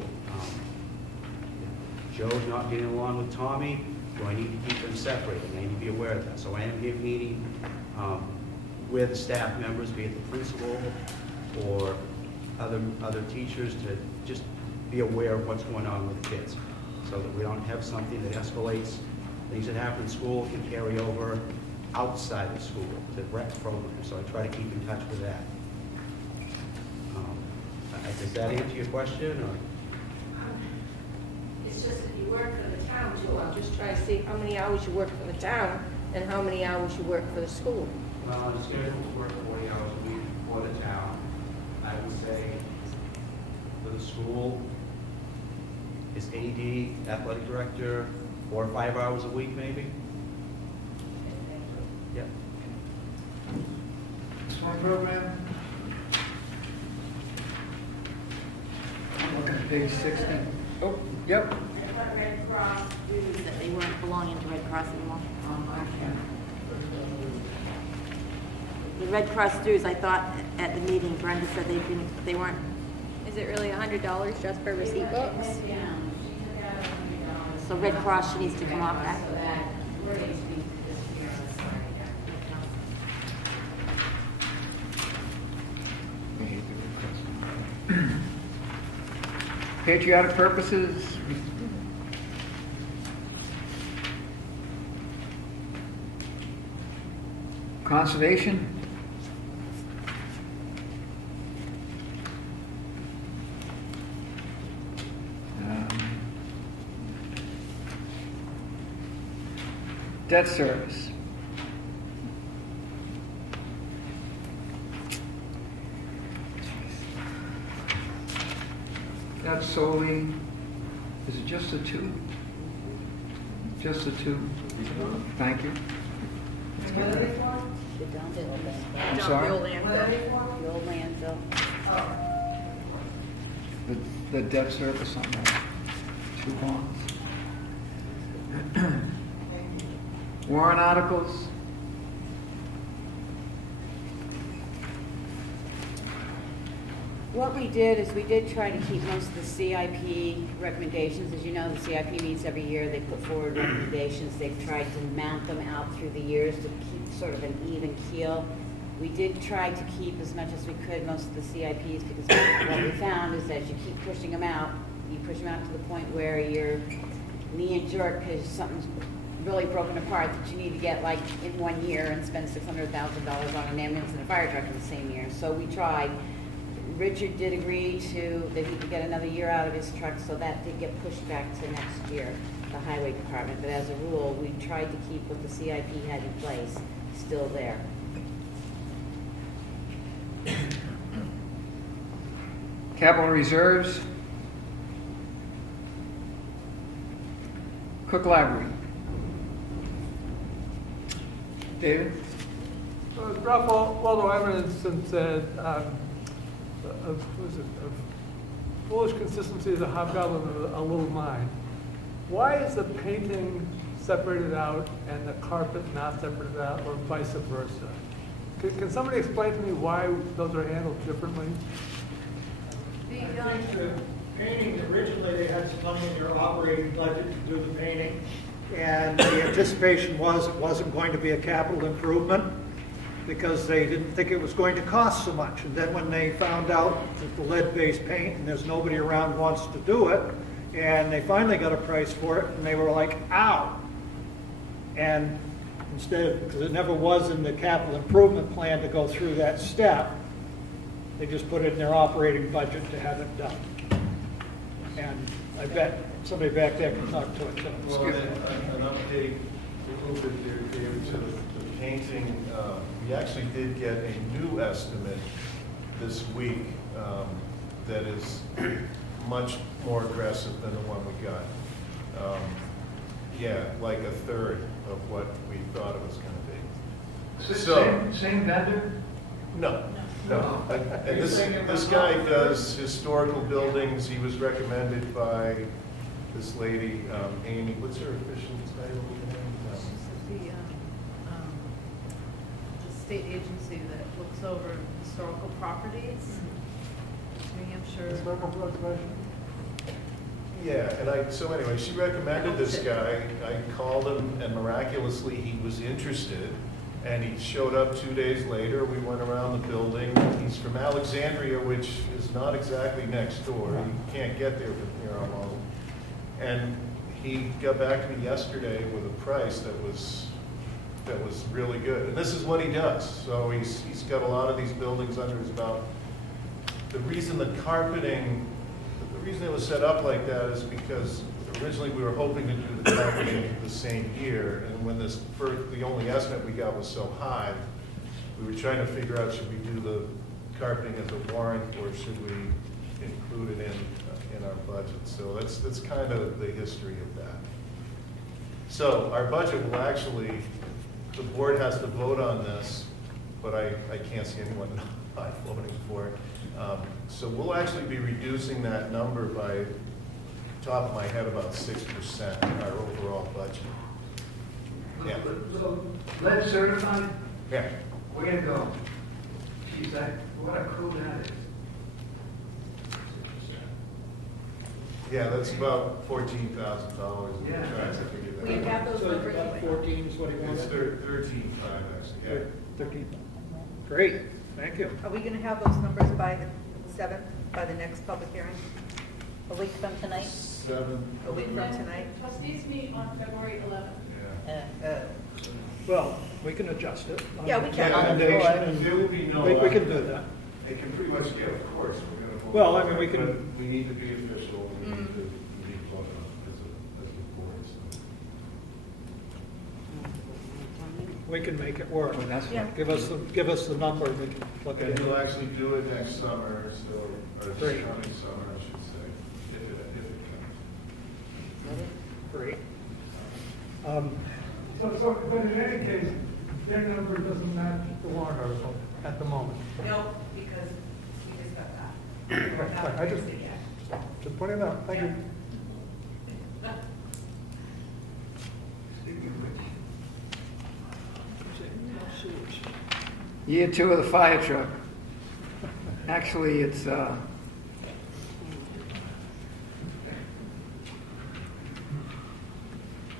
If Joe's not getting along with Tommy, do I need to keep them separated? I need to be aware of that. So I am here meeting with staff members, be it the principal or other teachers, to just be aware of what's going on with the kids, so that we don't have something that escalates. Things that happen in school can carry over outside of school to rec programs, so I try to keep in touch with that. Does that answer your question, or? It's just that you work for the town too. I'm just trying to see how many hours you work for the town and how many hours you work for the school. Well, I'm scheduled to work 40 hours a week for the town. I would say for the school, is AD, athletic director, 4 or 5 hours a week maybe? Yeah. Swim program. Look at page 60. Oh, yep. I thought Red Cross dues that they weren't belonging to Red Cross anymore. The Red Cross dues, I thought at the meeting, Brenda said they weren't. Is it really $100 just for receipt books? So Red Cross, she needs to come off that. Patriotic purposes. Conservation. Debt service. That's solely, is it just the two? Just the two? Thank you. I'm sorry? The old landfill. The debt service on that, 2 bonds. Warrant articles. What we did is we did try to keep most of the CIP recommendations. As you know, the CIP meets every year. They put forward recommendations. They've tried to mount them out through the years to keep sort of an even keel. We did try to keep as much as we could most of the CIPs, because what we found is that you keep pushing them out. You push them out to the point where you're knee and jerk because something's really broken apart that you need to get like in 1 year and spend $600,000 on an ambulance and a fire truck in the same year. So we tried. Richard did agree that he could get another year out of his truck, so that did get pushed back to next year, the highway department. But as a rule, we tried to keep what the CIP had in place still there. Capital reserves. Cook Library. David? So Ralph Waldo Emerson said, of foolish consistency is a hobgoblin of a little mind. Why is the painting separated out and the carpet not separated out, or vice versa? Can somebody explain to me why those are handled differently? The painting, originally they had some money in their operating budget to do the painting, and the anticipation was it wasn't going to be a capital improvement because they didn't think it was going to cost so much. And then when they found out that the lead-based paint and there's nobody around who wants to do it, and they finally got a price for it, and they were like, ow. And instead, because it never was in the capital improvement plan to go through that step, they just put it in their operating budget to have it done. And I bet somebody back there can talk to it, too. Well, an update, a little bit there, David, to the painting. We actually did get a new estimate this week that is much more aggressive than the one we got. Yeah, like a third of what we thought it was going to be. Same vendor? No. And this guy does historical buildings. He was recommended by this lady, Amy, what's her official title? The state agency that looks over historical properties, New Hampshire. Historical preservation? Yeah, and so anyway, she recommended this guy. I called him, and miraculously, he was interested. And he showed up 2 days later. We went around the building. He's from Alexandria, which is not exactly next door. You can't get there from here almost. And he got back to me yesterday with a price that was really good. And this is what he does. So he's got a lot of these buildings under his belt. The reason the reason it was set up like that is because originally we were hoping to do the carpeting the same year, and when the only estimate we got was so high, we were trying to figure out, should we do the carpeting as a warrant, or should we include it in our budget? So that's kind of the history of that. So our budget will actually, the board has to vote on this, but I can't see anyone not voting for it. So we'll actually be reducing that number by, top of my head, about 6% in our overall budget. Yeah. So, lead certified? Yeah. Way to go. Geez, what a crew that is. Yeah, that's about $14,000. Yeah. We have those So numbers. about 14 is what he It's wanted? 13.5 actually, yeah. 13. Great, thank you. Are we gonna have those numbers by the 7th, by the next public hearing? A week from tonight? 7. A week from tonight? Trustees meet on February 11th. Yeah. Well, we can adjust it. Yeah, we can. Recommendation, and There will be no. we can do that. It can pretty much, yeah, of course, we're gonna vote. Well, I mean, we can- But we need to be official, we need to vote on it as a board, so. We can make it work. Well, that's Yeah. Give us the number, and we can plug it And in. we'll actually do it next summer, so, or this Great. coming summer, I should say, if it comes. Great. But in any case, their number doesn't match the warrant article at the moment. No, because we just got that. We're not Right, I just- raised it yet. Just pointing it out, thank you. Year 2 of the fire truck. Actually, it's,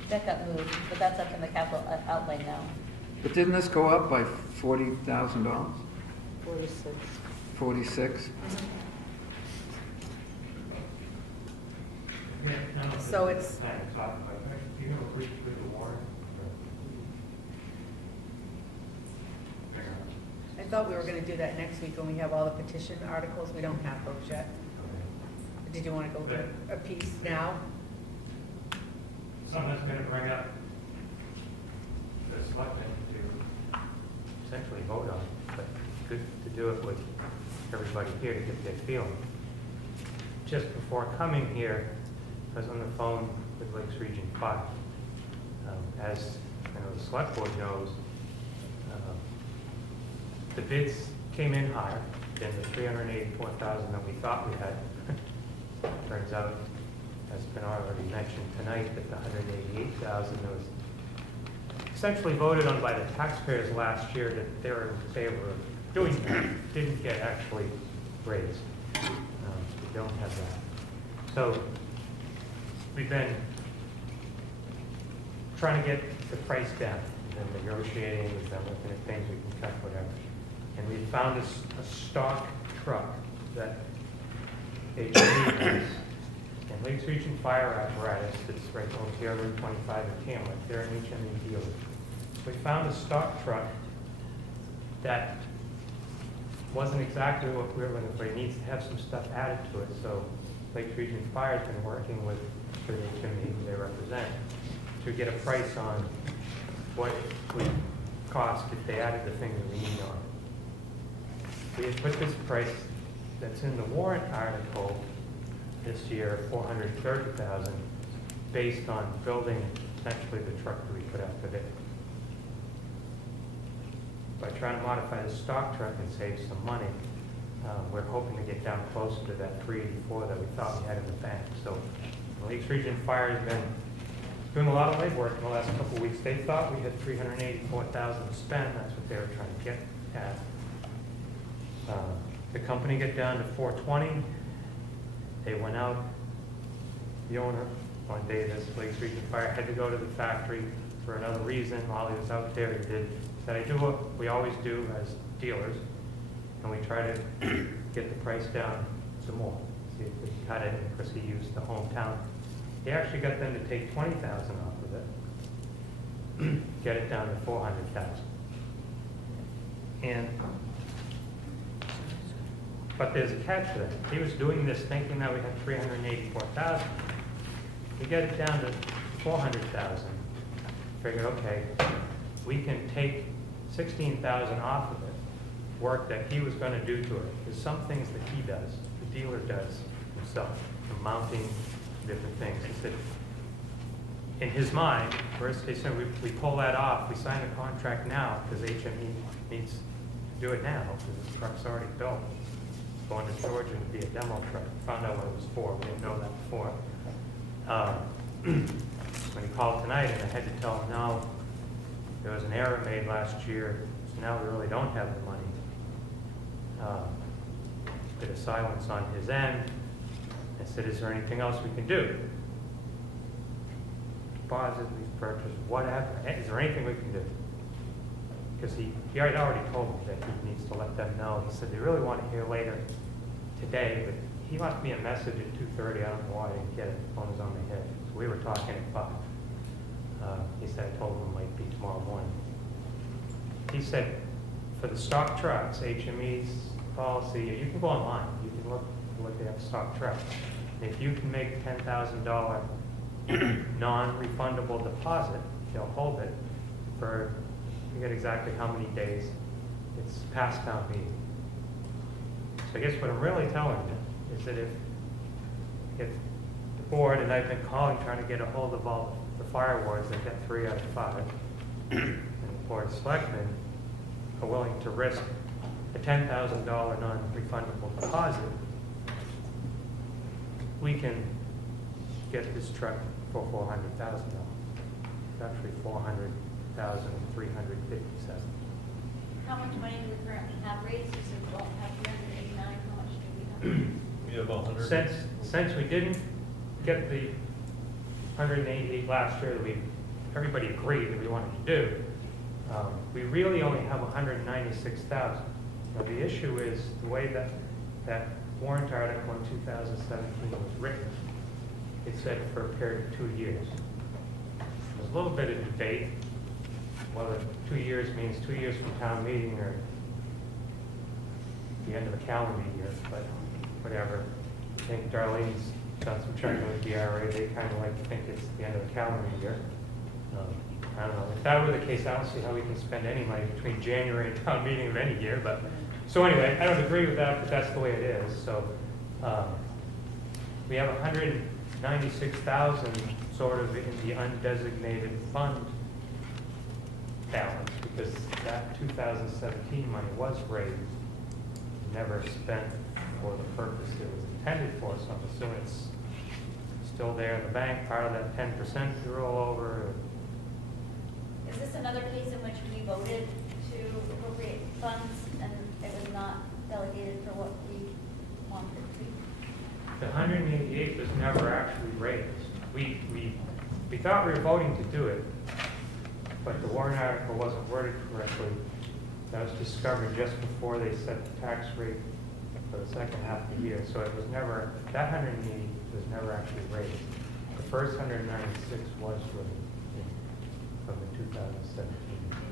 That got moved, but that's up in the capital outlay now. but didn't this go up by $40,000? 46. 46? So it's, You know, we the warrant. I thought we were gonna do that next week when we have all the petition articles. We don't have those yet. Did you wanna go through a piece now? Something that's gonna bring up the selectmen to essentially vote on, but good to do it with everybody here to get their feeling. Just before coming here, I was on the phone with Lakes Region 5. As I know the select board knows, the bids came in higher than the $384,000 that we thought we had. Turns out, as has been already mentioned tonight, that the $188,000 was essentially voted on by the taxpayers last year that they were in favor of doing that, didn't get actually raised. We don't have that. So we've been trying to get the price down, and negotiating with them, looking at things we can cut, whatever. And we found a stock truck that HB has, and Lakes Region Fire Apparatus that's right over here on Route 25 in Tamworth. They're an HME dealer. We found a stock truck that wasn't exactly what we were looking for. It needs to have some stuff added to it. So Lakes Region Fire's been working with the HME they represent to get a price on what it would cost if they added the things we need on. We had put this price that's in the warrant article this year, $430,000, based on building essentially the truck that we put out for bid. By trying to modify the stock truck and save some money, we're hoping to get down closer to that 384 that we thought we had in the bank. So the Lakes Region Fire has been doing a lot of legwork in the last couple of weeks. They thought we had $384,000 to spend. That's what they were trying to get at. The company got down to 420. They went out. The owner, one day, this Lakes Region Fire had to go to the factory for another reason. While he was out there, he said, I do what we always do as dealers, and we try to get the price down some more. See if we can cut it, because he used the hometown. He actually got them to take $20,000 off of it, get it down to $400,000. But there's a catch to that. He was doing this thinking that we had $384,000. We get it down to $400,000. Figured, okay, we can take $16,000 off of it, work that he was going to do to it. There's some things that he does, the dealer does himself, the mounting, different things. He said, in his mind, worst case scenario, we pull that off, we sign the contract now, because HME needs to do it now, because the truck's already built. Going to Georgia to be a demo truck. Found out what it was for. We didn't know that before. When he called tonight, and I had to tell him, no, there was an error made last year, so now we really don't have the money. Bit of silence on his end. I said, is there anything else we can do? Deposit, lease purchase, whatever. Is there anything we can do? Because he had already told me that he needs to let them know. He said they really want to hear later today, but he left me a message at 2:30. I don't know why I didn't get it. The phone was on my head. So we were talking at 5. He said I told him it might be tomorrow morning. He said for the stock trucks, HME's policy, you can go online. You can look at what they have stock trucks. And if you can make a $10,000 non-refundable deposit, they'll hold it for, I forget exactly how many days. It's past town meeting. So I guess what I'm really telling you is that if the board, and I've been calling trying to get a hold of all the fire wards, they've got 3 out of 5, and the board of selectmen are willing to risk a $10,000 non-refundable deposit, we can get this truck for $400,000. It's actually $400,357. How much money do we currently have raised? You said we don't have 389. How much do we have? We have 100. Since we didn't get the 188 last year that everybody agreed that we wanted to do, we really only have 196,000. Now the issue is the way that warrant article in 2017 was written. It said for a period of 2 years. There's a little bit of debate whether 2 years means 2 years from town meeting or the end of a calendar year, but whatever. I think Darlene's done some checking with the DRA. They kind of like to think it's the end of the calendar year. I don't know. If that were the case, I don't see how we can spend any money between January and town meeting of any year. But so anyway, I don't agree with that, but that's the way it is. So we have 196,000 sort of in the undesignated fund balance because that 2017 money was raised, never spent for the purpose it was intended for. So I'm assuming it's still there in the bank, part of that 10% to roll over. Is this another case in which we voted to appropriate funds and it was not delegated for what we wanted it to be? The 188 was never actually raised. We thought we were voting to do it, but the warrant article wasn't worded correctly. That was discovered just before they set the tax rate for the second half of the year. So it was never, that 180 was never actually raised. The first 196 was from the 2017. And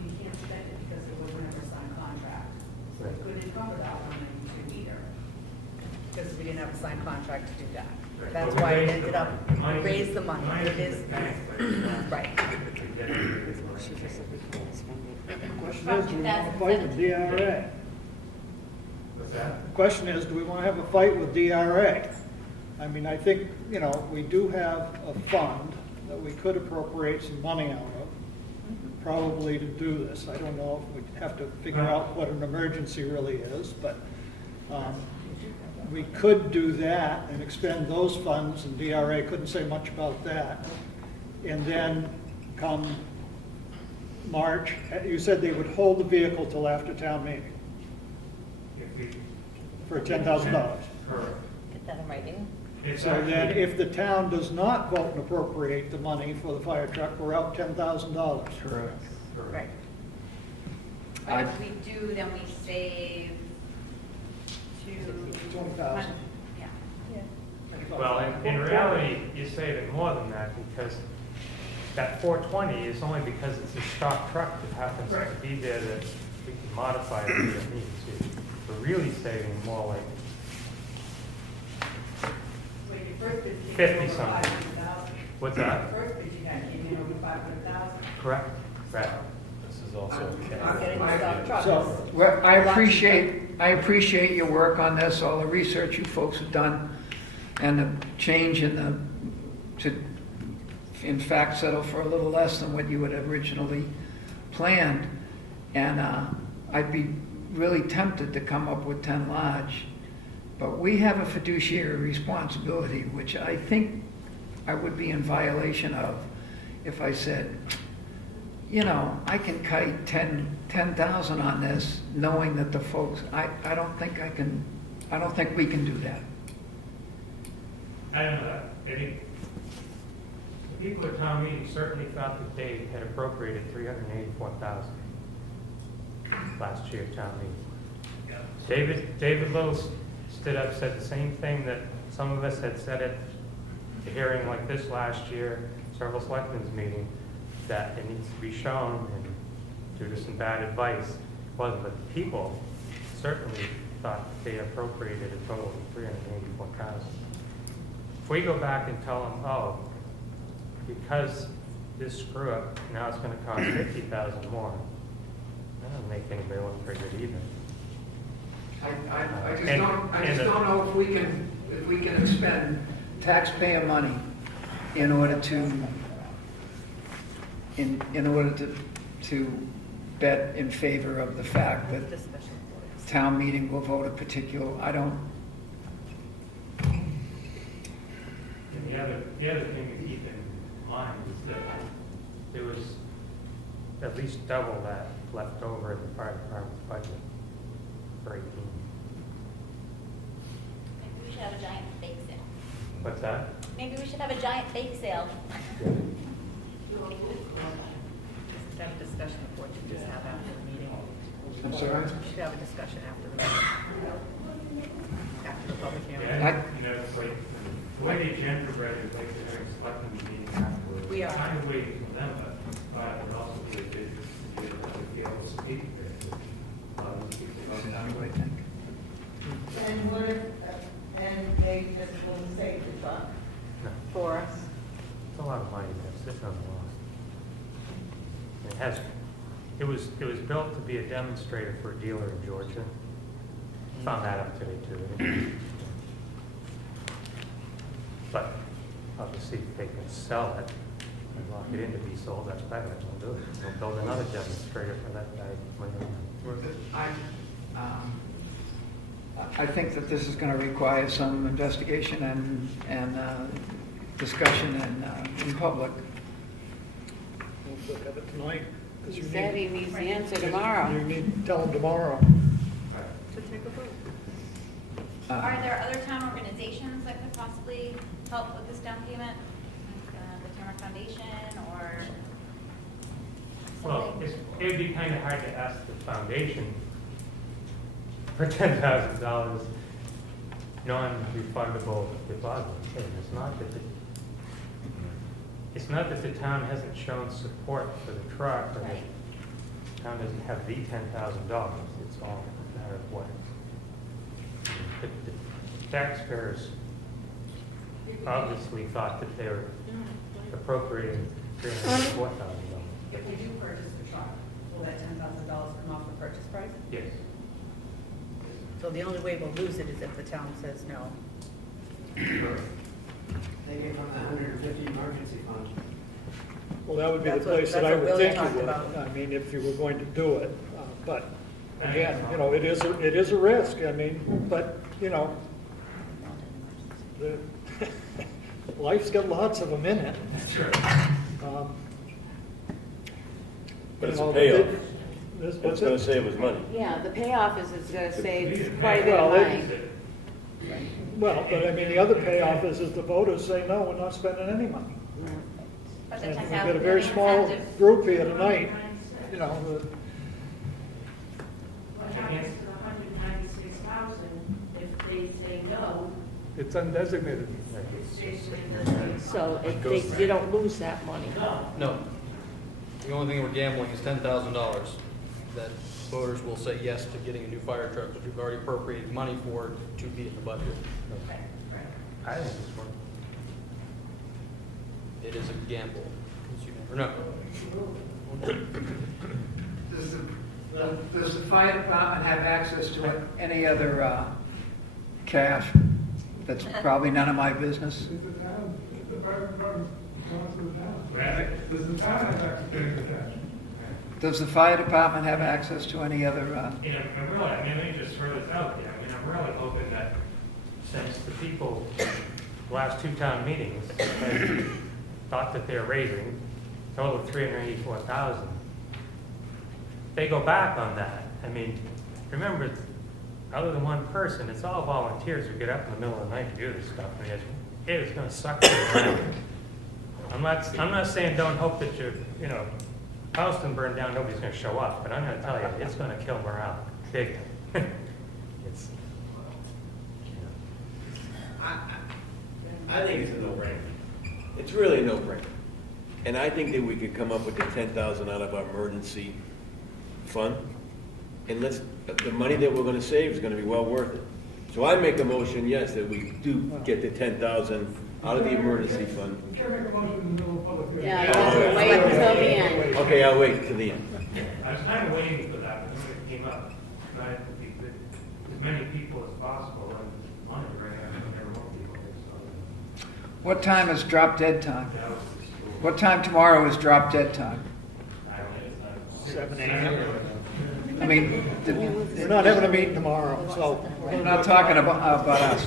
you can't spend it because it was never signed contract. So Right. we couldn't cover that 192 either. Because we didn't have a signed contract to do that. That's But we why it raised ended the up, money. Money- raised the money. money's It in is, the bank, but it's not- right. Question is, do we want to fight with DRA? What's that? The question is, do we want to have a fight with DRA? I mean, I think, you know, we do have a fund that we could appropriate some money out of, probably to do this. I don't know if we have to figure out what an emergency really is, but we could do that and expend those funds, and DRA couldn't say much about that. And then come March, you said they would hold the vehicle till after town meeting If we- for $10,000. Correct. Get that in writing. It's So then actually- if the town does not vote and appropriate the money for the fire truck, we're out $10,000. Correct. Right. But if we do, then we save to. 20,000. Yeah. Well, in reality, you're saving more than that, because that 420 is only because it's a stock truck that happens to be there that we can modify it to your needs. We're really saving more like Well, your first bid came 50 over something. 500,000. What's that? The first bid you got came in over 500,000. Correct. Right. This is also Getting the stock truck. So, well, I appreciate your work on this, all the research you folks have done, and the change in to, in fact, settle for a little less than what you had originally planned. And I'd be really tempted to come up with 10 large, but we have a fiduciary responsibility, which I think I would be in violation of if I said, you know, I can kite 10,000 on this, knowing that the folks, I don't think we can do that. I don't know. I think the people at town meeting certainly thought that they had appropriated $384,000 last year at town meeting. David Little stood up, said the same thing that some of us had said at a hearing like this last year, several selectmen's meeting, that it needs to be shown, and due to some bad advice, it wasn't, but the people certainly thought that they appropriated a total of $384,000. If we go back and tell them, oh, because this screw up, now it's gonna cost $50,000 more, that doesn't make anybody look very good either. I just don't know if we can expend taxpayer money in order to bet in favor of the fact that town meeting will vote a particular, I don't. And the other thing to keep in mind is that there was at least double that left over in the fire department's budget for 18. Maybe we should have a giant bake sale. What's that? Maybe we should have a giant bake sale. Just have a discussion of what you just have after the meeting. I'm sorry? We should have a discussion after the meeting. After the public hearing. Yeah, you know, it's like, the way the agenda read is like they're selecting the meeting afterwards. We are. Kind of waiting for them, but it would also be a good, to be able to speak there. I think. And what if, and they just won't save the truck for us? It's a lot of money that's sitting on the lawn. It was built to be a demonstrator for a dealer in Georgia. Found that out today too. But obviously if they can sell it and lock it in to be sold, that's better. They'll do it. They'll build another demonstrator for that guy. I think that this is going to require some investigation and discussion in public. We'll look at it tonight. 'cause He you said need- he needs the answer tomorrow. You need to tell him tomorrow. To take a vote. Are there other town organizations that could possibly help with this down payment? Like the Tamworth Foundation or Well, something? it'd be kind of hard to ask the foundation for $10,000 non-refundable deposit. It's not that the town hasn't shown support for the truck, or Right. the town doesn't have the $10,000. It's all a matter of what. The taxpayers obviously thought that they were appropriating $304,000. If we do purchase the truck, will that $10,000 come off the purchase price? Yes. So the only way we'll lose it is if the town says no. Maybe from the 150 emergency fund. Well, that would be the That's what- place that that's I what would Billy think you talked would. about. I mean, if you were going to do it. But again, you know, it is a risk. I mean, but, you know, the- life's got lots of them in it. Sure. But it's you a know, payoff. What's It's gonna save us money. Yeah, the payoff is it's gonna save quite a bit Well, of it- money. Well, but I mean, the other payoff is the voters say, no, we're not spending any money. But the And we 10,000 get a very small incentive. group here tonight, you know, What happens to the 196,000 if they say no? It's undesignated. So they don't lose that money. No. The only thing we're gambling is $10,000 that voters will say yes to getting a new fire truck, which we've already appropriated money for to be in the budget. I think it's worth It is a gamble, because you never know. Does the fire department have access to any other cash? That's probably none of my business. It's the town, the fire department belongs to the town. Does the town have access to the cash? Does the fire department have access to any other? You know, let me just throw this out there. I mean, I'm really hoping that since the people, last two town meetings, had thought that they're raising a total of $384,000, they go back on that. I mean, remember, other than one person, it's all volunteers who get up in the middle of the night to do this stuff. I mean, it is going to suck. I'm not saying don't hope that you know, house can burn down, nobody's going to show up, but I'm going to tell you, it's going to kill morale, big. It's, I think it's a no-brainer. It's really a no-brainer. And I think that we could come up with the 10,000 out of our emergency fund. And the money that we're gonna save is gonna be well worth it. So I make a motion, yes, that we do get the 10,000 out of the emergency fund. You can't make a motion in the middle of public hearing. Yeah, you have to wait until the end. Okay, I'll wait till the end. I was kind of waiting for that, but when it came up, I had to be with as many people as possible, and wanted to bring out there were more people here, so. What time is drop dead time? That was the school. What time tomorrow is drop dead time? 7 a.m. I mean, We're not having a meeting tomorrow, so. we're not talking about us.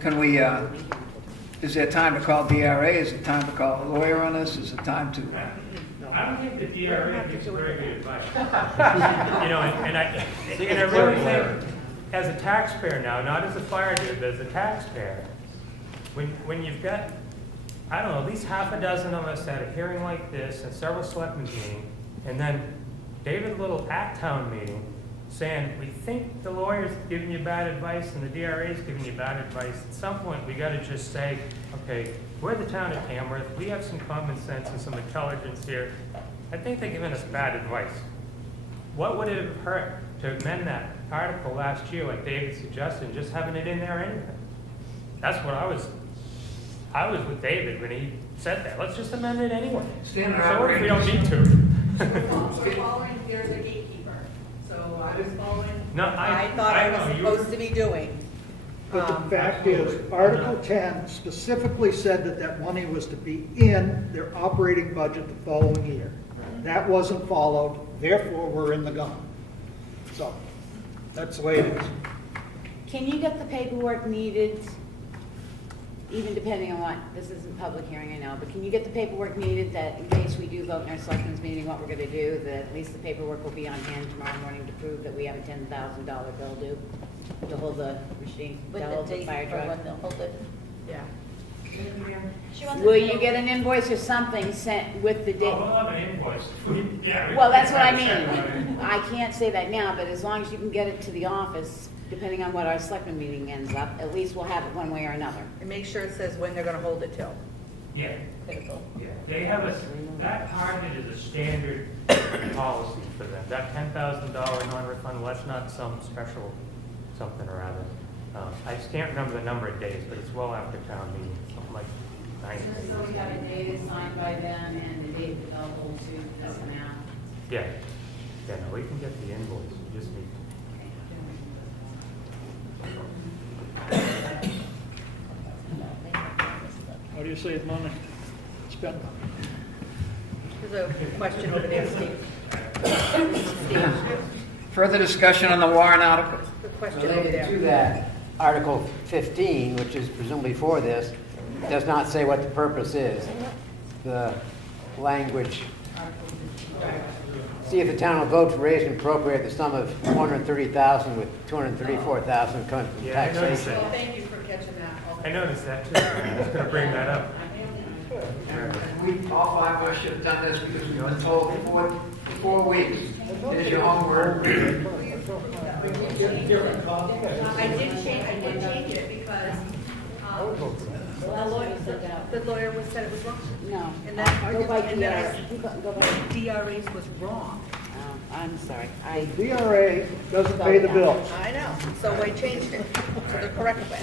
Can we, is there time to call DRA? Is it time to call a lawyer on this? Is it time to? I don't think the DRA gives very good advice. You know, and I really think, as a taxpayer now, not as a fire dude, but as a taxpayer, when you've got, I don't know, at least half a dozen of us at a hearing like this and several selectmen's meetings, and then David Little at town meeting saying, we think the lawyer's giving you bad advice and the DRA's giving you bad advice. At some point, we gotta just say, okay, we're the town of Tamworth, we have some common sense and some intelligence here. I think they're giving us bad advice. What would it have hurt to amend that article last year, like David suggested, and just having it in there anyway? That's what I was with David when he said that. Let's just amend it anyway. Standard So what if we don't operating need to? So following, there's a gatekeeper, so I was following. No, I thought I know, was you were- supposed to be doing. But the fact is, Article 10 specifically said that that money was to be in their operating budget the following year. That wasn't followed, therefore we're in the gun. So, that's the way it is. Can you get the paperwork needed, even depending on what, this isn't public hearing, I know, but can you get the paperwork needed that in case we do vote in our selectmen's meeting what we're gonna do, that at least the paperwork will be on hand tomorrow morning to prove that we have a $10,000 bill due to hold the machine, to With hold the the date fire for truck? when they'll hold it. Yeah. She wants Will to you know- get an invoice or something sent with the Oh, date? we'll have an invoice. Yeah. Well, that's what I Check. mean. I can't say that now, but as long as you can get it to the office, depending on what our selectman meeting ends up, at least we'll have it one way or another. And make sure it says when they're gonna hold it till. Yeah, Critical. yeah. They have that part of it is a standard policy for them. That $10,000 non-refundable, that's not some special something or other. I just can't remember the number of days, but it's well after town meeting, something like 90 Just days. so we have a date signed by them and the date available to this amount. Yeah, yeah, no, we can get the invoice, we just need. How do you save money? Spend money. There's a question over there, Steve. Further discussion on the warrant article? The question over Related to there. that, Article 15, which is presumably for this, does not say what the purpose is. The language, see if the town will vote to raise and appropriate the sum of $430,000 with $234,000 coming from Yeah, I noticed taxation. that. Thank you for catching that. I noticed that too, I was gonna bring that up. And we, all five of us should have done this because we've been told for 4 weeks. There's your homework. I did change it because, the lawyer was said it was wrong. No. And then, Go by and then Go by. DRAs was wrong. I'm sorry. DRA doesn't pay the bills. I know, so I changed it to the correct way.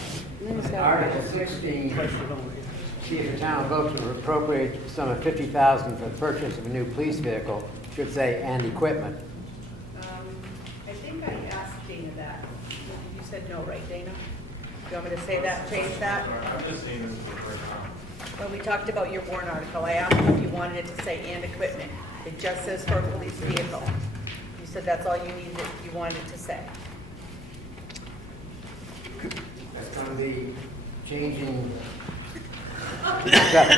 Article 16, see if the town will vote to appropriate the sum of $50,000 for the purchase of a new police vehicle, should say, and equipment. I think I asked Dana that. You said no, right, Dana? You want me to say that, change that? I'm just saying this for the first time. When we talked about your warrant article, I asked you if you wanted it to say and equipment. It just says for a police vehicle. You said that's all you needed, you wanted it to say. That's going to be changing, you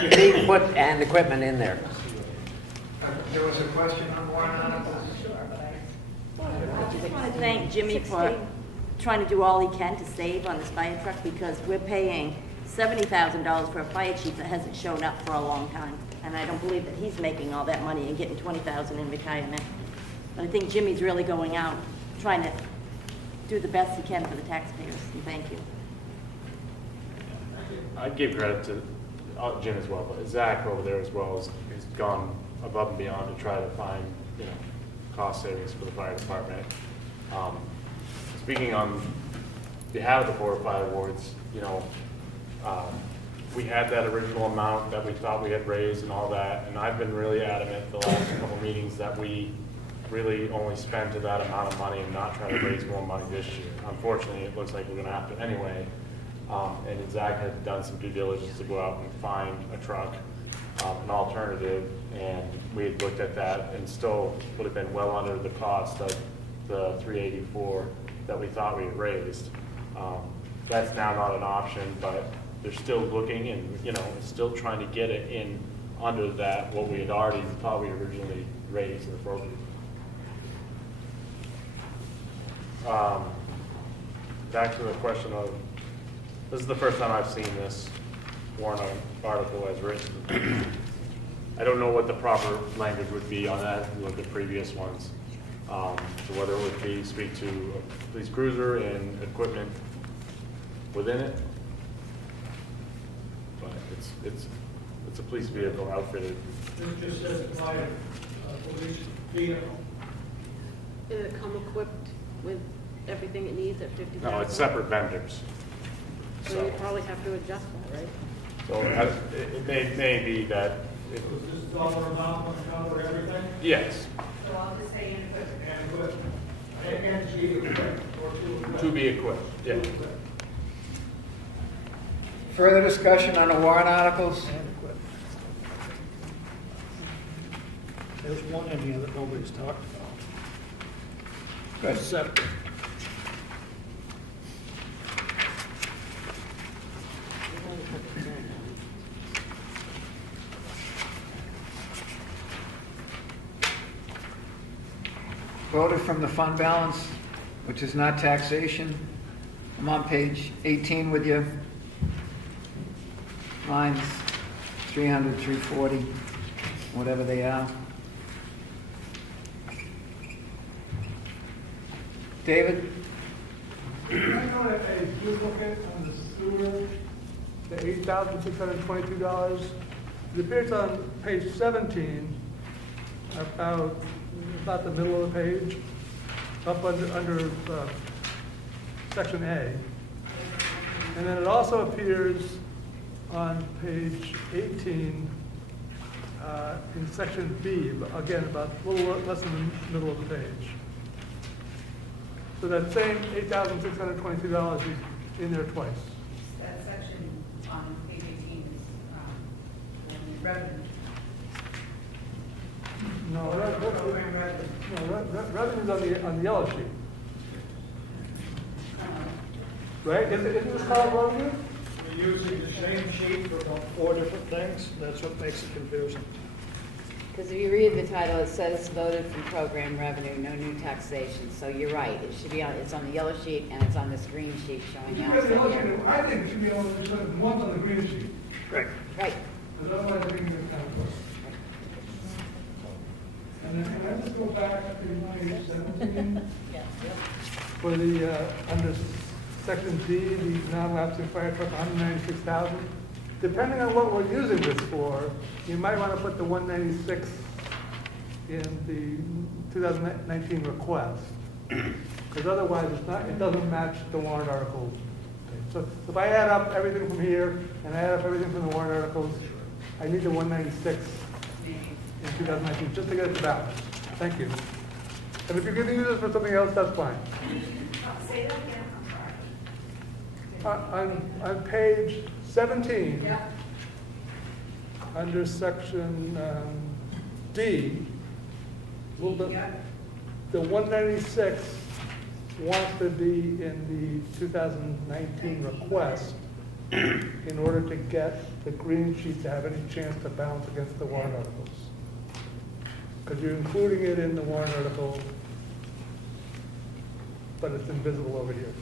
need to put and equipment in there. There was a question on warrant articles? I just want to thank Jimmy for trying to do all he can to save on this fire truck, because we're paying $70,000 for a fire chief that hasn't shown up for a long time. And I don't believe that he's making all that money and getting $20,000 in retirement. But I think Jimmy's really going out, trying to do the best he can for the taxpayers, and thank you. I'd give credit to Jim as well, but Zach over there as well has gone above and beyond to try to find, cost savings for the fire department. Speaking on behalf of the Board of Fire Wards, we had that original amount that we thought we had raised and all that, and I've been really adamant the last couple meetings that we really only spend to that amount of money and not try to raise more money this year. Unfortunately, it looks like we're gonna have to anyway. And Zach had done some due diligence to go out and find a truck, an alternative, and we had looked at that and still would have been well under the cost of the $384 that we thought we had raised. That's now not an option, but they're still looking and, still trying to get it in under that, what we had already thought we originally raised in the program. Back to the question of, this is the first time I've seen this warrant article as written. I don't know what the proper language would be on that, if you look at previous ones. So whether it would be speak to a police cruiser and equipment within it. But it's a police vehicle outfitted. This just says fire, police vehicle. Did it come equipped with everything it needs at 50,000? No, it's separate vendors. So you probably have to adjust that, right? So it may be that. Does this dollar amount want to cover everything? Yes, So I'll just say and equipment. And equipment. And G equipment, or to be equipped, yeah. Further discussion on the warrant articles? And equipment. There's one in here that nobody's talked about. Good. Septic. Voted from the fund balance, which is not taxation. I'm on page 18 with you. Lines 300, 340, whatever they are. David? I know that as you look at on the sewer, the $8,622, it appears on page 17, about the middle of the page, up under section A. And then it also appears on page 18, in section B, again, about a little less than the middle of the page. So that same $8,622 is in there twice. That section on page 18 is revenue. No, revenue's on the yellow sheet. Right? Isn't this column revenue? We're using the same sheet for about 4 different things. That's what makes it confusing. Because if you read the title, it says voted from program revenue, no new taxation. So you're right, it should be on, it's on the yellow sheet and it's on this green sheet showing It should now. be on the yellow sheet. I think it should be on one's on the green sheet. Right. Right. Because otherwise I think it's kind of close. And then can I just go back to page 17? For the, under section D, the non-lapsing fire truck, 196,000. Depending on what we're using this for, you might want to put the 196 in the 2019 request. Because otherwise it's not, it doesn't match the warrant articles. So if I add up everything from here and I add up everything from the warrant articles, I need the 196 in 2019, just to get it to balance. Thank you. And if you're going to use this for something else, that's fine. Say that again, I'm sorry. On page 17, under section D, the 196 wants to be in the 2019 request in order to get the green sheet to have any chance to balance against the warrant articles. Because you're including it in the warrant article, but it's invisible over here.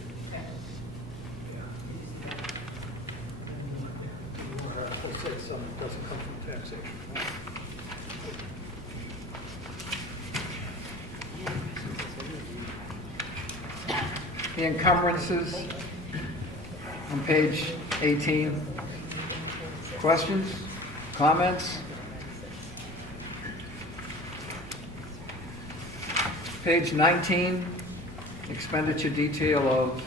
Let's say something doesn't come from taxation. The encumbrances on page 18. Questions, comments? Page 19, expenditure detail of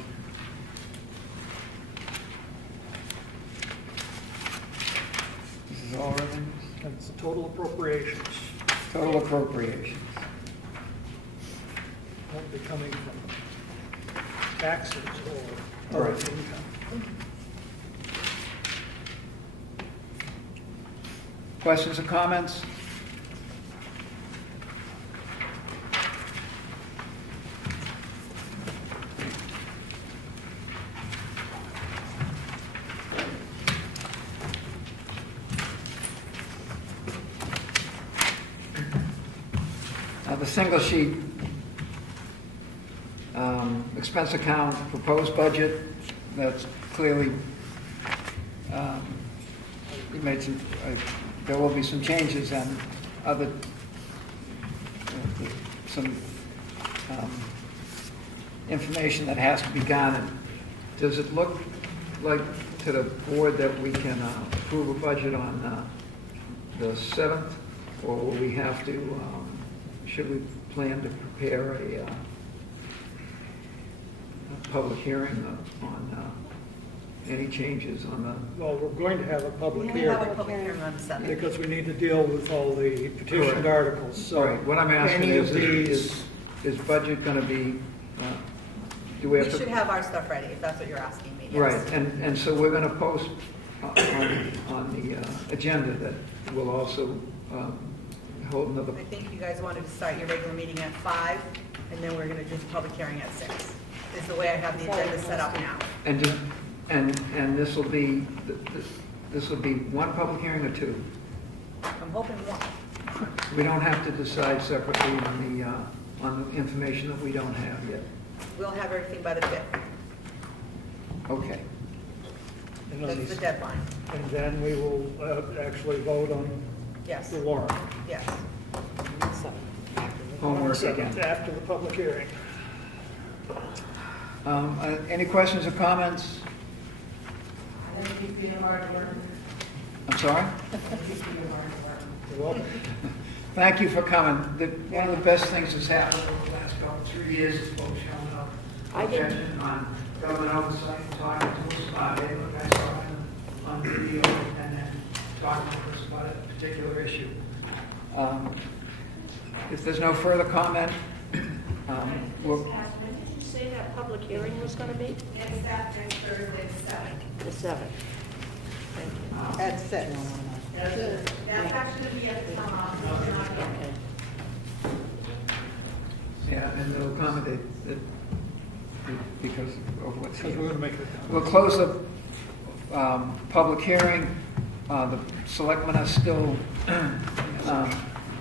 this is all revenues? That's the total appropriations. Total appropriations. Won't be coming from taxes or Right. other income. Questions or comments? The single sheet expense account, proposed budget, that's clearly, you made some, there will be some changes and other, some information that has to be garnered. Does it look like to the board that we can approve a budget on the 7th? Or will we have to, should we plan to prepare a public hearing on any changes on the? Well, we're going to have a public We have a hearing public hearing on the 7th. because we need to deal with all the petitioned articles. So Right, what I'm asking any of is budget going to be, do we We have to? should have our stuff ready, if that's what you're asking me, yes. Right, and so we're going to post on the agenda that we'll also hold another. I think you guys wanted to start your regular meeting at 5, and then we're going to do the public hearing at 6. Is the way I have the agenda set up now. And just, and this will be one public hearing or two? I'm hoping one. We don't have to decide separately on the information that we don't have yet. We'll have everything by the 5th. Okay. And on That's these- the deadline. And then we will actually vote on Yes, the warrant. yes. Homework again. After the public hearing. Any questions or comments? I'm sorry? You're welcome. Thank you for coming. One of the best things that's happened over the last about 3 years is folks showing up. I didn't- Attention on government oversight and talking to us about it, look, I saw him on video, and then talking to us about a particular issue. If there's no further comment, we'll, When did you say that public hearing was gonna be? It's after Thursday, the 7th. The 7th. At 6. That's actually going to be at the town office, not here. yeah, and they'll accommodate it because of what's Because here. we're going to make it. We'll close the public hearing. The selectmen are still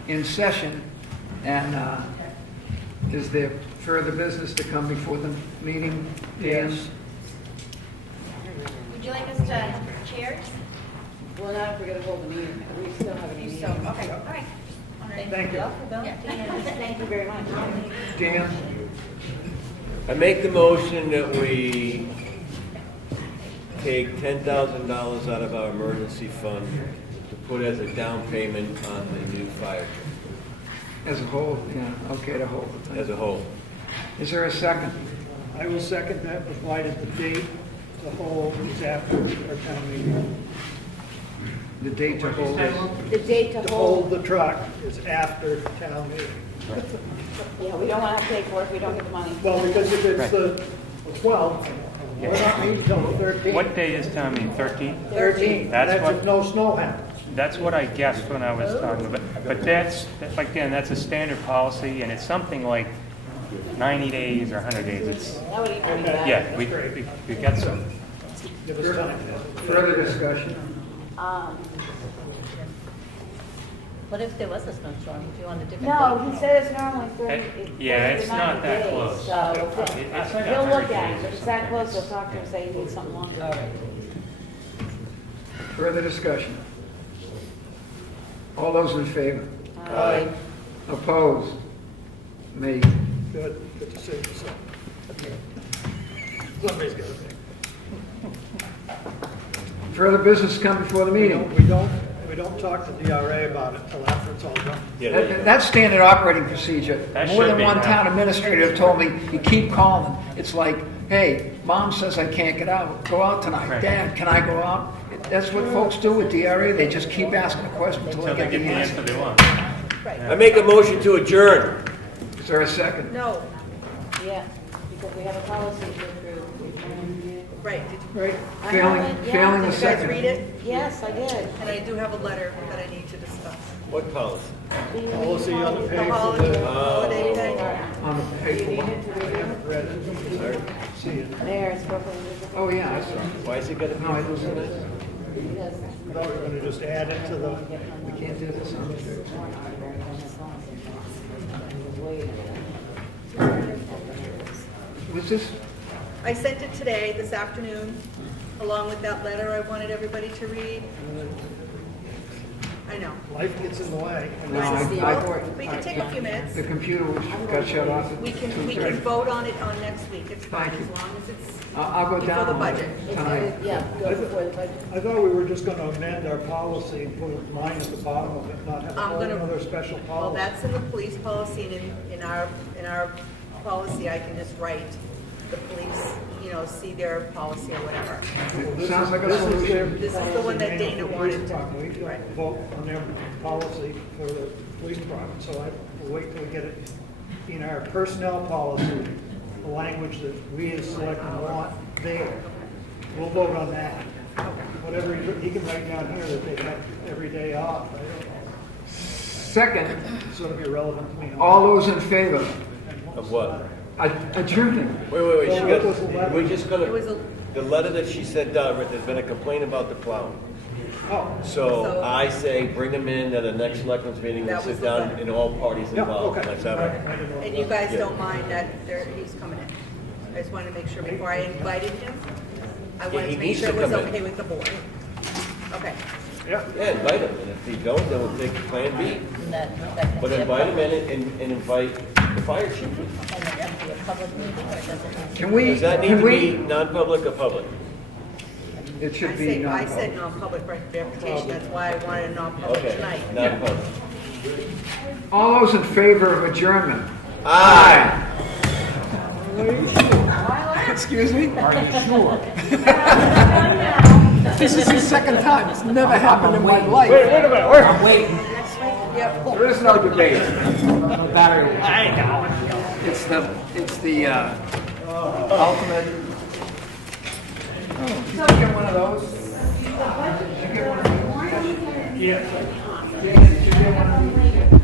in session, and is there further business to come before the meeting? Dan? Would you like us to chair? Well, not if we're going to hold the meeting. We still have a meeting. Okay, all right. Thank you. Thank you very much. Dan? I make the motion that we take $10,000 out of our emergency fund to put as a down payment on the new fire truck, As a whole, yeah, okay to hold it. as a whole. Is there a second? I will second that, provided the date to hold is after our town meeting. The date to hold is? The date to To hold. hold the truck is after town meeting. Yeah, we don't want to pay for it if we don't get the money. Well, because if it's the 12th, we're not meeting till the 13th. What day is town meeting, 13th? 13th, That's that's what- if no snow happens. That's what I guessed when I was talking about, but again, that's a standard policy, and it's something like 90 days or 100 days. It's, That would even be better. yeah, we got some. Give us time. Further discussion? What if there was a snowstorm? Do you want a different No, date? he said it's normally 30. Yeah, it's 90 not that days, close. So It's like he'll 100 look at it. days If it's that close, he'll talk to him, say he needs something longer. All right. Further discussion? All those in favor? Aye. Opposed? Me. Good to see you, so. Somebody's got to pay. Further business come before the meeting? We don't talk to DRA about it until after it's all done. That's standard operating procedure. That More should than be, one yeah. town administrator have told me, you keep calling. It's like, hey, mom says I can't get out. Go out tonight. Right. Dad, can I go out? That's what folks do with DRA. They just keep asking a question until Until they they get get the the answer answer. they want. I make a motion to adjourn. Is there a second? No, Yeah, because we have a policy to approve. right, Right. I Failing, haven't- yeah. failing did the you guys second. read it? Yes, I did. And I do have a letter that I need to discuss. What policy? Policy on the pay The for holiday, the, holiday pay. On the You paper need one. it to review? read it. See it. There, it's Brooklyn. Oh, yeah, I saw it. Why is it got to be? No, I didn't see that. Because I thought we were going to just add it to the, We can't do this on the third. Was this, I sent it today, this afternoon, along with that letter I wanted everybody to read. I know. life gets in the way. No, We can take a few minutes. the computer got shut off at We can 2:30. vote on it on next week. It's fine, Thank as you. long as it's I'll go before down the on budget. it tonight. Yeah, go before the budget. I thought we were just going to amend our policy and put a line at the bottom of it, not have a I'm whole gonna- other special Well, policy. that's in the police policy, and in our policy, I can just write the police, see their policy or whatever. It sounds like a This is their solution. This is the one that Dana police wanted to- department. We right. vote on their policy for the police department, so I will wait till we get it in our personnel policy, the language that we as selectmen want there. We'll vote on that. Whatever he can write down here that they have every day off, I don't know. Second, It's sort of irrelevant to me. all those in favor? Of what? Adjourning. Wait, she What was the letter? got, we're just gonna, It was a- the letter that she sent out, there's been a complaint about the plowing. Oh, So I say, bring them in at the next selectmen's meeting and That was sit the down letter. and all parties yeah, involved. okay. Let's have it. I didn't know And you guys Yeah. don't mind that he's coming in? I just wanted to make sure before I invited him, I wanted he to make needs sure it to was come in. okay with the board. Okay. Yeah. Yeah, invite them, and if they don't, then we'll take Plan B. And that But can be a invite them public- in and invite the fire chief. And it can be a public meeting, or does it have to Can we, Does that need can to we, be non-public or public? it should be I said non-public. non-public verification, that's why I wanted a non-public Okay, tonight. non-public. All those in favor of adjournment? Aye. Well, you should. Excuse me? Are you sure? This is the second time. It's never happened in my life. Wait a minute, I'm waiting. There is no debate. No battery. I know. It's the ultimate. Oh, did you get one of those? Did you get one of these? Yeah. Yeah, did you get one of these?